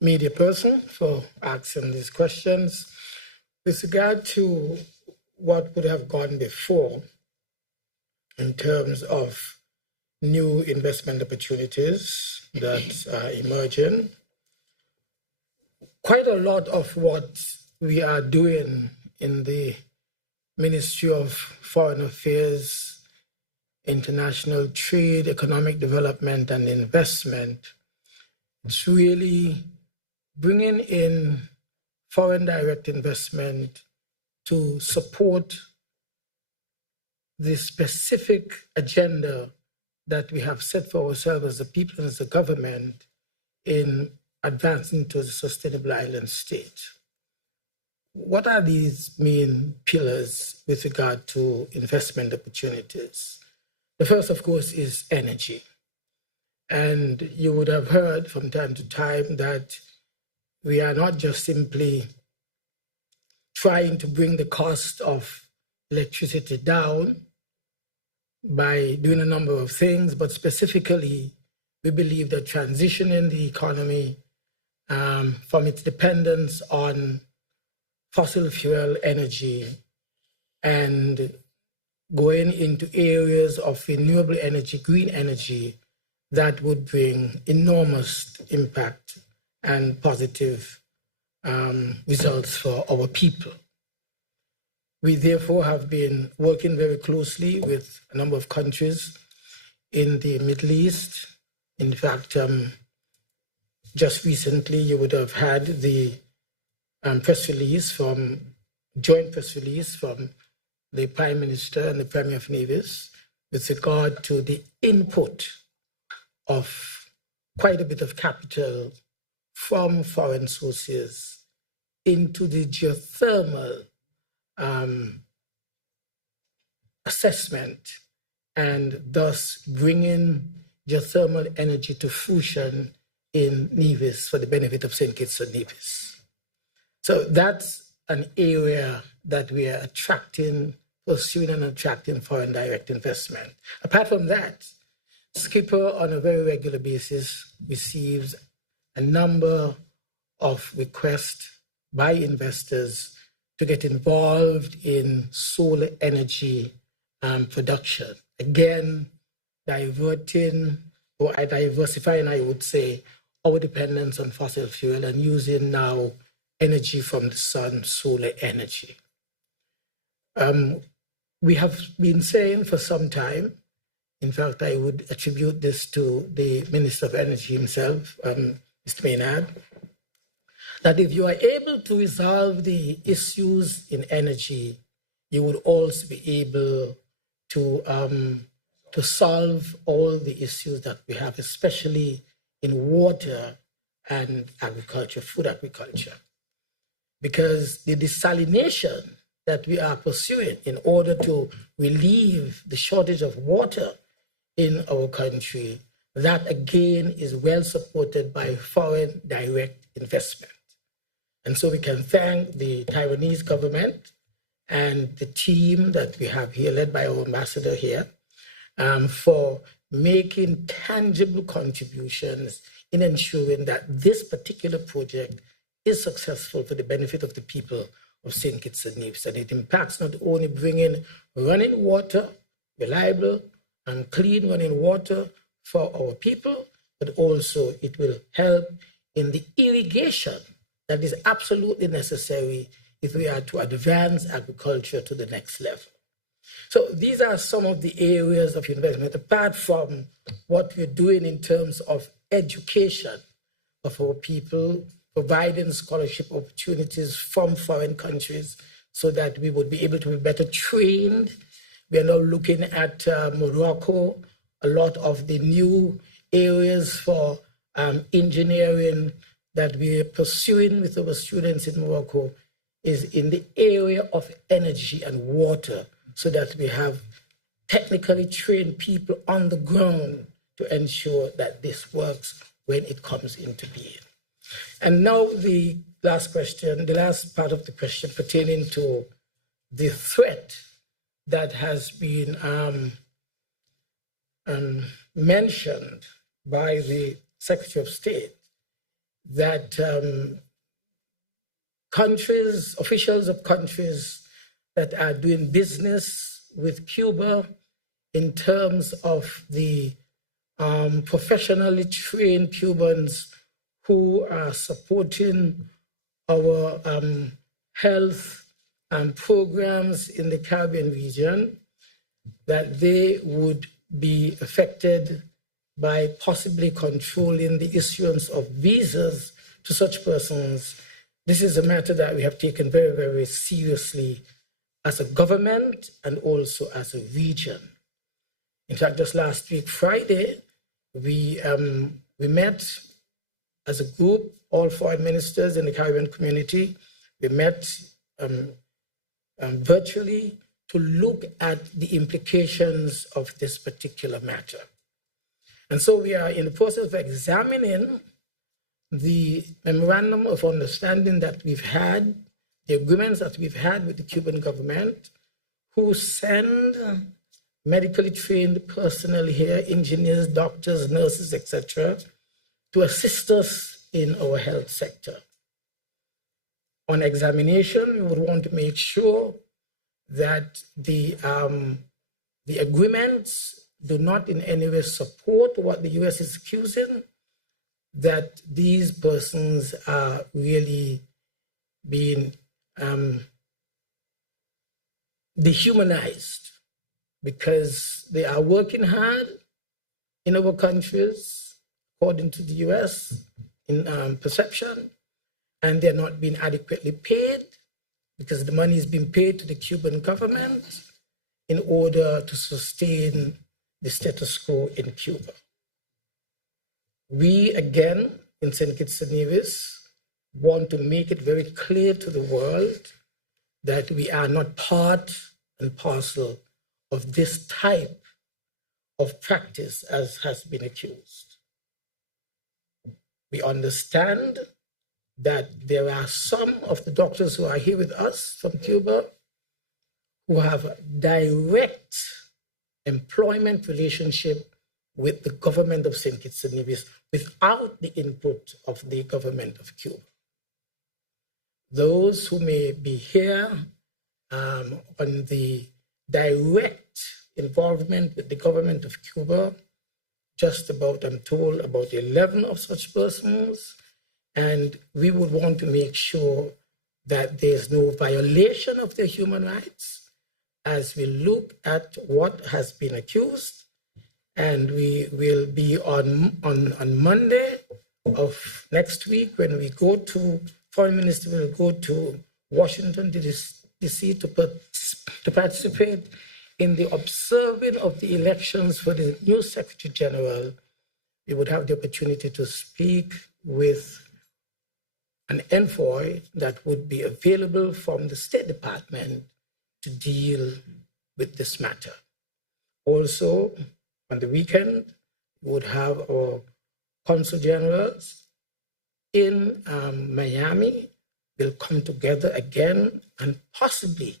media person for asking these questions. With regard to what would have gone before in terms of new investment opportunities that are emerging, quite a lot of what we are doing in the Ministry of Foreign Affairs, International Trade, Economic Development and Investment, it's really bringing in foreign direct investment to support the specific agenda that we have set for ourselves as the people and as the government in advancing to the sustainable island state. What are these main pillars with regard to investment opportunities? The first, of course, is energy. And you would have heard from time to time that we are not just simply trying to bring the cost of electricity down by doing a number of things, but specifically, we believe that transitioning the economy from its dependence on fossil fuel energy and going into areas of renewable energy, green energy, that would bring enormous impact and positive results for our people. We therefore have been working very closely with a number of countries in the Middle East. In fact, just recently you would have had the joint press release from the Prime Minister and the Premier of Nevis with regard to the input of quite a bit of capital from foreign sources into the geothermal assessment, and thus bringing geothermal energy to fruition in Nevis for the benefit of St. Kitts and Nevis. So that's an area that we are pursuing and attracting foreign direct investment. Apart from that, Skipper on a very regular basis receives a number of requests by investors to get involved in solar energy production. Again, diversifying, I would say, our dependence on fossil fuel and using now energy from the sun, solar energy. We have been saying for some time, in fact, I would attribute this to the Minister of Energy himself, Mr. Maynard, that if you are able to resolve the issues in energy, you would also be able to solve all the issues that we have, especially in water and agriculture, food agriculture. Because the desalination that we are pursuing in order to relieve the shortage of water in our country, that again is well supported by foreign direct investment. And so we can thank the Taiwanese government and the team that we have here, led by our ambassador here, for making tangible contributions in ensuring that this particular project is successful for the benefit of the people of St. Kitts and Nevis. And it impacts not only bringing running water, reliable and clean running water for our people, but also it will help in the irrigation that is absolutely necessary if we are to advance agriculture to the next level. So these are some of the areas of investment, apart from what we're doing in terms of education of our people, providing scholarship opportunities from foreign countries so that we would be able to be better trained. We are now looking at Morocco, a lot of the new areas for engineering that we are pursuing with our students in Morocco is in the area of energy and water, so that we have technically trained people on the ground to ensure that this works when it comes into being. And now the last question, the last part of the question pertaining to the threat that has been mentioned by the Secretary of State, that countries, officials of countries that are doing business with Cuba in terms of the professionally trained Cubans who are supporting our health programs in the Caribbean region, that they would be affected by possibly controlling the issuance of visas to such persons. This is a matter that we have taken very, very seriously as a government and also as a region. In fact, just last week, Friday, we met as a group, all foreign ministers in the Caribbean community. We met virtually to look at the implications of this particular matter. And so we are in the process of examining the memorandum of understanding that we've had, the agreements that we've had with the Cuban government, who send medically trained personnel here, engineers, doctors, nurses, etc., to assist us in our health sector. On examination, we would want to make sure that the agreements do not in any way support what the US is accusing, that these persons are really being dehumanized because they are working hard in our countries, according to the US, in perception, and they're not being adequately paid because the money is being paid to the Cuban government in order to sustain the status quo in Cuba. We, again, in St. Kitts and Nevis, want to make it very clear to the world that we are not part and parcel of this type of practice as has been accused. We understand that there are some of the doctors who are here with us from Cuba who have a direct employment relationship with the government of St. Kitts and Nevis without the input of the government of Cuba. Those who may be here on the direct involvement with the government of Cuba, just about, I'm told, about 11 of such persons, and we would want to make sure that there's no violation of their human rights as we look at what has been accused. And we will be on Monday of next week when we go to, Foreign Minister will go to Washington, D.C. to participate in the observing of the elections for the new Secretary General. We would have the opportunity to speak with an envoy that would be available from the State Department to deal with this matter. Also, on the weekend, we would have our consul generals in Miami. Will come together again and possibly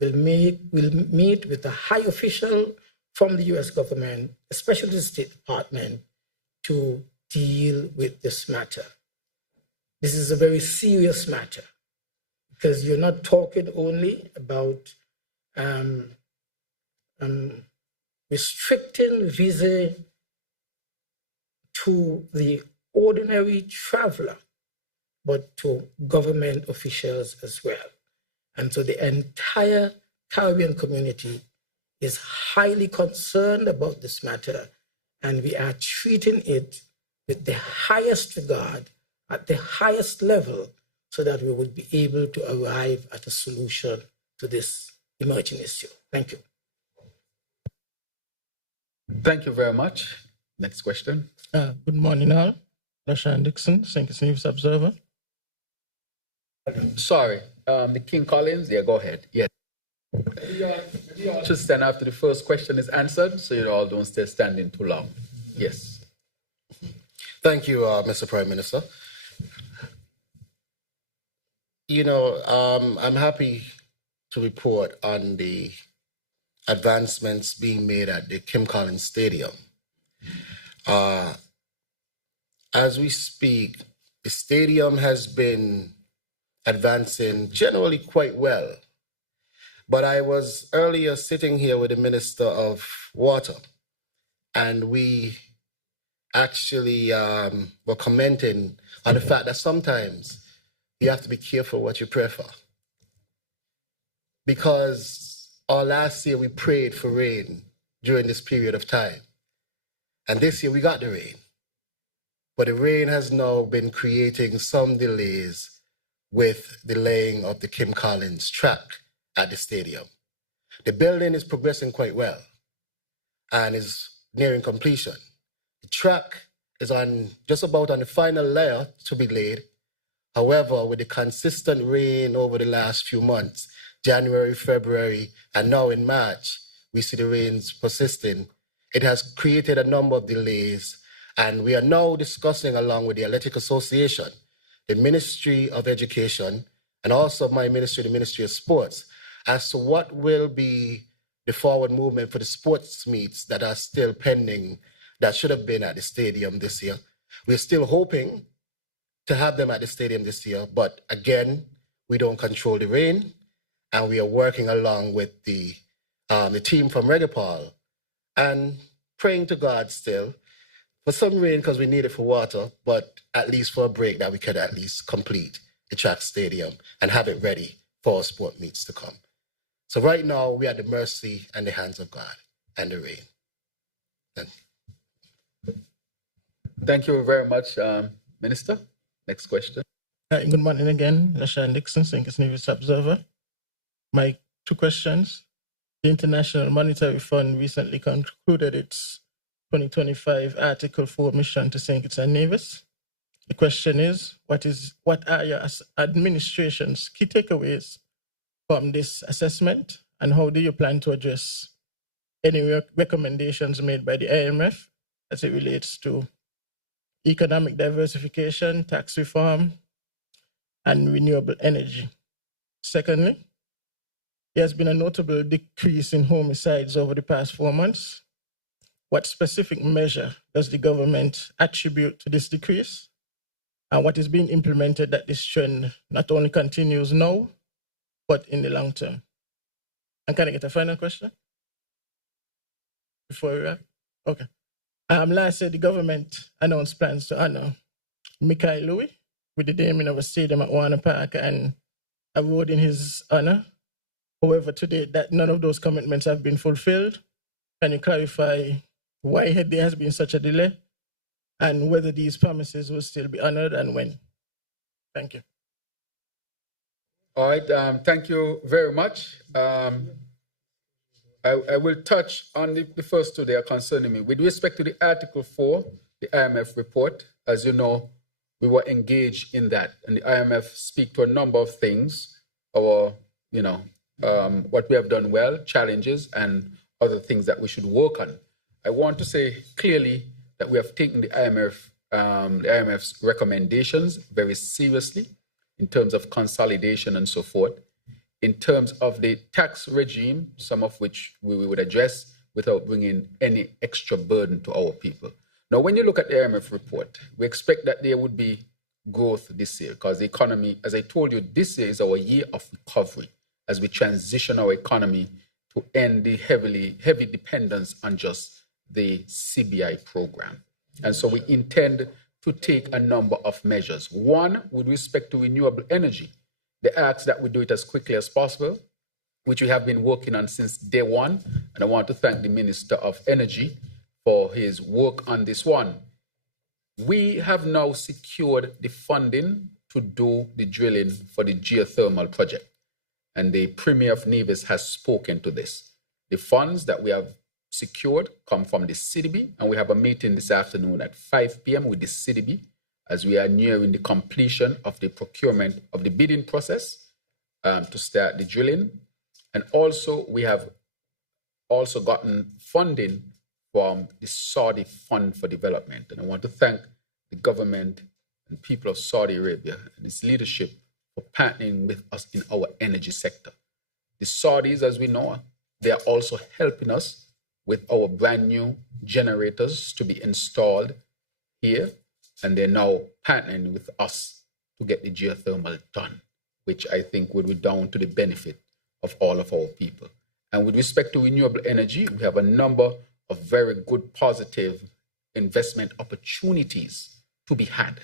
will meet with a high official from the U.S. government, especially the State Department, to deal with this matter. This is a very serious matter because you're not talking only about restricting visa to the ordinary traveler, but to government officials as well. And so the entire Caribbean community is highly concerned about this matter, and we are treating it with the highest regard, at the highest level, so that we would be able to arrive at a solution to this emerging issue. Thank you. Thank you very much. Next question. Good morning, all. Lashan Dixon, St. Kitts News Observer. Sorry, the King Collins. Yeah, go ahead. Yeah. Just stand after the first question is answered, so you all don't stay standing too long. Yes. Thank you, Mr. Prime Minister. You know, I'm happy to report on the advancements being made at the Kim Collins Stadium. As we speak, the stadium has been advancing generally quite well. But I was earlier sitting here with the Minister of Water, and we actually were commenting on the fact that sometimes you have to be careful what you pray for. Because last year we prayed for rain during this period of time. And this year we got the rain. But the rain has now been creating some delays with the laying of the Kim Collins track at the stadium. The building is progressing quite well and is nearing completion. The track is just about on the final layer to be laid. However, with the consistent rain over the last few months, January, February, and now in March, we see the rains persisting. It has created a number of delays, and we are now discussing along with the Athletic Association, the Ministry of Education, and also my ministry, the Ministry of Sports, as to what will be the forward movement for the sports meets that are still pending, that should have been at the stadium this year. We're still hoping to have them at the stadium this year, but again, we don't control the rain, and we are working along with the team from Regapol and praying to God still for some rain because we need it for water, but at least for a break that we could at least complete the track stadium and have it ready for our sport meets to come. So right now, we are at the mercy and the hands of God and the rain. Thank you very much, Minister. Next question. Good morning again, Lashan Dixon, St. Kitts News Observer. My two questions. The International Monetary Fund recently concluded its 2025 Article 4 mission to St. Kitts and Nevis. The question is, what are your administration's key takeaways from this assessment, and how do you plan to address any recommendations made by the IMF as it relates to economic diversification, tax reform, and renewable energy? Secondly, there has been a notable decrease in homicides over the past 4 months. What specific measure does the government attribute to this decrease? And what is being implemented that this trend not only continues now, but in the long term? And can I get a final question before we wrap? Okay. Last year, the government announced plans to honor Michael Louis with the naming of a stadium at Warner Park and a road in his honor. However, today, that none of those commitments have been fulfilled. Can you clarify why there has been such a delay and whether these promises will still be honored and when? Thank you. All right, thank you very much. I will touch on the first two that are concerning me. With respect to the Article 4, the IMF report, as you know, we were engaged in that, and the IMF speak to a number of things, our, what we have done well, challenges, and other things that we should work on. I want to say clearly that we have taken the IMF's recommendations very seriously in terms of consolidation and so forth. In terms of the tax regime, some of which we would address without bringing any extra burden to our people. Now, when you look at the IMF report, we expect that there would be growth this year because the economy, as I told you, this year is our year of recovery as we transition our economy to end the heavy dependence on just the CBI program. And so we intend to take a number of measures. One, with respect to renewable energy, they ask that we do it as quickly as possible, which we have been working on since day one. And I want to thank the Minister of Energy for his work on this one. We have now secured the funding to do the drilling for the geothermal project. And the Premier of Nevis has spoken to this. The funds that we have secured come from the CDB, and we have a meeting this afternoon at 5 p.m. with the CDB as we are nearing the completion of the procurement of the bidding process to start the drilling. And also, we have also gotten funding from the Saudi Fund for Development. And I want to thank the government and people of Saudi Arabia and its leadership for partnering with us in our energy sector. The Saudis, as we know, they are also helping us with our brand new generators to be installed here. And they're now partnering with us to get the geothermal done, which I think would be down to the benefit of all of our people. And with respect to renewable energy, we have a number of very good positive investment opportunities to be had.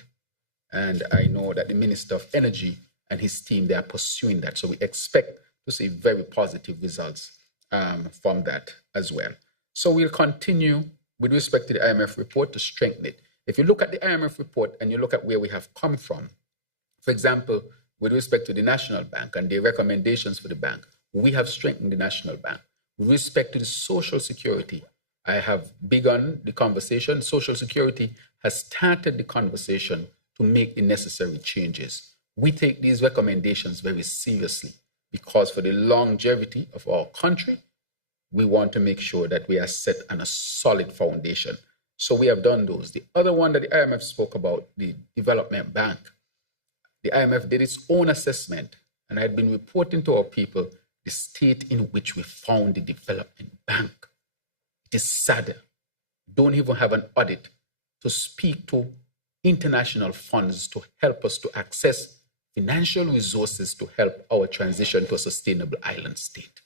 And I know that the Minister of Energy and his team, they are pursuing that. So we expect to see very positive results from that as well. So we'll continue with respect to the IMF report to strengthen it. If you look at the IMF report and you look at where we have come from, for example, with respect to the National Bank and the recommendations for the bank, we have strengthened the National Bank. With respect to the Social Security, I have begun the conversation. Social Security has started the conversation to make the necessary changes. We take these recommendations very seriously because for the longevity of our country, we want to make sure that we are set on a solid foundation. So we have done those. The other one that the IMF spoke about, the Development Bank, the IMF did its own assessment, and I had been reporting to our people the state in which we found the Development Bank. It is sad. Don't even have an audit to speak to international funds to help us to access financial resources to help our transition to a sustainable island state.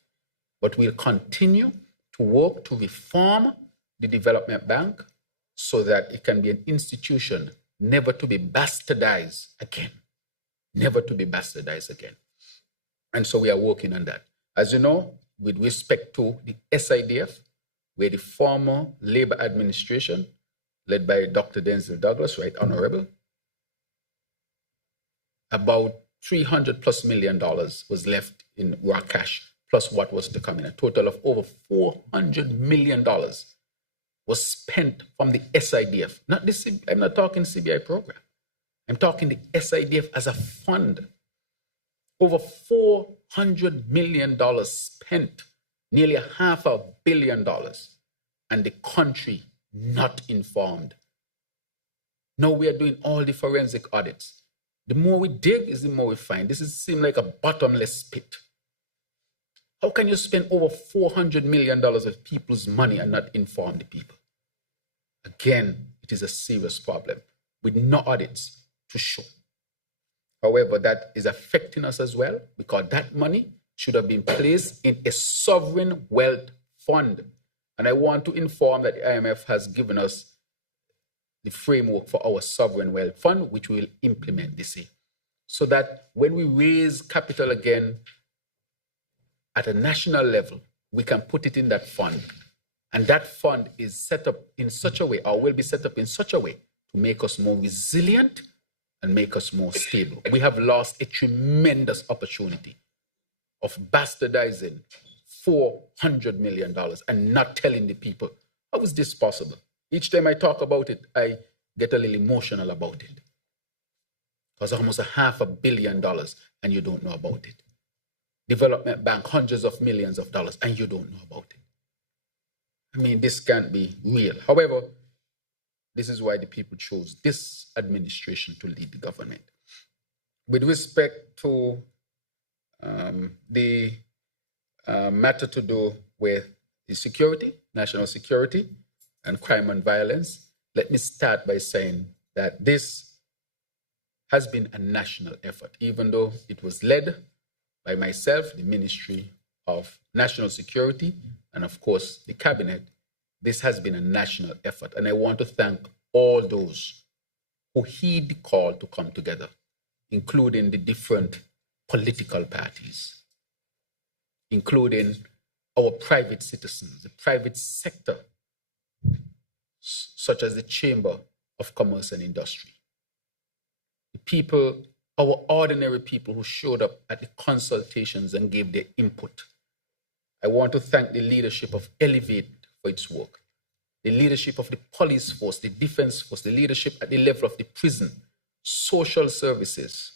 But we'll continue to work to reform the Development Bank so that it can be an institution never to be bastardized again. Never to be bastardized again. And so we are working on that. As you know, with respect to the SIDF, where the former Labour administration, led by Dr. Denzel Douglas, Right Honorable, about $300+ million was left in raw cash, plus what was to come in. A total of over $400 million was spent from the SIDF. I'm not talking CBI program. I'm talking the SIDF as a fund. Over $400 million spent, nearly $500 million, and the country not informed. Now we are doing all the forensic audits. The more we dig is the more we find. This seems like a bottomless pit. How can you spend over $400 million of people's money and not inform the people? Again, it is a serious problem with no audits to show. However, that is affecting us as well because that money should have been placed in a sovereign wealth fund. And I want to inform that the IMF has given us the framework for our sovereign wealth fund, which we will implement this year. So that when we raise capital again at a national level, we can put it in that fund. And that fund is set up in such a way, or will be set up in such a way to make us more resilient and make us more stable. We have lost a tremendous opportunity of bastardizing $400 million and not telling the people, how is this possible? Each time I talk about it, I get a little emotional about it. It was almost $500 million and you don't know about it. Development Bank, hundreds of millions of dollars, and you don't know about it. I mean, this can't be real. However, this is why the people chose this administration to lead the government. With respect to the matter to do with the security, national security, and crime and violence, let me start by saying that this has been a national effort, even though it was led by myself, the Ministry of National Security, and of course, the Cabinet. This has been a national effort, and I want to thank all those who heed the call to come together, including the different political parties, including our private citizens, the private sector, such as the Chamber of Commerce and Industry, the people, our ordinary people who showed up at the consultations and gave their input. I want to thank the leadership of Elevate for its work, the leadership of the police force, the defense force, the leadership at the level of the prison, social services,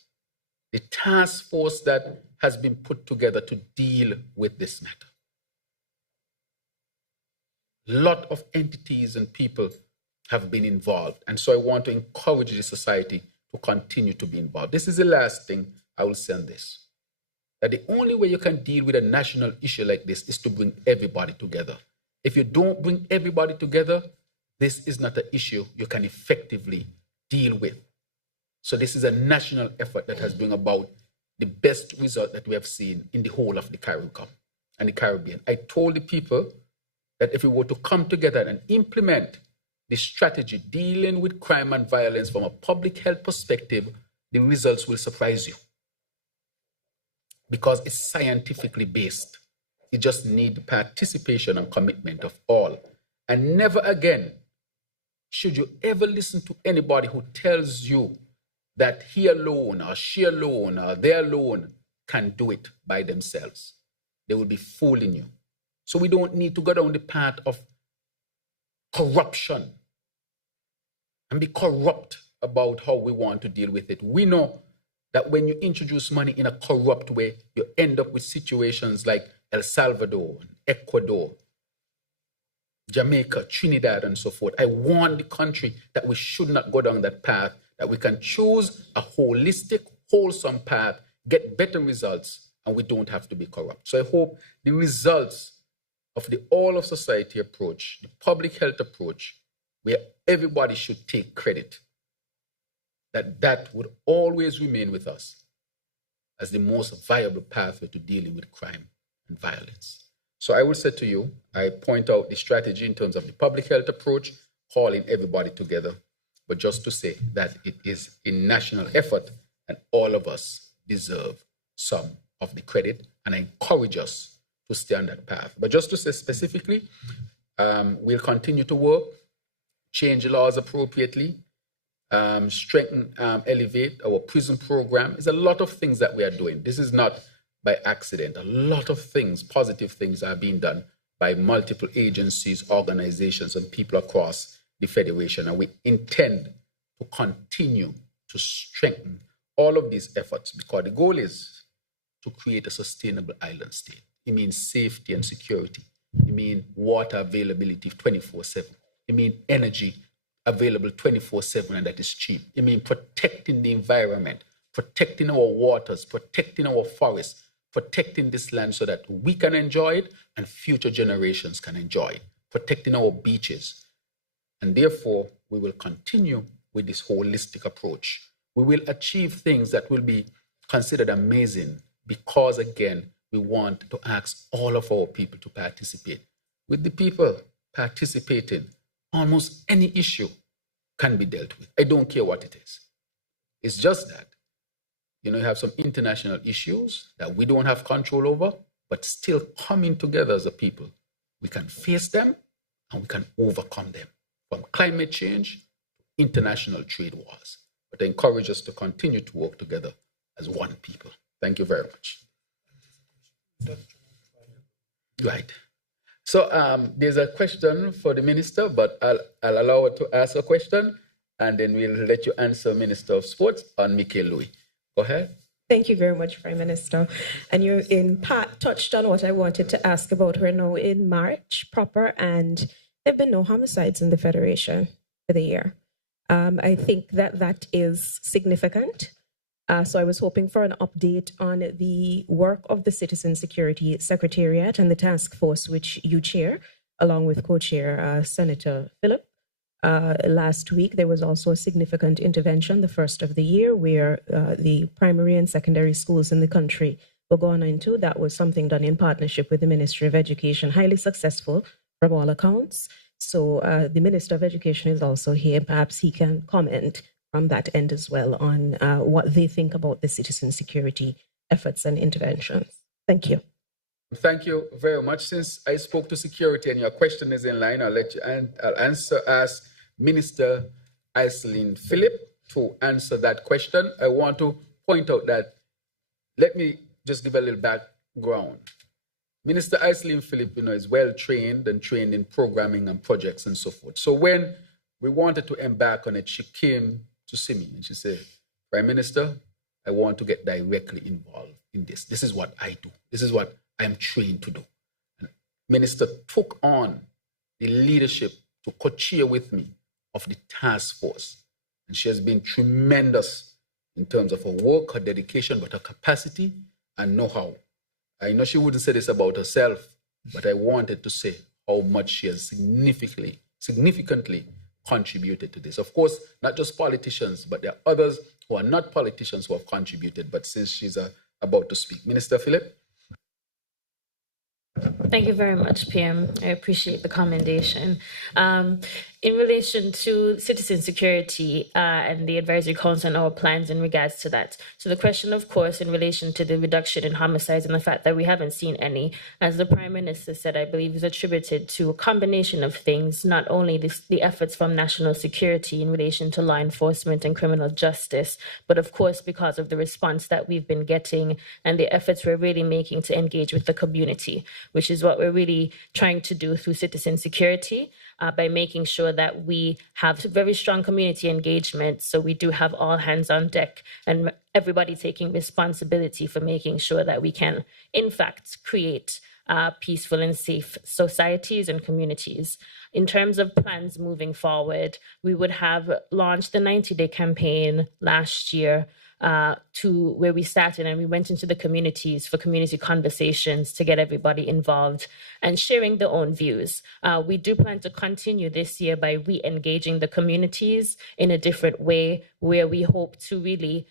the task force that has been put together to deal with this matter. A lot of entities and people have been involved, and so I want to encourage the society to continue to be involved. This is the last thing I will say on this, that the only way you can deal with a national issue like this is to bring everybody together. If you don't bring everybody together, this is not an issue you can effectively deal with. So this is a national effort that has brought about the best result that we have seen in the whole of the Caribbean. I told the people that if we were to come together and implement the strategy dealing with crime and violence from a public health perspective, the results will surprise you, because it's scientifically based. You just need the participation and commitment of all. And never again should you ever listen to anybody who tells you that he alone or she alone or they alone can do it by themselves. They will be fooling you. So we don't need to go down the path of corruption and be corrupt about how we want to deal with it. We know that when you introduce money in a corrupt way, you end up with situations like El Salvador, Ecuador, Jamaica, Trinidad, and so forth. I warn the country that we should not go down that path, that we can choose a holistic, wholesome path, get better results, and we don't have to be corrupt. So I hope the results of the all of society approach, the public health approach, where everybody should take credit, that would always remain with us as the most viable pathway to dealing with crime and violence. So I will say to you, I point out the strategy in terms of the public health approach, calling everybody together, but just to say that it is a national effort and all of us deserve some of the credit, and I encourage us to stay on that path. But just to say specifically, we'll continue to work, change the laws appropriately, strengthen, elevate our prison program. There's a lot of things that we are doing. This is not by accident. A lot of things, positive things are being done by multiple agencies, organizations, and people across the Federation. And we intend to continue to strengthen all of these efforts, because the goal is to create a sustainable island state. It means safety and security. It means water availability 24/7. It means energy available 24/7, and that is cheap. It means protecting the environment, protecting our waters, protecting our forests, protecting this land so that we can enjoy it and future generations can enjoy it, protecting our beaches. And therefore, we will continue with this holistic approach. We will achieve things that will be considered amazing because, again, we want to ask all of our people to participate. With the people participating, almost any issue can be dealt with. I don't care what it is. It's just that, you have some international issues that we don't have control over, but still coming together as a people, we can face them and we can overcome them, from climate change to international trade wars. But I encourage us to continue to work together as one people. Thank you very much. Right. So there's a question for the minister, but I'll allow her to ask a question. and then we'll let you answer Minister of Sports on Michael Louis. Go ahead. Thank you very much, Prime Minister. And you in part touched on what I wanted to ask about. We're now in March proper, and there have been no homicides in the Federation for the year. I think that is significant. So I was hoping for an update on the work of the Citizen Security Secretariat and the task force which you chair, along with co-chair Senator Phillip. Last week, there was also a significant intervention, the first of the year, where the primary and secondary schools in the country were gone into. That was something done in partnership with the Ministry of Education, highly successful from all accounts. So the Minister of Education is also here. Perhaps he can comment from that end as well on what they think about the citizen security efforts and interventions. Thank you. Thank you very much. Since I spoke to security and your question is in line, I'll let you I'll ask Minister Iselin Phillip to answer that question. I want to point out that, let me just give a little background. Minister Iselin Phillip, is well trained and trained in programming and projects and so forth. So when we wanted to embark on it, she came to see me and she said, Prime Minister, I want to get directly involved in this. This is what I do. This is what I am trained to do. And Minister took on the leadership to co-chair with me of the task force. And she has been tremendous in terms of her work, her dedication, but her capacity and know-how. I know she wouldn't say this about herself, but I wanted to say how much she has significantly contributed to this. Of course, not just politicians, but there are others who are not politicians who have contributed. But since she's about to speak, Minister Phillip. Thank you very much, PM. I appreciate the commendation. In relation to citizen security and the Advisory Council and our plans in regards to that. So the question, of course, in relation to the reduction in homicides and the fact that we haven't seen any, as the Prime Minister said, I believe is attributed to a combination of things, not only the efforts from national security in relation to law enforcement and criminal justice, but of course, because of the response that we've been getting and the efforts we're really making to engage with the community, which is what we're really trying to do through citizen security. By making sure that we have very strong community engagement. So we do have all hands on deck and everybody taking responsibility for making sure that we can, in fact, create peaceful and safe societies and communities. In terms of plans moving forward, we would have launched the 90-day campaign last year to where we started, and we went into the communities for community conversations to get everybody involved and sharing their own views. We do plan to continue this year by re-engaging the communities in a different way, where we hope to really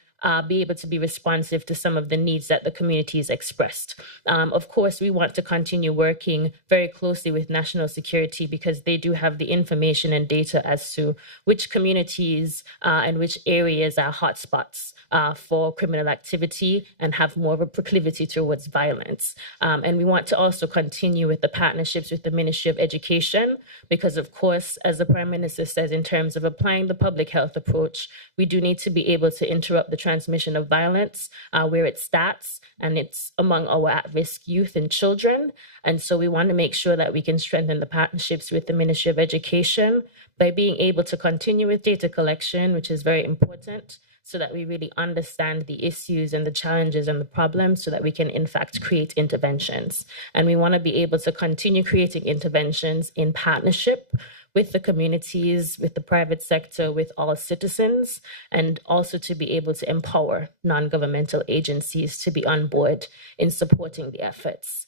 be able to be responsive to some of the needs that the communities expressed. Of course, we want to continue working very closely with national security because they do have the information and data as to which communities and which areas are hotspots for criminal activity and have more of a proclivity towards violence. And we want to also continue with the partnerships with the Ministry of Education because, of course, as the Prime Minister says, in terms of applying the public health approach, we do need to be able to interrupt the transmission of violence where it starts, and it's among our at-risk youth and children. And so we want to make sure that we can strengthen the partnerships with the Ministry of Education by being able to continue with data collection, which is very important, so that we really understand the issues and the challenges and the problems so that we can, in fact, create interventions. And we want to be able to continue creating interventions in partnership with the communities, with the private sector, with all citizens, and also to be able to empower non-governmental agencies to be on board in supporting the efforts.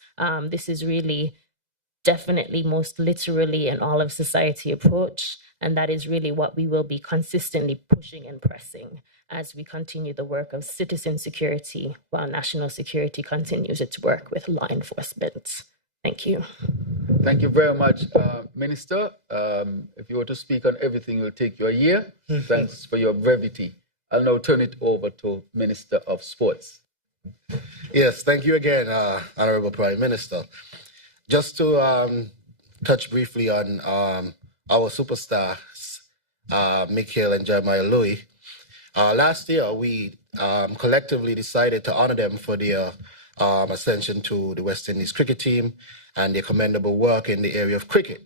This is really definitely most literally an all of society approach, and that is really what we will be consistently pushing and pressing as we continue the work of citizen security while national security continues its work with law enforcement. Thank you. Thank you very much, Minister. If you were to speak on everything, it will take you a year. Thanks for your brevity. I'll now turn it over to Minister of Sports. Yes, thank you again, Honorable Prime Minister. Just to touch briefly on our superstars, Michael and Jeremiah Louis. Last year, we collectively decided to honor them for their ascension to the West Indies cricket team and their commendable work in the area of cricket.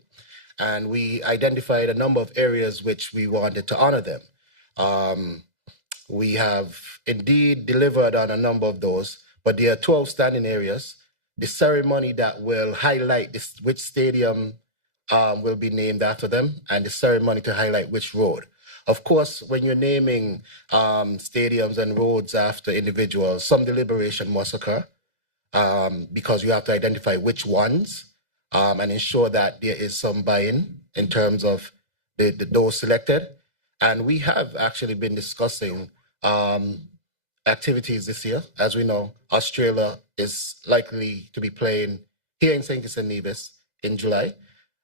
and we identified a number of areas which we wanted to honor them. We have indeed delivered on a number of those, but there are 2 outstanding areas. The ceremony that will highlight which stadium will be named after them, and the ceremony to highlight which road. Of course, when you're naming stadiums and roads after individuals, some deliberation must occur because you have to identify which ones and ensure that there is some buy-in in terms of those selected. And we have actually been discussing activities this year. As we know, Australia is likely to be playing here in St. Kitts and Nevis in July.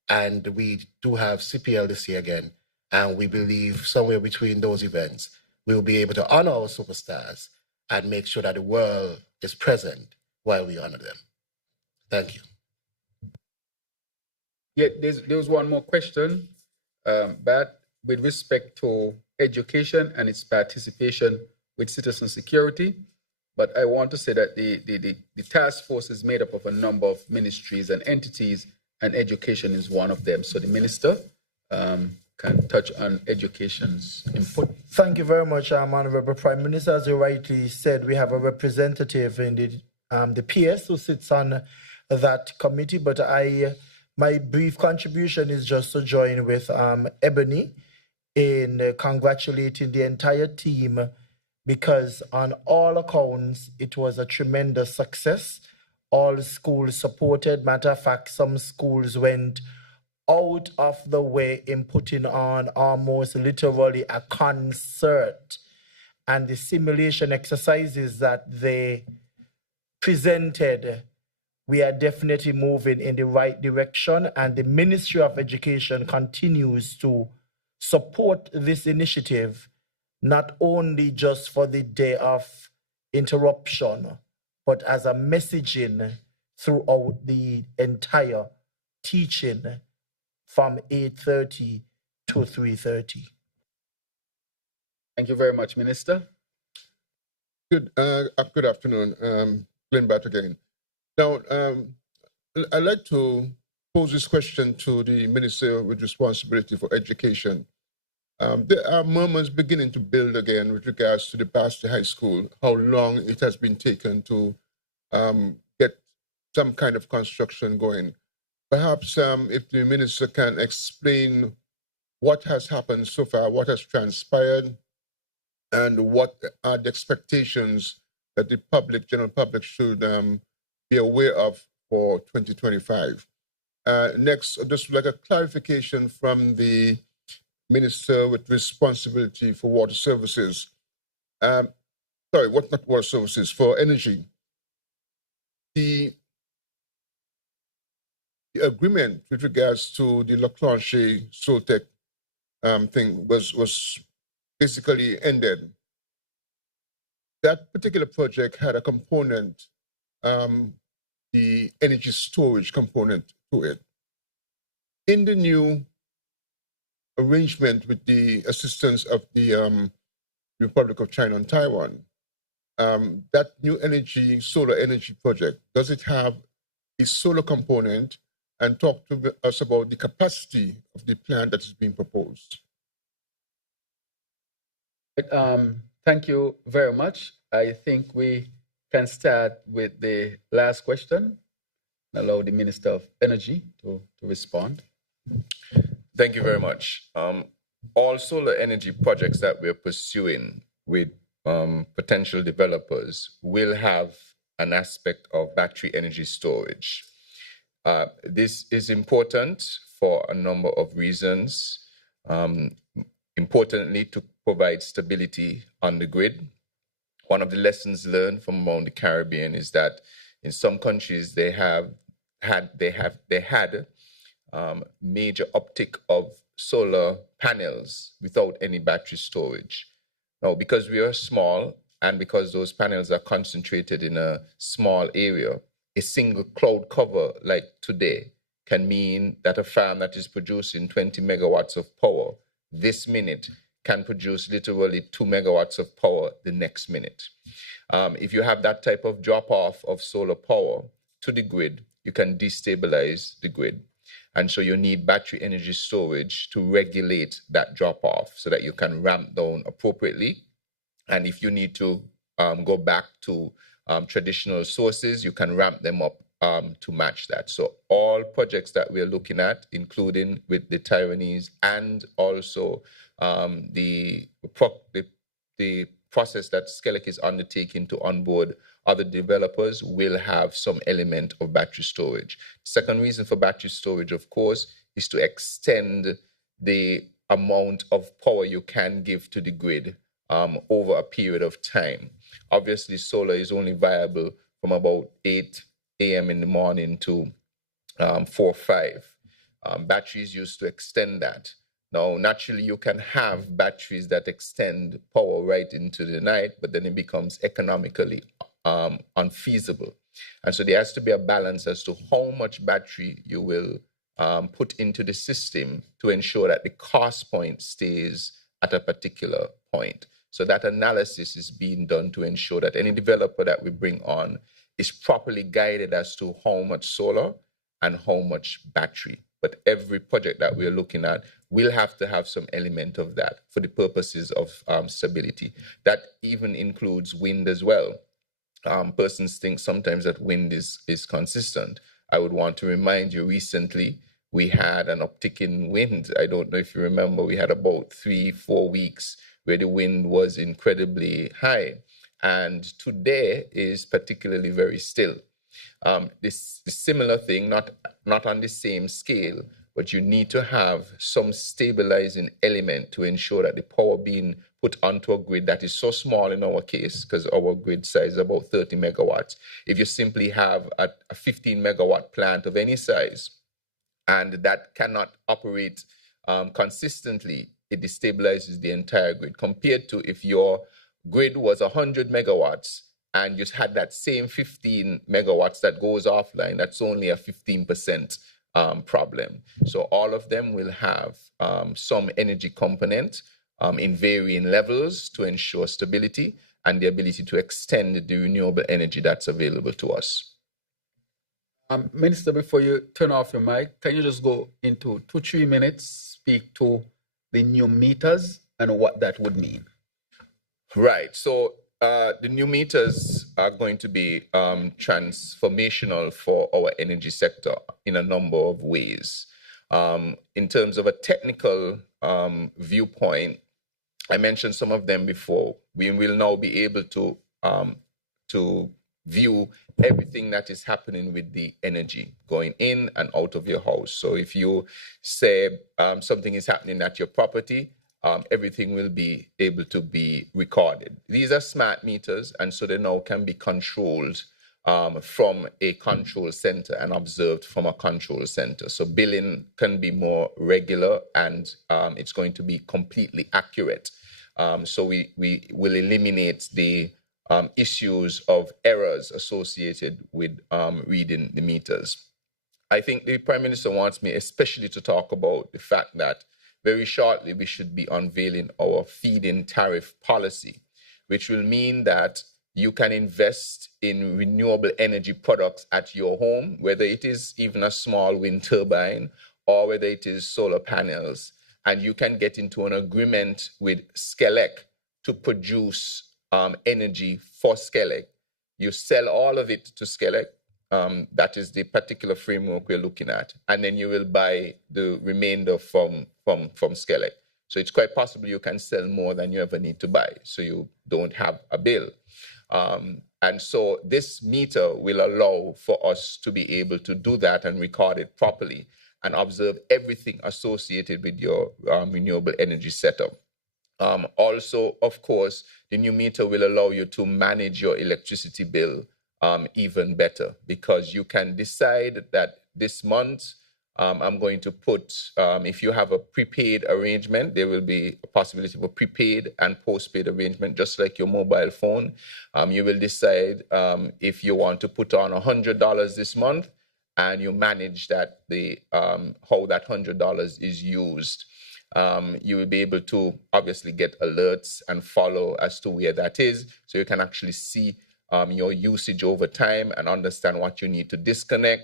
And we do have CPL this year again. And we believe somewhere between those events, we will be able to honor our superstars and make sure that the world is present while we honor them. Thank you. Yeah, there was one more question, but with respect to education and its participation with citizen security. But I want to say that the task force is made up of a number of ministries and entities, and education is one of them. So the minister can touch on education's input. Thank you very much, Honorable Prime Minister. As you rightly said, we have a representative in the PS who sits on that committee, but my brief contribution is just to join with Ebony in congratulating the entire team, because on all accounts, it was a tremendous success. All schools supported. Matter of fact, some schools went out of the way in putting on almost literally a concert. And the simulation exercises that they presented, we are definitely moving in the right direction. And the Ministry of Education continues to support this initiative, not only just for the day of interruption, but as a messaging throughout the entire teaching from 8:30 to 3:30. Thank you very much, Minister. Good afternoon. Glenn Batt again. Now, I'd like to pose this question to the Minister with responsibility for education. There are murmurs beginning to build again with regards to the Basti High School, how long it has been taken to get some kind of construction going. Perhaps if the Minister can explain what has happened so far, what has transpired, and what are the expectations that the general public should be aware of for 2025. Next, just like a clarification from the Minister with responsibility for water services. Not water services, for energy. The agreement with regards to the La Clanche Soltec thing was basically ended. That particular project had a component, the energy storage component to it. In the new arrangement with the assistance of the Republic of China and Taiwan, that new solar energy project, does it have a solar component? And talk to us about the capacity of the plan that is being proposed. Thank you very much. I think we can start with the last question. Allow the Minister of Energy to respond. Thank you very much. All solar energy projects that we're pursuing with potential developers will have an aspect of battery energy storage. This is important for a number of reasons. Importantly, to provide stability on the grid. One of the lessons learned from around the Caribbean is that in some countries they had major uptick of solar panels without any battery storage. Now, because we are small and because those panels are concentrated in a small area, a single cloud cover like today can mean that a farm that is producing 20 megawatts of power this minute can produce literally 2 megawatts of power the next minute. If you have that type of drop off of solar power to the grid, you can destabilize the grid. And so you need battery energy storage to regulate that drop off so that you can ramp down appropriately. And if you need to go back to traditional sources, you can ramp them up to match that. So all projects that we're looking at, including with the Taiwanese and also the process that Skelec is undertaking to onboard other developers, will have some element of battery storage. Second reason for battery storage, of course, is to extend the amount of power you can give to the grid over a period of time. Obviously, solar is only viable from about 8 a.m. in the morning to 4 or 5. Batteries used to extend that. Now, naturally, you can have batteries that extend power right into the night, but then it becomes economically unfeasible. And so there has to be a balance as to how much battery you will put into the system to ensure that the cost point stays at a particular point. So that analysis is being done to ensure that any developer that we bring on is properly guided as to how much solar and how much battery. But every project that we're looking at will have to have some element of that for the purposes of stability. That even includes wind as well. Persons think sometimes that wind is consistent. I would want to remind you, recently we had an uptick in wind. I don't know if you remember, we had about 3-4 weeks where the wind was incredibly high. And today is particularly very still. This similar thing, not on the same scale, but you need to have some stabilizing element to ensure that the power being put onto a grid that is so small in our case, because our grid size is about 30 megawatts. If you simply have a 15 megawatt plant of any size, and that cannot operate consistently, it destabilizes the entire grid, compared to if your grid was 100 megawatts and you had that same 15 megawatts that goes offline. That's only a 15% problem. So all of them will have some energy component in varying levels to ensure stability and the ability to extend the renewable energy that's available to us. Minister, before you turn off your mic, can you just go into 2-3 minutes, speak to the new meters and what that would mean? Right. So the new meters are going to be transformational for our energy sector in a number of ways. In terms of a technical viewpoint, I mentioned some of them before. We will now be able to view everything that is happening with the energy going in and out of your house. So if you say something is happening at your property, everything will be able to be recorded. These are smart meters, and so they now can be controlled from a control center and observed from a control center. So billing can be more regular, and it's going to be completely accurate. So we will eliminate the issues of errors associated with reading the meters. I think the Prime Minister wants me especially to talk about the fact that very shortly we should be unveiling our feed-in tariff policy, which will mean that you can invest in renewable energy products at your home, whether it is even a small wind turbine or whether it is solar panels, and you can get into an agreement with Skelec to produce energy for Skelec. You sell all of it to Skelec. That is the particular framework we're looking at. And then you will buy the remainder from Skelec. So it's quite possible you can sell more than you ever need to buy, so you don't have a bill. And so this meter will allow for us to be able to do that and record it properly and observe everything associated with your renewable energy setup. Also, of course, the new meter will allow you to manage your electricity bill even better, because you can decide that this month I'm going to put, if you have a prepaid arrangement, there will be a possibility of a prepaid and postpaid arrangement, just like your mobile phone. You will decide if you want to put on $100 this month, and you manage that how that $100 is used. You will be able to obviously get alerts and follow as to where that is, so you can actually see your usage over time and understand what you need to disconnect,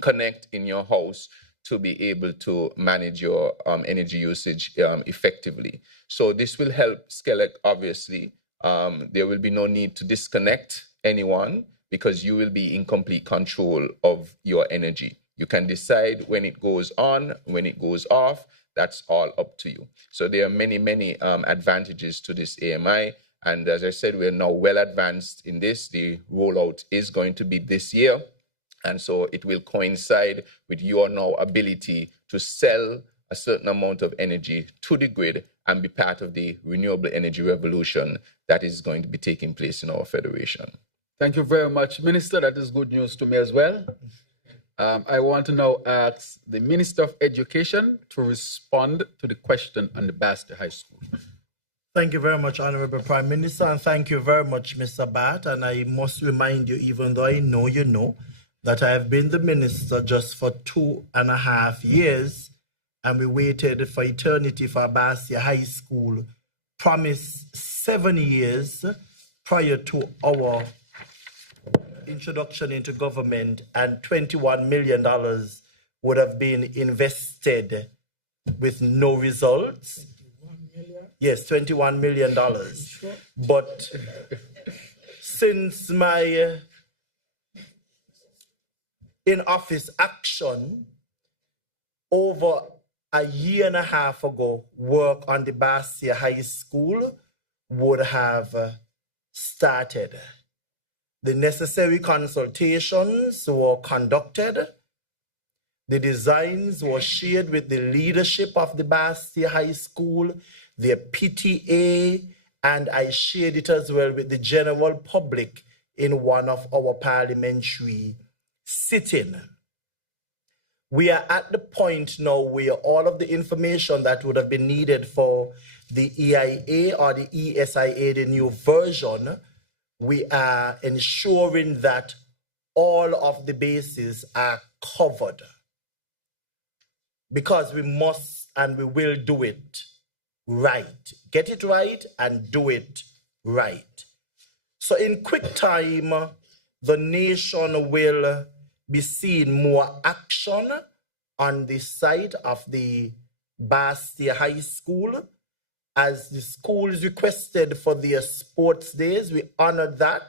connect in your house to be able to manage your energy usage effectively. So this will help Skelec, obviously. There will be no need to disconnect anyone because you will be in complete control of your energy. You can decide when it goes on, when it goes off. That's all up to you. So there are many, many advantages to this AMI. And as I said, we're now well advanced in this. The rollout is going to be this year. And so it will coincide with your now ability to sell a certain amount of energy to the grid and be part of the renewable energy revolution that is going to be taking place in our federation. Thank you very much, Minister. That is good news to me as well. I want to now ask the Minister of Education to respond to the question on the Basti High School. Thank you very much, Honorable Prime Minister, and thank you very much, Mr. Bat. And I must remind you, even though I know you know, that I have been the minister just for 2.5 years, and we waited for eternity for Basti High School, promised 7 years prior to our introduction into government, and $21 million would have been invested with no results. Yes, $21 million. But since my in-office action, over a year and a half ago, work on the Bastia High School would have started. The necessary consultations were conducted. The designs were shared with the leadership of the Bastia High School, their PTA, and I shared it as well with the general public in one of our parliamentary sittings. We are at the point now where all of the information that would have been needed for the EIA or the ESIA, the new version, we are ensuring that all of the bases are covered. Because we must and we will do it right. Get it right and do it right. So in quick time, the nation will be seeing more action on the site of the Bastia High School. As the schools requested for their sports days, we honored that.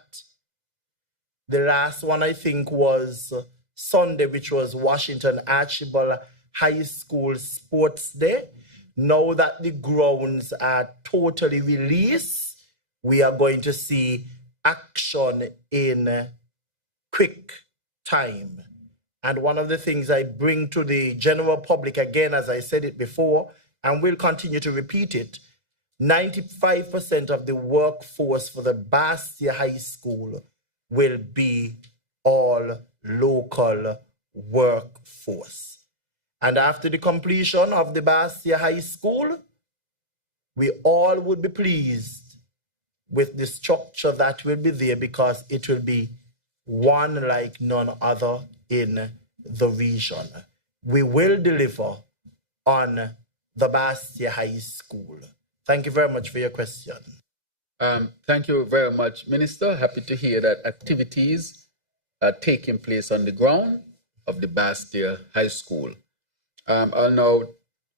The last one, I think, was Sunday, which was Washington Archibald High School Sports Day. Now that the grounds are totally released, we are going to see action in quick time. And one of the things I bring to the general public, again, as I said it before, and will continue to repeat it, 95% of the workforce for the Bastia High School will be all local workforce. And after the completion of the Bastia High School, we all would be pleased with the structure that will be there, because it will be one like none other in the region. We will deliver on the Bastia High School. Thank you very much for your question. Thank you very much, Minister. Happy to hear that activities are taking place on the ground of the Bastia High School. I'll now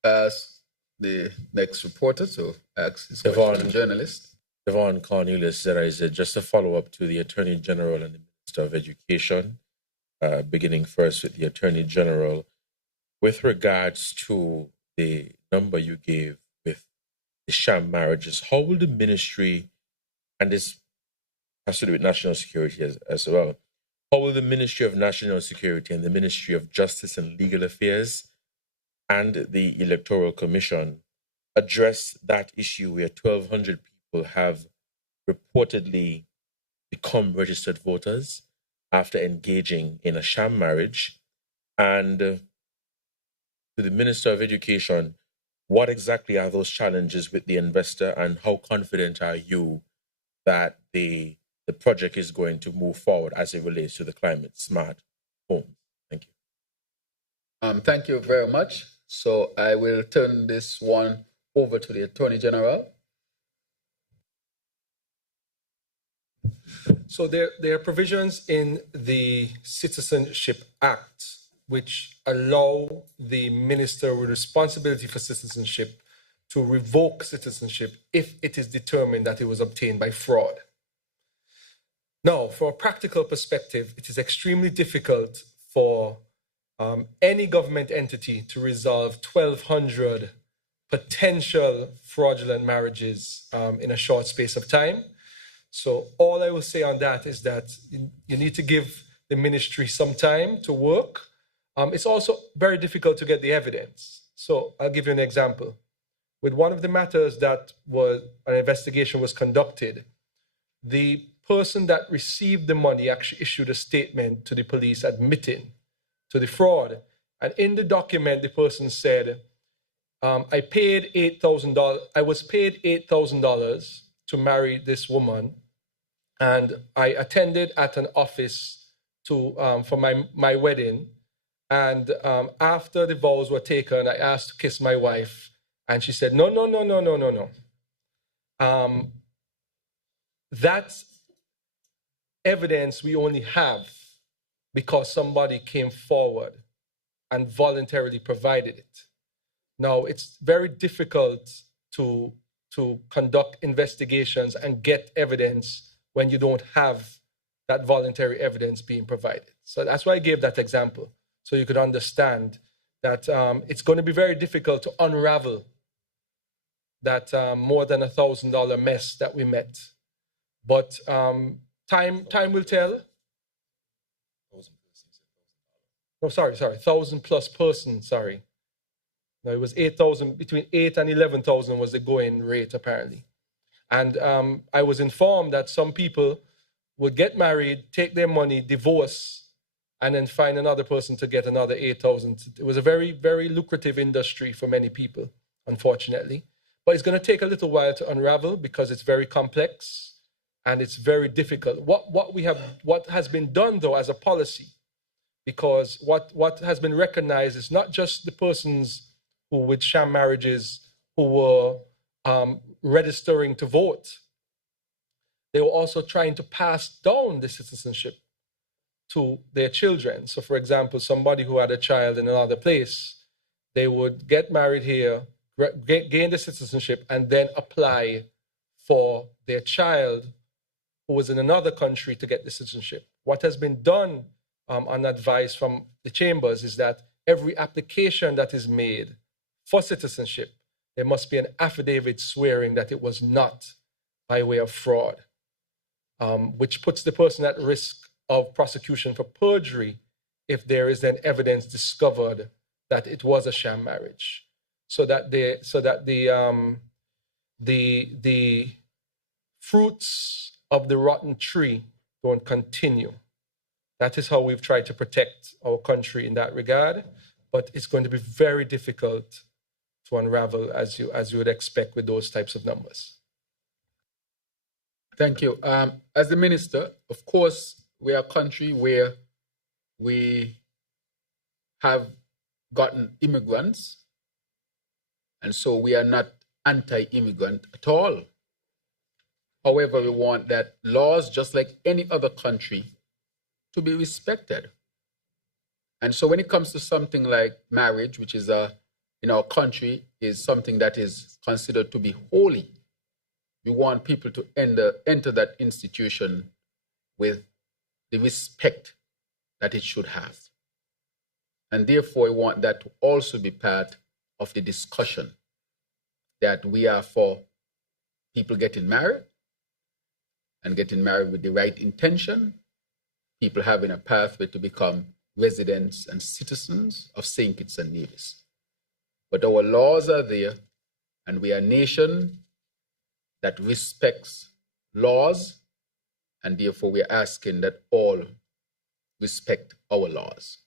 ask the next reporter to ask his question, journalist. Devon Cornelius, there is just a follow-up to the Attorney General and the Minister of Education, beginning first with the Attorney General. With regards to the number you gave with the sham marriages, how will the ministry, and this has to do with national security as well, how will the Ministry of National Security and the Ministry of Justice and Legal Affairs and the Electoral Commission address that issue where 1,200 people have reportedly become registered voters after engaging in a sham marriage? And to the Minister of Education, what exactly are those challenges with the investor, and how confident are you that the project is going to move forward as it relates to the climate smart homes? Thank you. Thank you very much. So I will turn this one over to the Attorney General. So there are provisions in the Citizenship Act which allow the minister with responsibility for citizenship to revoke citizenship if it is determined that it was obtained by fraud. Now, from a practical perspective, it is extremely difficult for any government entity to resolve 1,200 potential fraudulent marriages in a short space of time. So all I will say on that is that you need to give the ministry some time to work. It's also very difficult to get the evidence. So I'll give you an example. With one of the matters that was an investigation was conducted, the person that received the money actually issued a statement to the police admitting to the fraud. And in the document, the person said, I paid $8,000. I was paid $8,000 to marry this woman. And I attended at an office for my wedding. And after the vows were taken, I asked to kiss my wife. And she said, no. That's evidence we only have because somebody came forward and voluntarily provided it. Now, it's very difficult to conduct investigations and get evidence when you don't have that voluntary evidence being provided. So that's why I gave that example, so you could understand that it's going to be very difficult to unravel that more than $1,000 mess that we met. But time will tell. No, sorry, 1,000+ persons, sorry. No, it was 8,000, between 8 and 11,000 was the going rate, apparently. And I was informed that some people would get married, take their money, divorce, and then find another person to get another 8,000. It was a very, very lucrative industry for many people, unfortunately. But it's going to take a little while to unravel because it's very complex and it's very difficult. What has been done, though, as a policy, because what has been recognized is not just the persons who with sham marriages who were registering to vote. They were also trying to pass down the citizenship to their children. So, for example, somebody who had a child in another place, they would get married here, gain the citizenship, and then apply for their child who was in another country to get the citizenship. What has been done on advice from the chambers is that every application that is made for citizenship, there must be an affidavit swearing that it was not by way of fraud, which puts the person at risk of prosecution for perjury if there is then evidence discovered that it was a sham marriage, so that the fruits of the rotten tree don't continue. That is how we've tried to protect our country in that regard, but it's going to be very difficult to unravel as you would expect with those types of numbers. Thank you. As the minister, of course, we are a country where we have gotten immigrants, and so we are not anti-immigrant at all. However, we want that laws, just like any other country, to be respected. And so when it comes to something like marriage, which is in our country is something that is considered to be holy, we want people to enter that institution with the respect that it should have. And therefore, we want that to also be part of the discussion, that we are for people getting married and getting married with the right intention, people having a pathway to become residents and citizens of St. Kitts and Nevis. But our laws are there, and we are a nation that respects laws, and therefore we are asking that all respect our laws.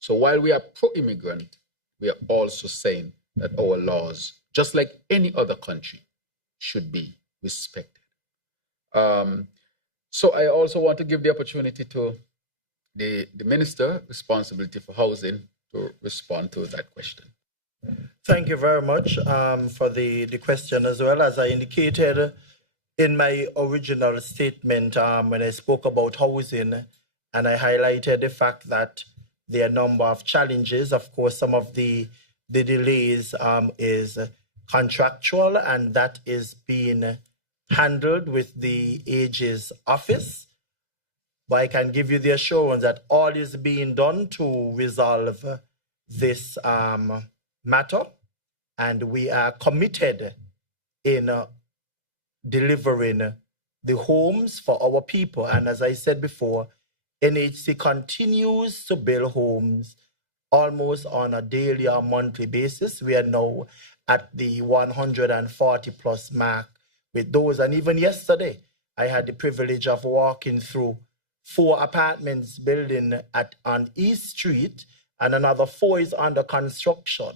So while we are pro-immigrant, we are also saying that our laws, just like any other country, should be respected. So I also want to give the opportunity to the Minister responsibility for housing to respond to that question. Thank you very much for the question as well. As I indicated in my original statement when I spoke about housing, and I highlighted the fact that There are a number of challenges. Of course, some of the delays is contractual, and that is being handled with the Ages Office. But I can give you the assurance that all is being done to resolve this matter, and we are committed in delivering the homes for our people. And as I said before, NHC continues to build homes almost on a daily or monthly basis. We are now at the 140 plus mark with those. And even yesterday, I had the privilege of walking through 4 apartments building on East Street, and another 4 is under construction.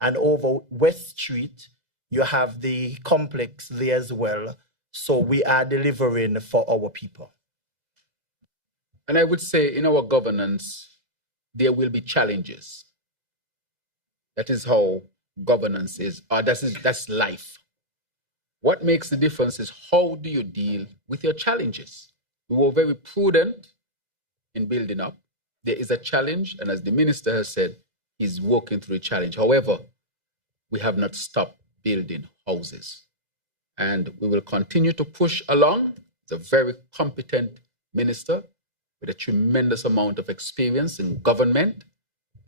And over West Street, you have the complex there as well. So we are delivering for our people. And I would say in our governance, there will be challenges. That is how governance is, or that's life. What makes the difference is how do you deal with your challenges? We were very prudent in building up. There is a challenge, and as the minister has said, he's working through a challenge. However, we have not stopped building houses. And we will continue to push along. He's a very competent minister with a tremendous amount of experience in government.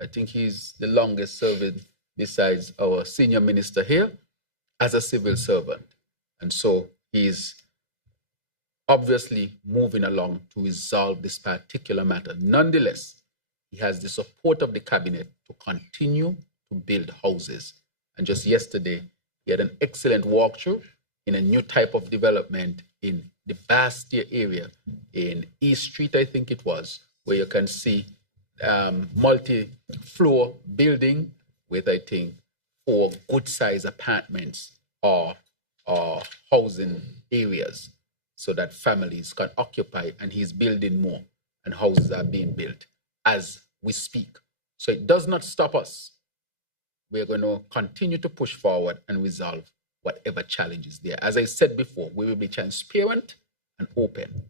I think he's the longest serving besides our senior minister here as a civil servant. And so he's obviously moving along to resolve this particular matter. Nonetheless, he has the support of the cabinet to continue to build houses. And just yesterday, he had an excellent walkthrough in a new type of development in the Bastia area in East Street, I think it was, where you can see multi-floor building with, I think, 4 good-sized apartments or housing areas so that families can occupy, and he's building more, and houses are being built as we speak. So it does not stop us. We're going to continue to push forward and resolve whatever challenge is there. As I said before, we will be transparent and open.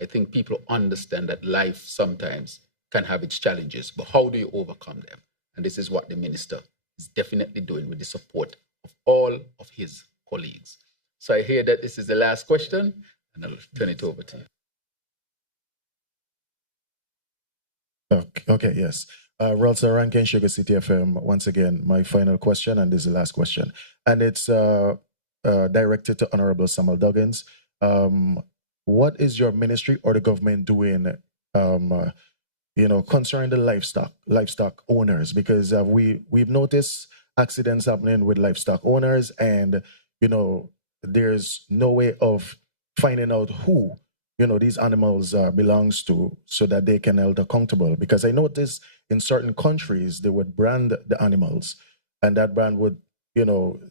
I think people understand that life sometimes can have its challenges, but how do you overcome them? And this is what the minister is definitely doing with the support of all of his colleagues. So I hear that this is the last question, and I'll turn it over to you. Okay, yes. Ralsa Rankin, Sugar City FM. Once again, my final question, and this is the last question. And it's directed to Honorable Samuel Duggins. What is your ministry or the government doing, concerning the livestock owners? Because we've noticed accidents happening with livestock owners, and, there's no way of finding out who, these animals belongs to, so that they can held accountable. Because I noticed in certain countries, they would brand the animals, and that brand would,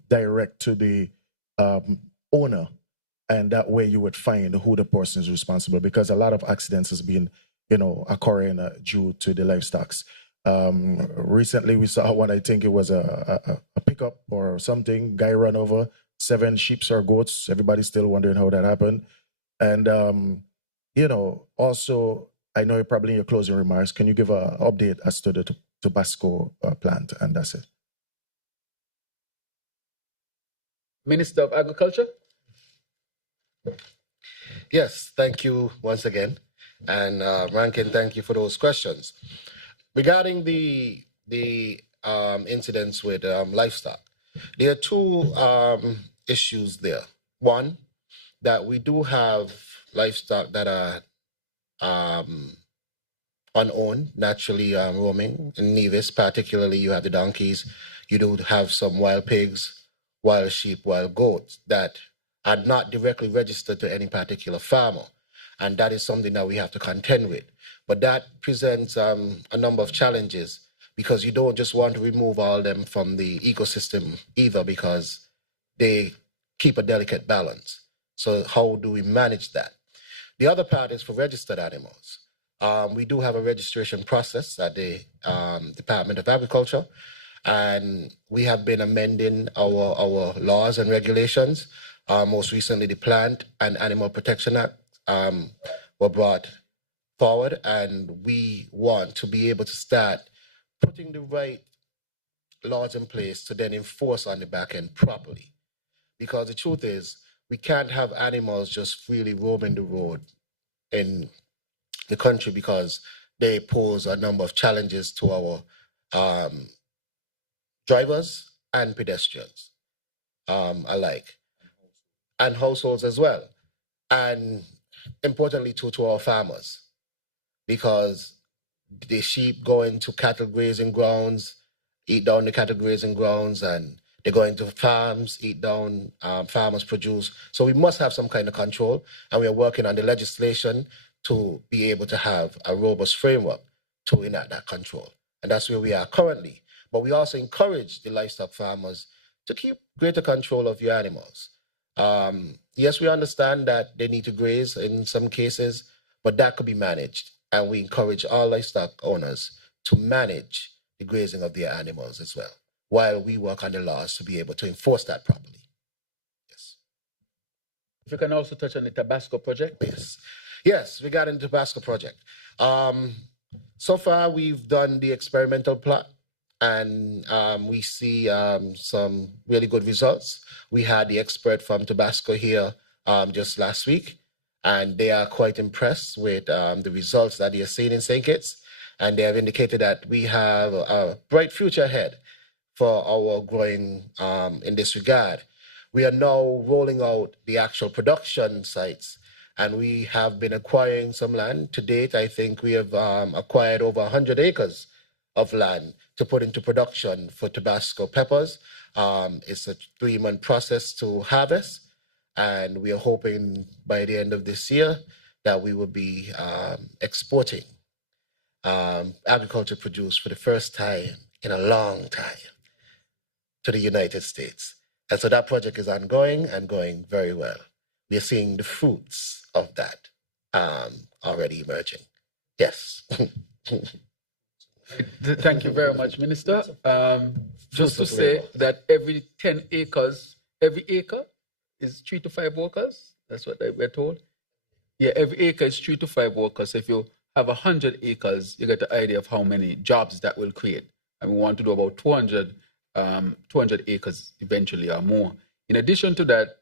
direct to the owner, and that way you would find who the person is responsible. Because a lot of accidents has been, occurring due to the livestock. Recently, we saw one. I think it was a pickup or something. Guy run over 7 sheep or goats. Everybody's still wondering how that happened. And also, I know you're probably in your closing remarks. Can you give an update as to the Tabasco plant? And that's it. Minister of Agriculture. Yes, thank you once again. And Rankin, thank you for those questions. Regarding the incidents with livestock, there are 2 issues there. One, that we do have livestock that are unowned, naturally roaming in Nevis. Particularly, you have the donkeys. You do have some wild pigs, wild sheep, wild goats that are not directly registered to any particular farmer. And that is something that we have to contend with. But that presents a number of challenges, because you don't just want to remove all of them from the ecosystem either, because they keep a delicate balance. So how do we manage that? The other part is for registered animals. We do have a registration process at the Department of Agriculture, and we have been amending our laws and regulations. Most recently, the Plant and Animal Protection Act were brought forward, and we want to be able to start putting the right laws in place to then enforce on the back end properly. Because the truth is, we can't have animals just freely roaming the road in the country because they pose a number of challenges to our drivers and pedestrians alike, and households as well. And importantly, to our farmers, because the sheep go into cattle grazing grounds, eat down the cattle grazing grounds, and they go into farms, eat down farmers' produce. So we must have some kind of control, and we are working on the legislation to be able to have a robust framework to enact that control. And that's where we are currently. But we also encourage the livestock farmers to keep greater control of your animals. Yes, we understand that they need to graze in some cases, but that could be managed. And we encourage all livestock owners to manage the grazing of their animals as well, while we work on the laws to be able to enforce that properly. Yes. If you can also touch on the Tabasco project. Yes. Yes, regarding the Tabasco project. So far, we've done the experimental plot, and we see some really good results. We had the expert from Tabasco here just last week, and they are quite impressed with the results that they are seeing in St. Kitts, and they have indicated that we have a bright future ahead for our growing in this regard. We are now rolling out the actual production sites, and we have been acquiring some land. To date, I think we have acquired over 100 acres of land to put into production for Tabasco peppers. It's a 3-month process to harvest, and we are hoping by the end of this year that we will be exporting agriculture produce for the first time in a long time to the United States. And so that project is ongoing and going very well. We are seeing the fruits of that already emerging. Yes. Thank you very much, Minister. Just to say that every 10 acres, every acre is 3 to 5 workers. That's what we're told. Yeah, every acre is 3 to 5 workers. If you have 100 acres, you get the idea of how many jobs that will create. And we want to do about 200 acres eventually or more. In addition to that,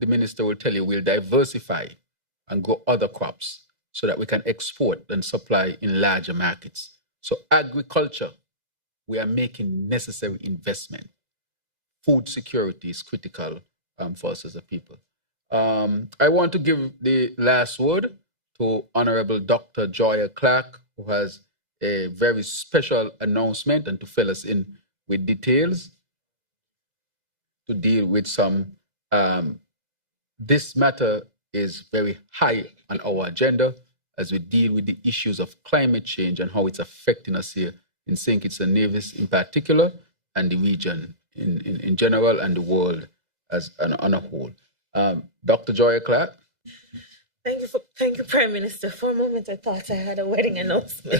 the minister will tell you we'll diversify and grow other crops so that we can export and supply in larger markets. So agriculture, we are making necessary investment. Food security is critical for us as a people. I want to give the last word to Honorable Dr. Joya Clark, who has a very special announcement and to fill us in with details to deal with some. This matter is very high on our agenda as we deal with the issues of climate change and how it's affecting us here in St. Kitts and Nevis in particular, and the region in general, and the world as on a whole. Dr. Joya Clark. Thank you, Prime Minister. For a moment, I thought I had a wedding announcement.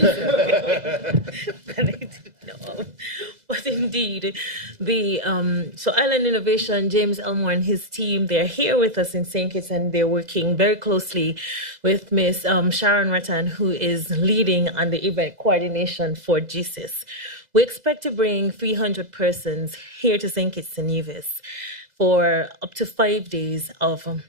But I didn't know. But indeed, so Island Innovation, James Elmore and his team, they're here with us in St. Kitts, and they're working very closely with Miss Sharon Rattan, who is leading on the event coordination for GSIS. We expect to bring 300 persons here to St. Kitts and Nevis for up to 5 days of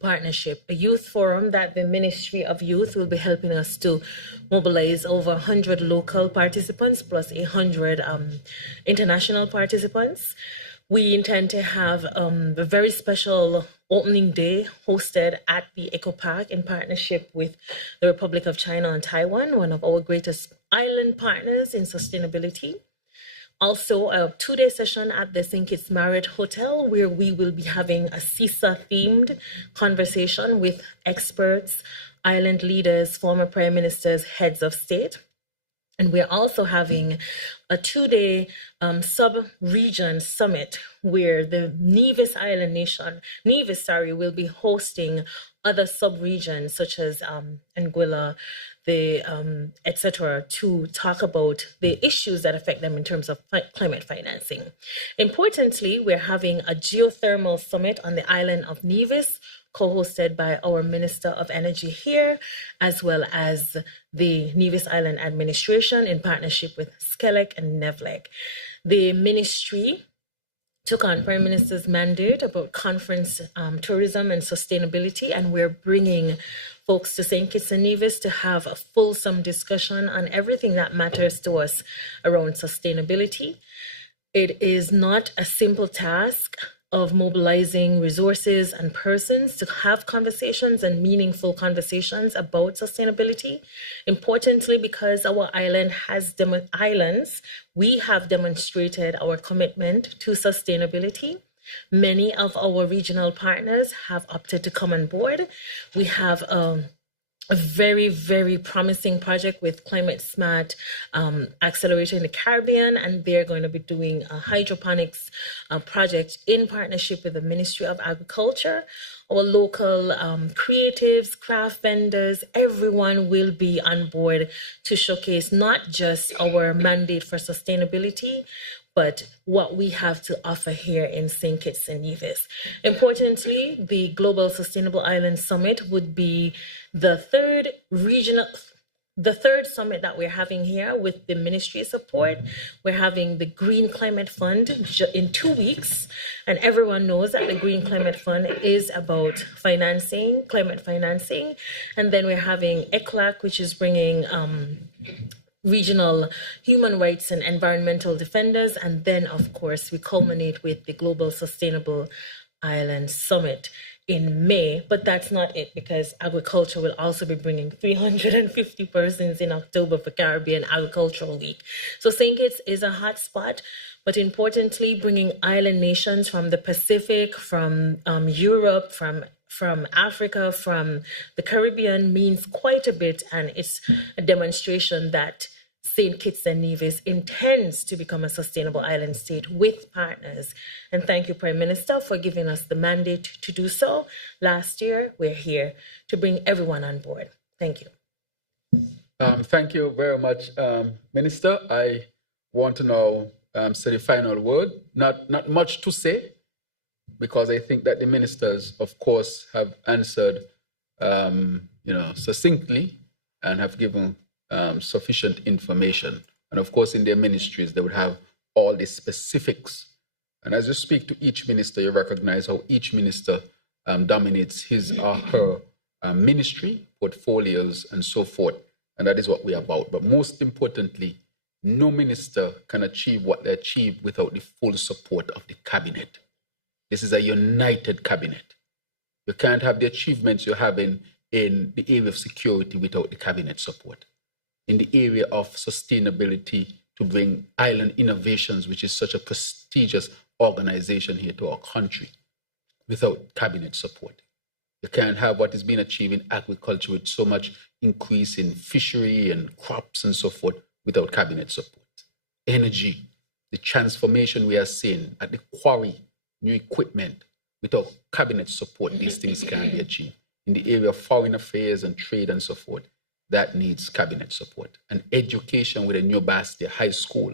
partnership, a youth forum that the Ministry of Youth will be helping us to mobilize over 100 local participants plus 100 international participants. We intend to have a very special opening day hosted at the Eco Park in partnership with the Republic of China and Taiwan, one of our greatest island partners in sustainability. Also, a 2-day session at the St. Kitts Marriott Hotel, where we will be having a CISA-themed conversation with experts, island leaders, former prime ministers, heads of state. And we're also having a 2-day sub-region summit where the Nevis Island Nation, will be hosting other sub-regions such as Anguilla, the etc., to talk about the issues that affect them in terms of climate financing. Importantly, we're having a geothermal summit on the island of Nevis, co-hosted by our Minister of Energy here, as well as the Nevis Island Administration in partnership with SCELEC and NEVLEC. The ministry took on Prime Minister's mandate about conference tourism and sustainability, and we're bringing folks to St. Kitts and Nevis to have a fulsome discussion on everything that matters to us around sustainability. It is not a simple task of mobilizing resources and persons to have conversations and meaningful conversations about sustainability. Importantly, because our island has we have demonstrated our commitment to sustainability. Many of our regional partners have opted to come on board. We have a very, very promising project with Climate Smart Accelerator in the Caribbean, and they're going to be doing a hydroponics project in partnership with the Ministry of Agriculture. Our local creatives, craft vendors, everyone will be on board to showcase not just our mandate for sustainability, but what we have to offer here in St. Kitts and Nevis. Importantly, the Global Sustainable Island Summit would be the third summit that we're having here with the ministry support. We're having the Green Climate Fund in 2 weeks, and everyone knows that the Green Climate Fund is about financing, climate financing. And then we're having ECLAC, which is bringing regional human rights and environmental defenders. And then, of course, we culminate with the Global Sustainable Island Summit in May. But that's not it, because agriculture will also be bringing 350 persons in October for Caribbean Agricultural Week. So St. Kitts is a hot spot, but importantly, bringing island nations from the Pacific, from Europe, from Africa, from the Caribbean means quite a bit, and it's a demonstration that St. Kitts and Nevis intends to become a sustainable island state with partners. And thank you, Prime Minister, for giving us the mandate to do so. Last year, we're here to bring everyone on board. Thank you. Thank you very much, Minister. I want to now say the final word. Not much to say, because I think that the ministers, of course, have answered, succinctly and have given sufficient information. And of course, in their ministries, they would have all the specifics. And as you speak to each minister, you recognize how each minister dominates his or her ministry, portfolios, and so forth. And that is what we're about. But most importantly, no minister can achieve what they achieve without the full support of the cabinet. This is a united cabinet. You can't have the achievements you're having in the area of security without the cabinet support. In the area of sustainability, to bring island innovations, which is such a prestigious organization here to our country, without cabinet support. You can't have what is being achieved in agriculture with so much increase in fishery and crops and so forth without cabinet support. Energy, the transformation we are seeing at the Quarry, new equipment, without cabinet support, these things can't be achieved. In the area of foreign affairs and trade and so forth, that needs cabinet support. And education with a new Bastia High School,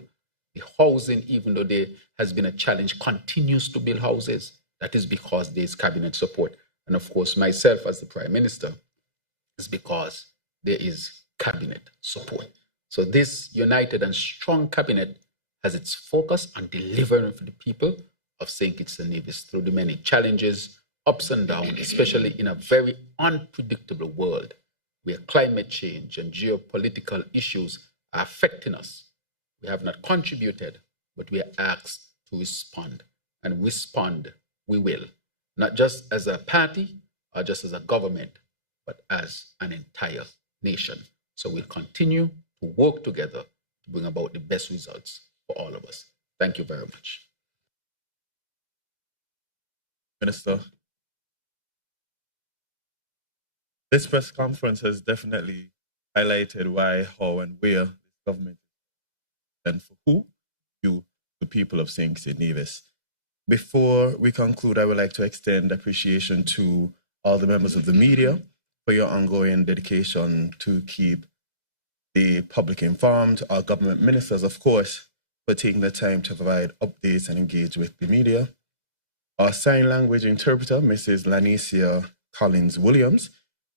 the housing, even though there has been a challenge, continues to build houses. That is because there is cabinet support. And of course, myself as the Prime Minister is because there is cabinet support. So this united and strong cabinet has its focus on delivering for the people of St. Kitts and Nevis through the many challenges, ups and downs, especially in a very unpredictable world where climate change and geopolitical issues are affecting us. We have not contributed, but we are asked to respond. And respond we will, not just as a party or just as a government, but as an entire nation. So we'll continue to work together to bring about the best results for all of us. Thank you very much. Minister, this press conference has definitely highlighted why, how, and where this government is and for who, you, the people of St. Kitts and Nevis. Before we conclude, I would like to extend appreciation to all the members of the media for your ongoing dedication to keep the public informed, our government ministers, of course, for taking the time to provide updates and engage with the media. Our sign language interpreter, Mrs. Lanicia Collins-Williams,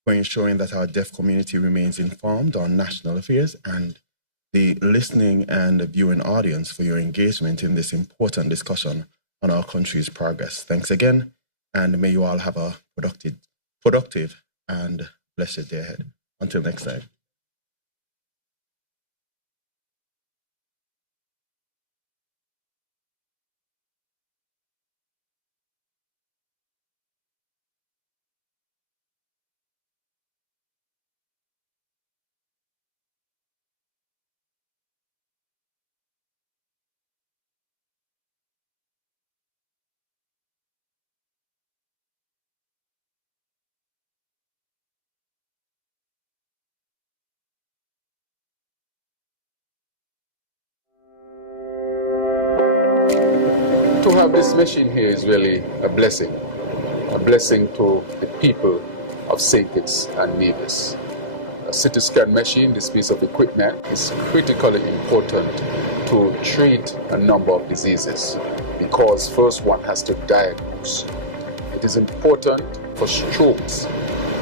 for ensuring that our deaf community remains informed on national affairs, and the listening and viewing audience for your engagement in this important discussion on our country's progress. Thanks again, and may you all have a productive and blessed day ahead. Until next time. To have this machine here is really a blessing to the people of St. Kitts and Nevis. A CT scan machine, this piece of equipment, is critically important to treat a number of diseases because first one has to diagnose. It is important for strokes.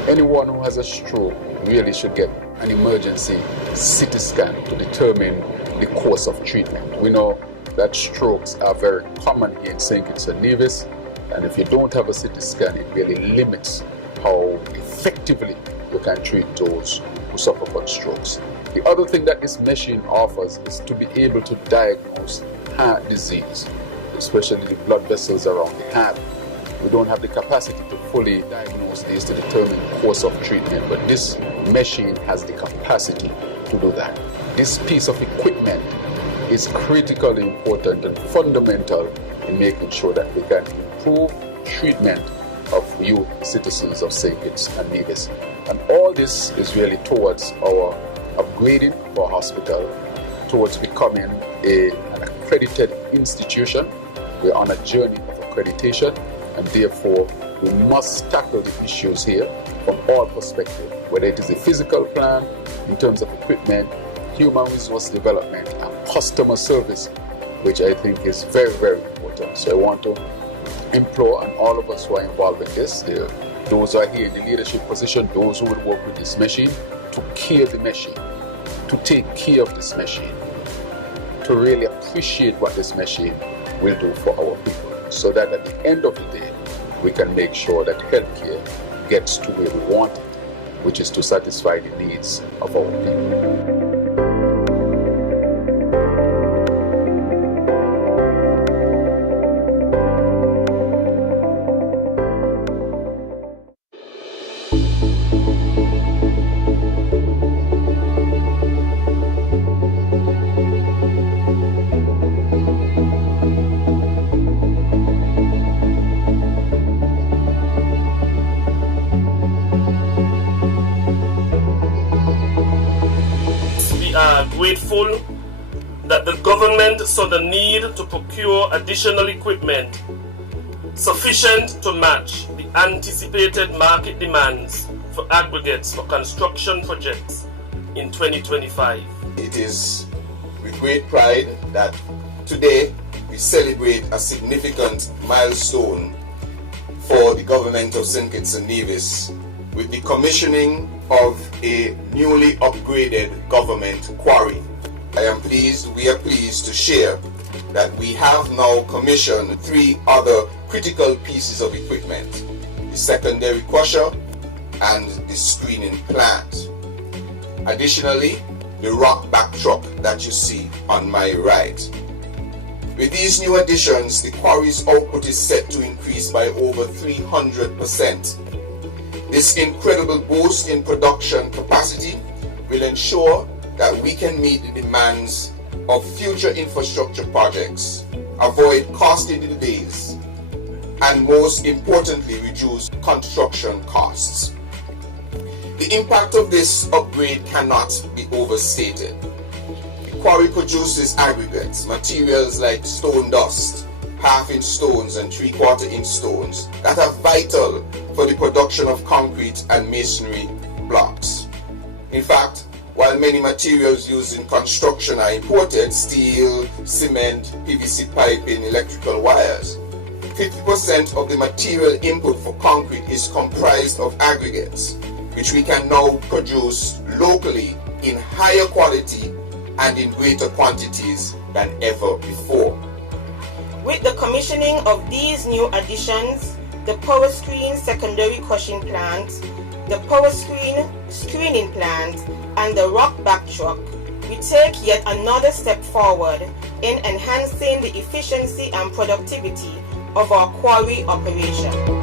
Anyone who has a stroke really should get an emergency CT scan to determine the course of treatment. We know that strokes are very common here in St. Kitts and Nevis, and if you don't have a CT scan, it really limits how effectively you can treat those who suffer from strokes. The other thing that this machine offers is to be able to diagnose heart disease, especially the blood vessels around the heart. We don't have the capacity to fully diagnose these to determine course of treatment, but this machine has the capacity to do that. This piece of equipment is critically important and fundamental in making sure that we can improve treatment of youth citizens of St. Kitts and Nevis. And all this is really towards our upgrading of our hospital, towards becoming an accredited institution. We're on a journey of accreditation, and therefore we must tackle the issues here from all perspectives, whether it is the physical plan in terms of equipment, human resource development, and customer service, which I think is very, very important. So I want to implore on all of us who are involved in this, those who are here in the leadership position, those who will work with this machine, to care the machine, to take care of this machine, to really appreciate what this machine will do for our people, so that at the end of the day, we can make sure that healthcare gets to where we want it, which is to satisfy the needs of our people. Grateful that the government saw the need to procure additional equipment sufficient to match the anticipated market demands for aggregates for construction projects in 2025. It is with great pride that today we celebrate a significant milestone for the government of St. Kitts and Nevis with the commissioning of a newly upgraded government quarry. We are pleased to share that we have now commissioned 3 other critical pieces of equipment: the secondary crusher and the screening plant. Additionally, the rock back truck that you see on my right. With these new additions, the quarry's output is set to increase by over 300%. This incredible boost in production capacity will ensure that we can meet the demands of future infrastructure projects, avoid costly delays, and most importantly, reduce construction costs. The impact of this upgrade cannot be overstated. The quarry produces aggregates, materials like stone dust, half-inch stones and three-quarter-inch stones that are vital for the production of concrete and masonry blocks. In fact, While many materials used in construction are imported, steel, cement, PVC piping, electrical wires, 50% of the material input for concrete is comprised of aggregates, which we can now produce locally in higher quality and in greater quantities than ever before. With the commissioning of these new additions, the power screen secondary crushing plant, the power screen screening plant, and the rock back truck, we take yet another step forward in enhancing the efficiency and productivity of our quarry operation.